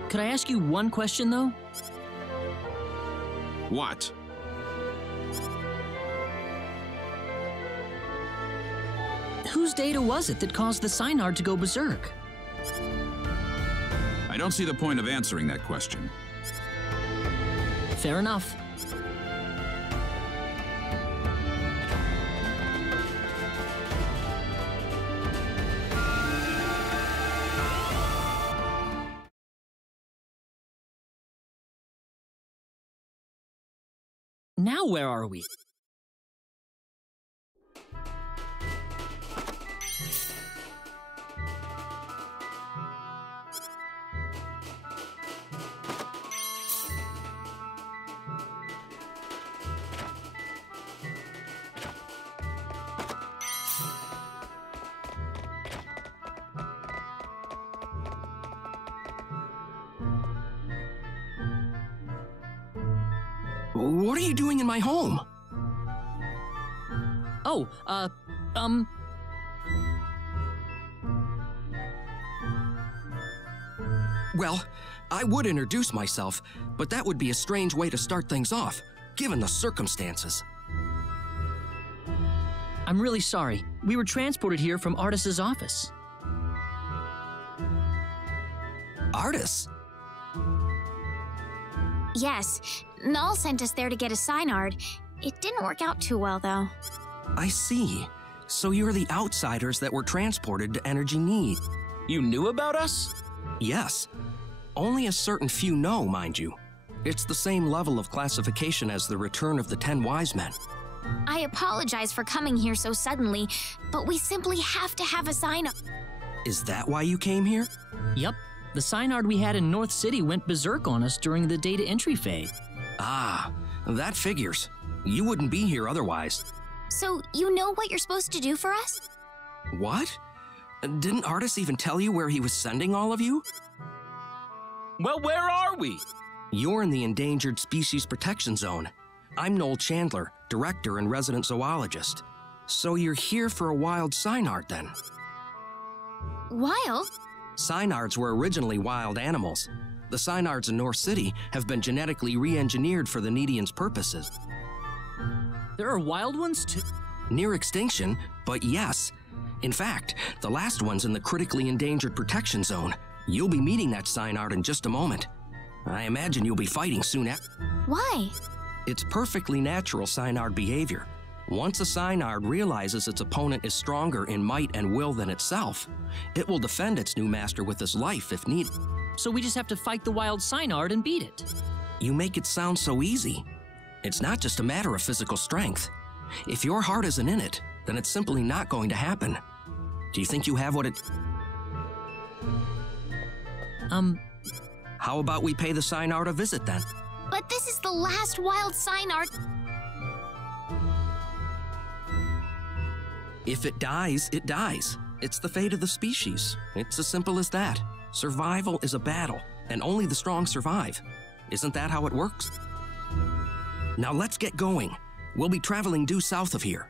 Could I ask you one question, though? What? Whose data was it that caused the Synard to go berserk? I don't see the point of answering that question. Fair enough. Now where are we? What are you doing in my home? Oh, Well, I would introduce myself, but that would be a strange way to start things off, given the circumstances. I'm really sorry. We were transported here from Artis's office. Artis? Yes, Null sent us there to get a Synard. It didn't work out too well, though. I see. So you're the outsiders that were transported to Energy Need. You knew about us? Yes. Only a certain few know, mind you. It's the same level of classification as the Return of the 10 Wise Men. I apologize for coming here so suddenly, but we simply have to have a Synard. Is that why you came here? Yep. The Synard we had in North City went berserk on us during the data entry phase. Ah, that figures. You wouldn't be here otherwise. So, you know what you're supposed to do for us? What? Didn't Artis even tell you where he was sending all of you? Well, where are we? You're in the Endangered Species Protection Zone. I'm Noel Chandler, Director and Resident Zoologist. So you're here for a wild Synard, then? Wild? Synards were originally wild animals. The Synards in North City have been genetically re-engineered for the Needians' purposes. There are wild ones too? Near extinction, but yes. In fact, the last one's in the Critically Endangered Protection Zone. You'll be meeting that Synard in just a moment. I imagine you'll be fighting soon after. Why? It's perfectly natural Synard behavior. Once a Synard realizes its opponent is stronger in might and will than itself, it will defend its new master with its life if needed. So we just have to fight the wild Synard and beat it. You make it sound so easy. It's not just a matter of physical strength. If your heart isn't in it, then it's simply not going to happen. Do you think you have what it... How about we pay the Synard a visit then? But this is the last wild Synard. If it dies, it dies. It's the fate of the species. It's as simple as that. Survival is a battle, and only the strong survive. Isn't that how it works? Now let's get going. We'll be traveling due south of here.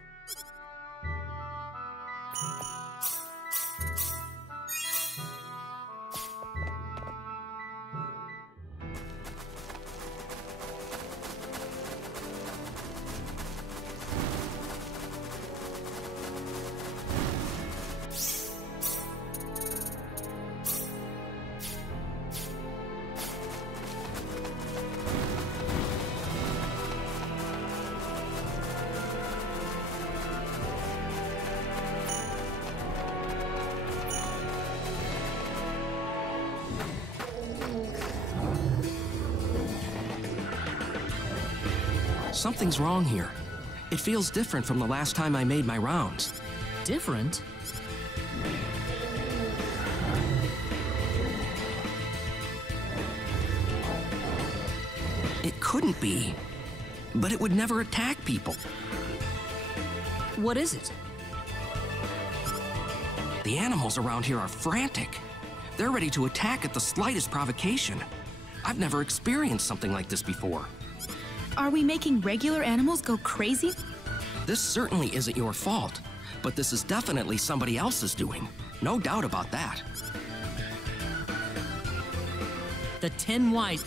Something's wrong here. It feels different from the last time I made my rounds. Different? It couldn't be. But it would never attack people. What is it? The animals around here are frantic. They're ready to attack at the slightest provocation. I've never experienced something like this before. Are we making regular animals go crazy? This certainly isn't your fault, but this is definitely somebody else's doing. No doubt about that. The 10 Wise.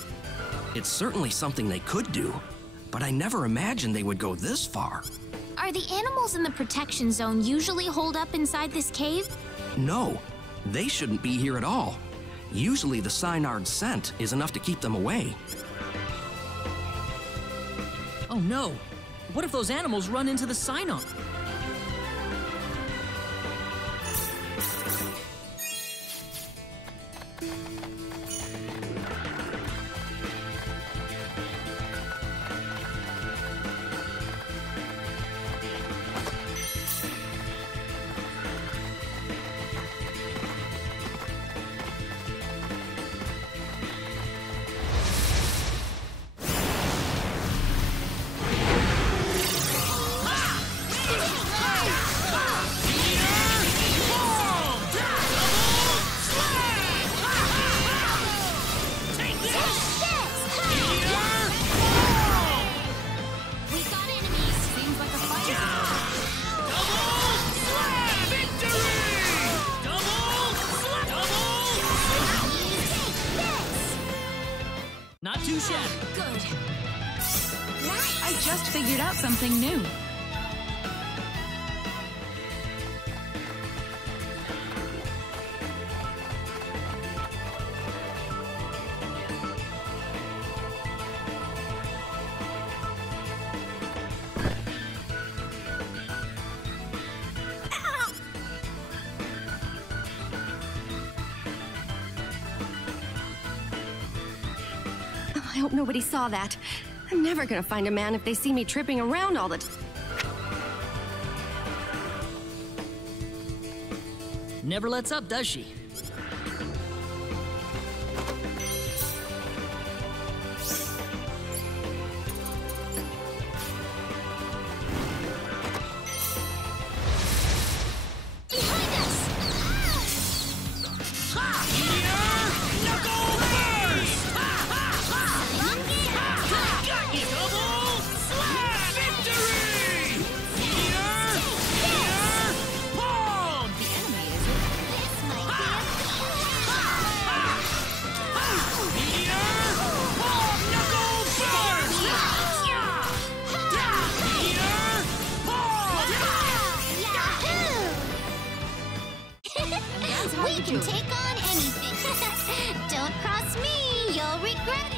It's certainly something they could do, but I never imagined they would go this far. Are the animals in the protection zone usually holed up inside this cave? No, they shouldn't be here at all. Usually the Synard's scent is enough to keep them away. Oh no! What if those animals run into the Synard? you shatter. Good. Nice. I just figured out something new. I hope nobody saw that. I'm never gonna find a man if they see me tripping around all the time. Never lets up, does she? We can take on anything. Don't cross me, you'll regret it.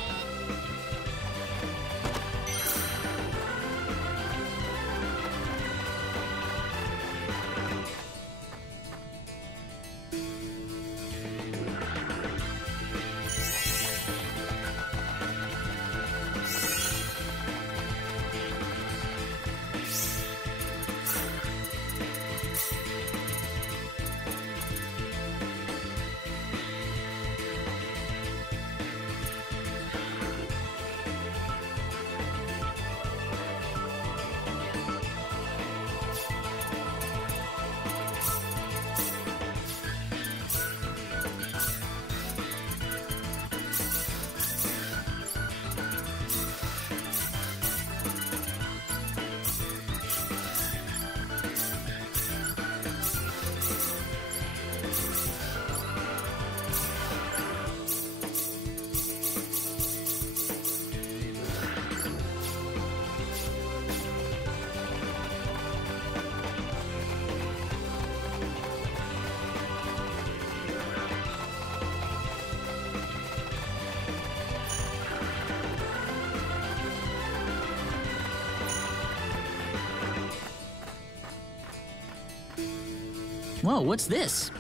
Whoa, what's this?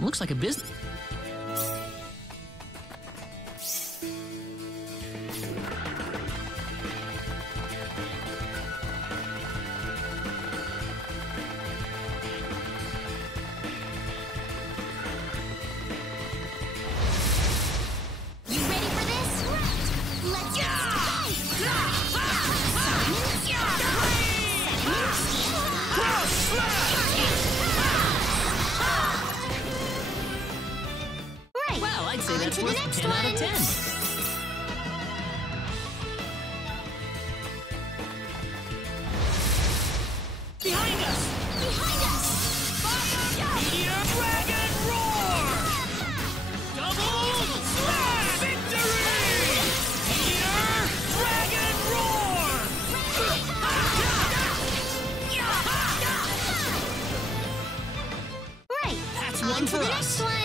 Looks like a business. You ready for this? Let's get Well, I'd say that's to the worth next 10 out of one. 10. Behind us! Behind us! Meteor Dragon Roar! Double Slash! Victory! Meteor Dragon Roar! Right. That's On one to for the us. next one.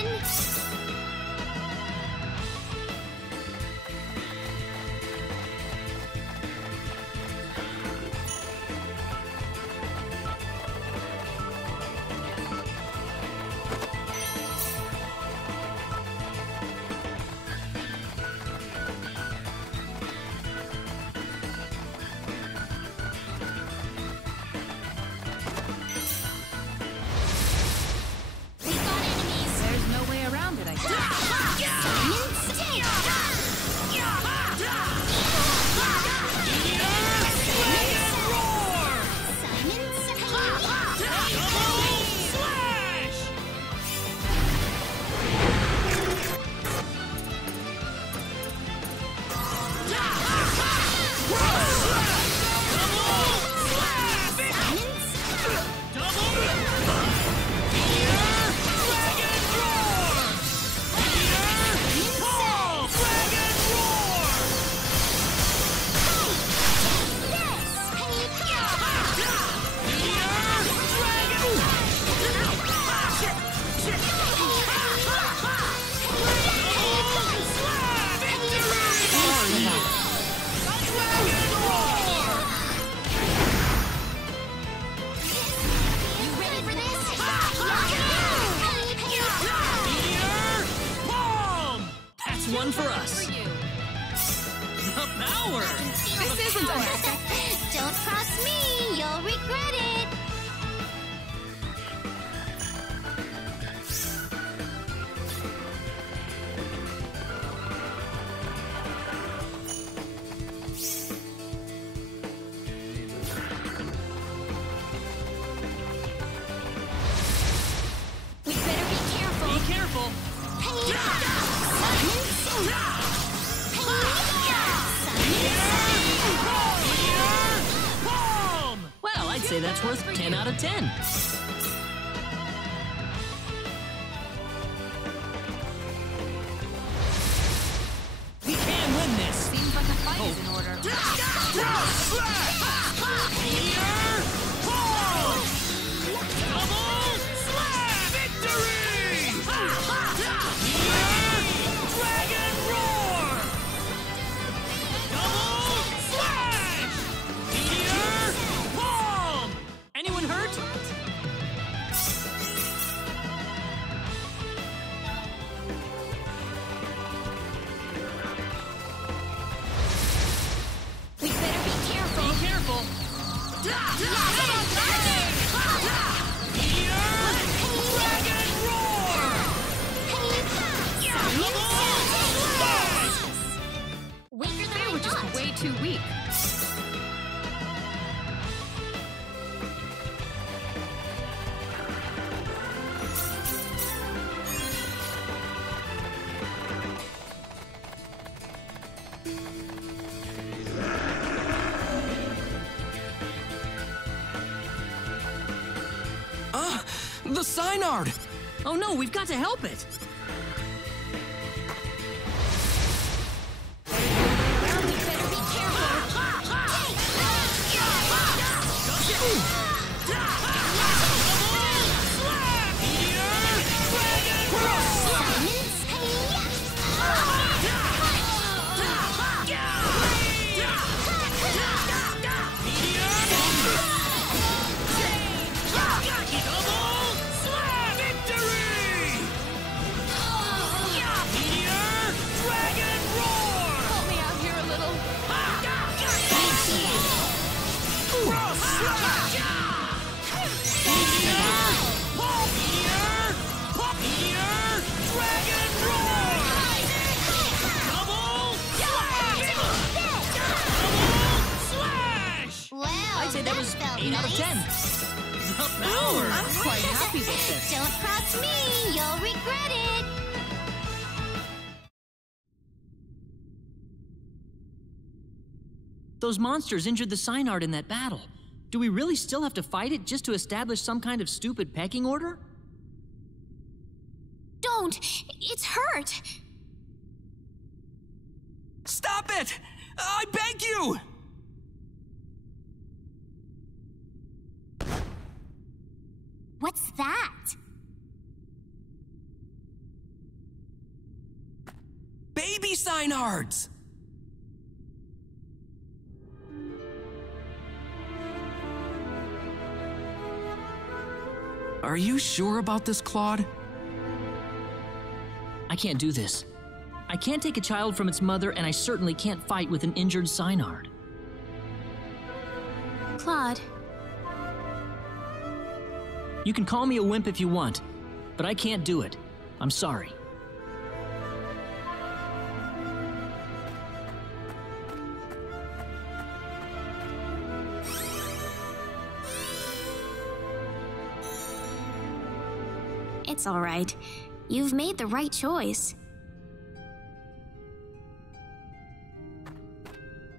power! This isn't Don't cross me, you'll regret it. We better be careful. Be careful. Well, I'd say that's worth 10 out of 10. We can win this. Seems like a fight is in order. Double slap! Victory! Dragon roar! Double slash! Meteor palm! Anyone hurt? We better be careful. Be careful. They were just way too weak. The Synard! Oh no, we've got to help it! I'd say that was 8 out of 10. The power! I'm quite happy with this. Don't cross me, you'll regret it. Those monsters injured the Synard in that battle. Do we really still have to fight it just to establish some kind of stupid pecking order? Don't! It's hurt! Stop it! I beg you! What's that? Baby Synards! Are you sure about this, Claude? I can't do this. I can't take a child from its mother, and I certainly can't fight with an injured Synard. Claude. You can call me a wimp if you want, but I can't do it. I'm sorry. It's all right. You've made the right choice.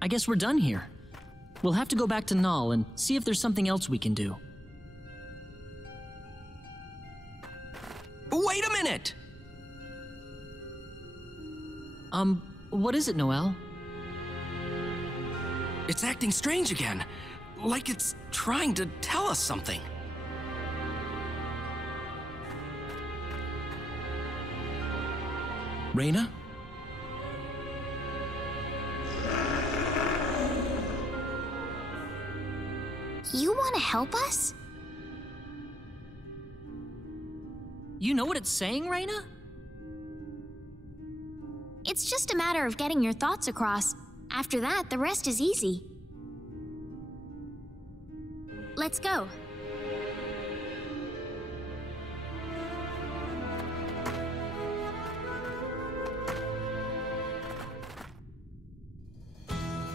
I guess we're done here. We'll have to go back to Null and see if there's something else we can do. Wait a minute! What is it, Noel? It's acting strange again. Like it's trying to tell us something. Reyna? You want to help us? You know what it's saying, Reyna? It's just a matter of getting your thoughts across. After that, the rest is easy. Let's go.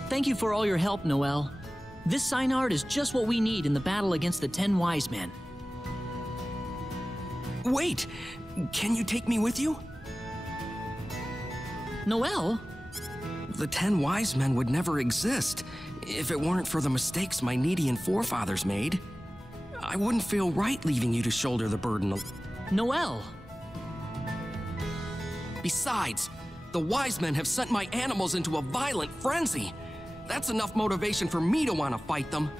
Thank you for all your help, Noelle. This Synard is just what we need in the battle against the 10 Wise Men. Wait! Can you take me with you? Noelle? The 10 Wise Men would never exist if it weren't for the mistakes my Needian forefathers made. I wouldn't feel right leaving you to shoulder the burden of... Noelle! Besides, the Wise Men have sent my animals into a violent frenzy. That's enough motivation for me to want to fight them.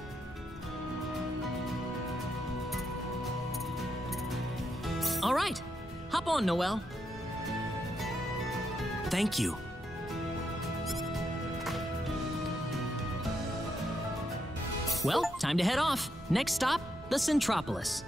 All right, hop on, Noelle. Thank you. Well, time to head off. Next stop, the Centropolis.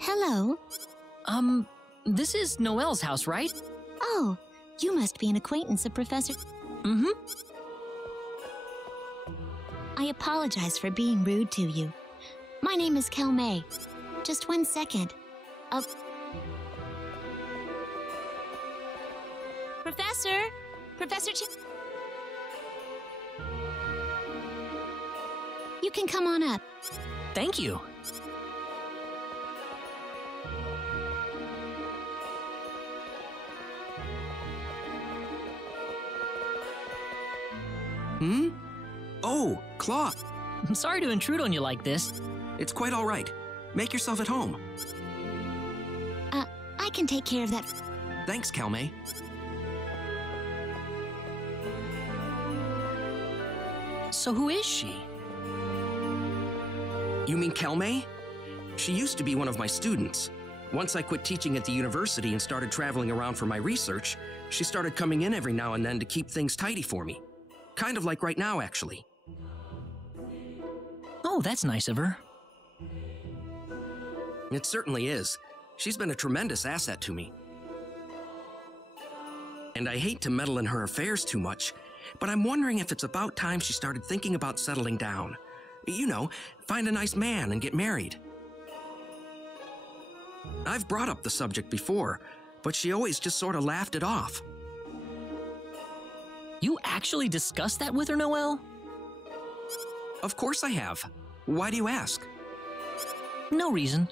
Hello? This is Noelle's house, right? Oh, you must be an acquaintance of Professor... Mm-hmm. I apologize for being rude to you. My name is Kel May. Just 1 second. Professor? Professor You can come on up. Thank you. Hmm? Oh, Claude. I'm sorry to intrude on you like this. It's quite all right. Make yourself at home. I can take care of that. Thanks, Calmay. So who is she? You mean Calmay? She used to be one of my students. Once I quit teaching at the university and started traveling around for my research, she started coming in every now and then to keep things tidy for me. Kind of like right now, actually. Oh, that's nice of her. It certainly is. She's been a tremendous asset to me. And I hate to meddle in her affairs too much, but I'm wondering if it's about time she started thinking about settling down. You know, find a nice man and get married. I've brought up the subject before, but she always just sort of laughed it off. You actually discussed that with her, Noelle? Of course I have. Why do you ask? No reason.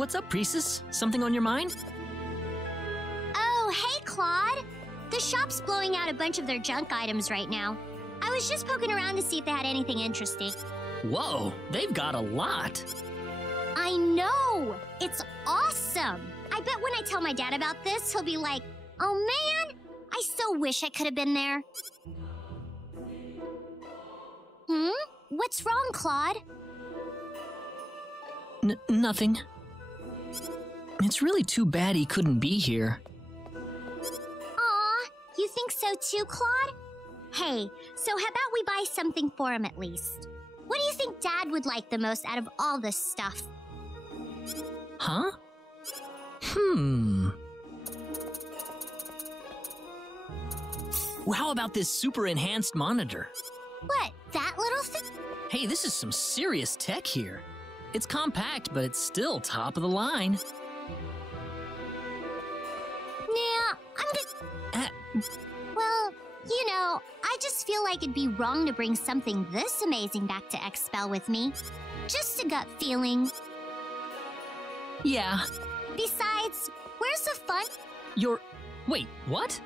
What's up, Priestess? Something on your mind? Oh, hey, Claude. The shop's blowing out a bunch of their junk items right now. I was just poking around to see if they had anything interesting. Whoa, they've got a lot. I know! It's awesome! I bet when I tell my dad about this, he'll be like, oh man, I so so wish I could have been there. What's wrong, Claude? Nothing. It's really too bad he couldn't be here. Aw, you think so too, Claude? Hey, so how about we buy something for him at least? What do you think Dad would like the most out of all this stuff? Huh? Well, how about this super enhanced monitor? What, that little thing? Hey, this is some serious tech here. It's compact, but it's still top of the line. Nah, well, you know, I just feel like it'd be wrong to bring something this amazing back to Expel with me. Just a gut feeling. Yeah. Besides, where's the fun? Wait, what?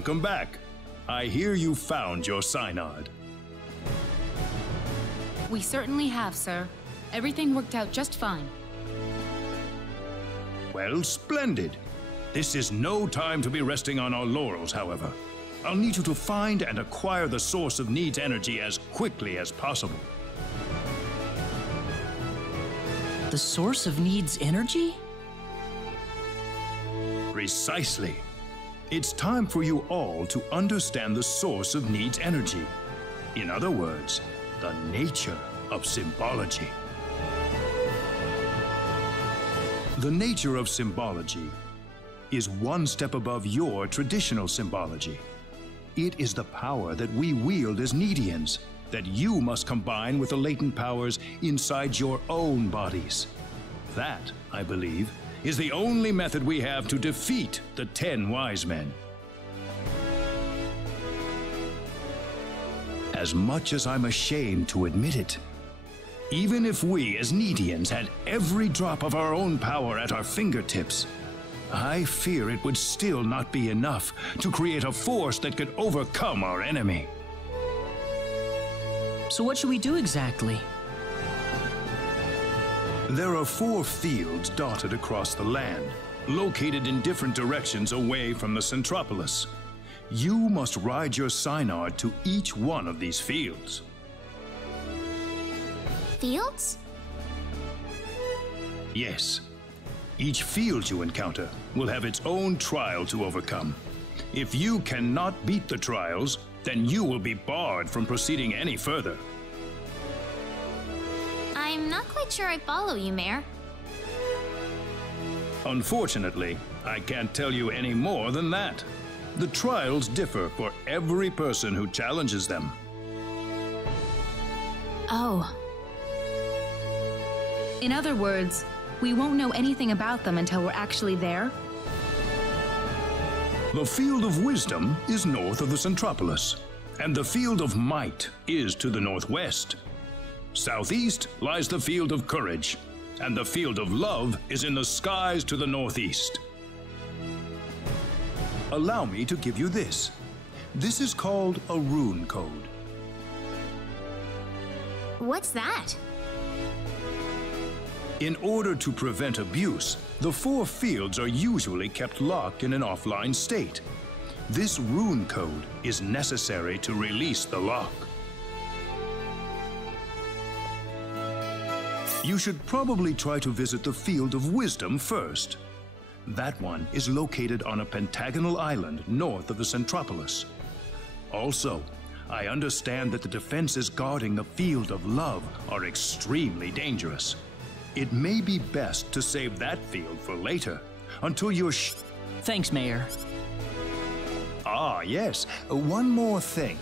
Welcome back. I hear you found your Synod. We certainly have, sir. Everything worked out just fine. Well, splendid. This is no time to be resting on our laurels, however. I'll need you to find and acquire the source of Need's energy as quickly as possible. The source of Need's energy? Precisely. It's time for you all to understand the source of Need's energy. In other words, the nature of symbology. The nature of symbology is one step above your traditional symbology. It is the power that we wield as Needians, that you must combine with the latent powers inside your own bodies. That, I believe, is the only method we have to defeat the 10 wise men. As much as I'm ashamed to admit it, even if we as Needians had every drop of our own power at our fingertips, I fear it would still not be enough to create a force that could overcome our enemy. So what should we do exactly? There are 4 fields dotted across the land, located in different directions away from the Centropolis. You must ride your Synard to each one of these fields. Fields? Yes. Each field you encounter will have its own trial to overcome. If you cannot beat the trials, then you will be barred from proceeding any further. I'm not quite sure I follow you, Mayor. Unfortunately, I can't tell you any more than that. The trials differ for every person who challenges them. Oh. In other words, we won't know anything about them until we're actually there? The Field of Wisdom is north of the Centropolis, and the Field of Might is to the northwest. Southeast lies the Field of Courage, and the Field of Love is in the skies to the northeast. Allow me to give you this. This is called a rune code. What's that? In order to prevent abuse, the 4 fields are usually kept locked in an offline state. This rune code is necessary to release the lock. You should probably try to visit the Field of Wisdom first. That one is located on a pentagonal island north of the Centropolis. Also, I understand that the defenses guarding the Field of Love are extremely dangerous. It may be best to save that field for later, until you're Thanks, Mayor. Ah, yes. One more thing.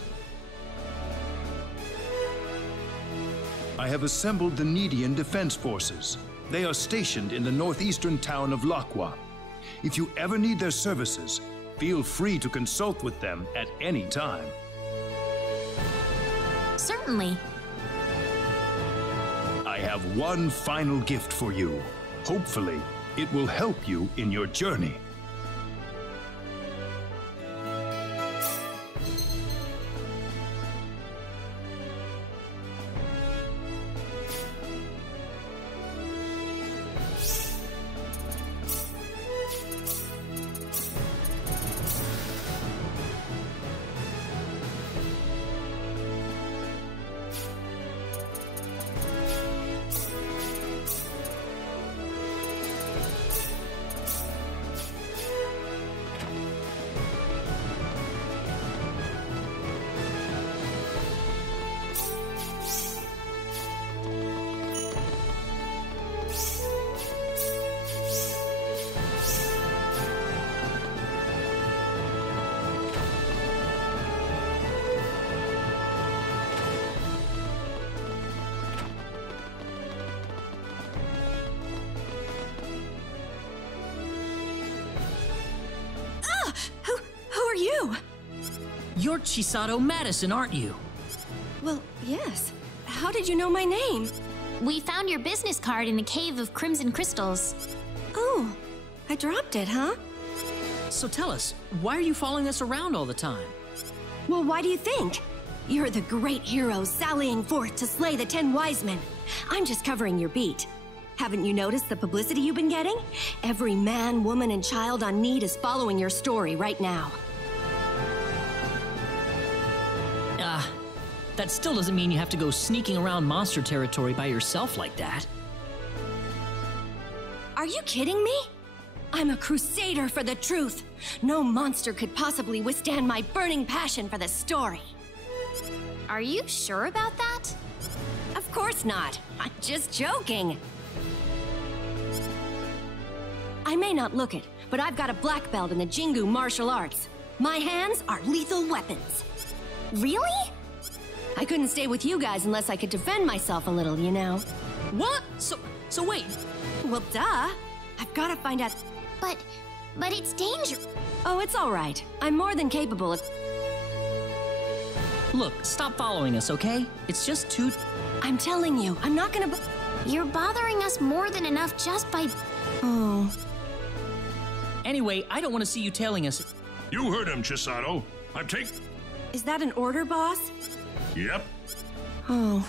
I have assembled the Needian Defense Forces. They are stationed in the northeastern town of Laqua. If you ever need their services, feel free to consult with them at any time. Certainly. I have one final gift for you. Hopefully, it will help you in your journey. You're Chisato Madison, aren't you? Well, yes. How did you know my name? We found your business card in a cave of crimson crystals. Oh, I dropped it, huh? So tell us, why are you following us around all the time? Well, why do you think? You're the great hero sallying forth to slay the 10 wise men. I'm just covering your beat. Haven't you noticed the publicity you've been getting? Every man, woman, and child on Need is following your story right now. That still doesn't mean you have to go sneaking around monster territory by yourself like that. Are you kidding me? I'm a crusader for the truth. No monster could possibly withstand my burning passion for the story. Are you sure about that? Of course not. I'm just joking. I may not look it, but I've got a black belt in the Jingu martial arts. My hands are lethal weapons. Really? I couldn't stay with you guys unless I could defend myself a little, you know. What? So wait. Well, duh. I've got to find out. But it's dangerous. Oh, it's all right. I'm more than capable of... Look, stop following us, okay? It's just too... I'm telling you, I'm not gonna... You're bothering us more than enough just by... Oh. Anyway, I don't want to see you tailing us. You heard him, Chisato. I'm taking... Is that an order, boss? Yep. Oh.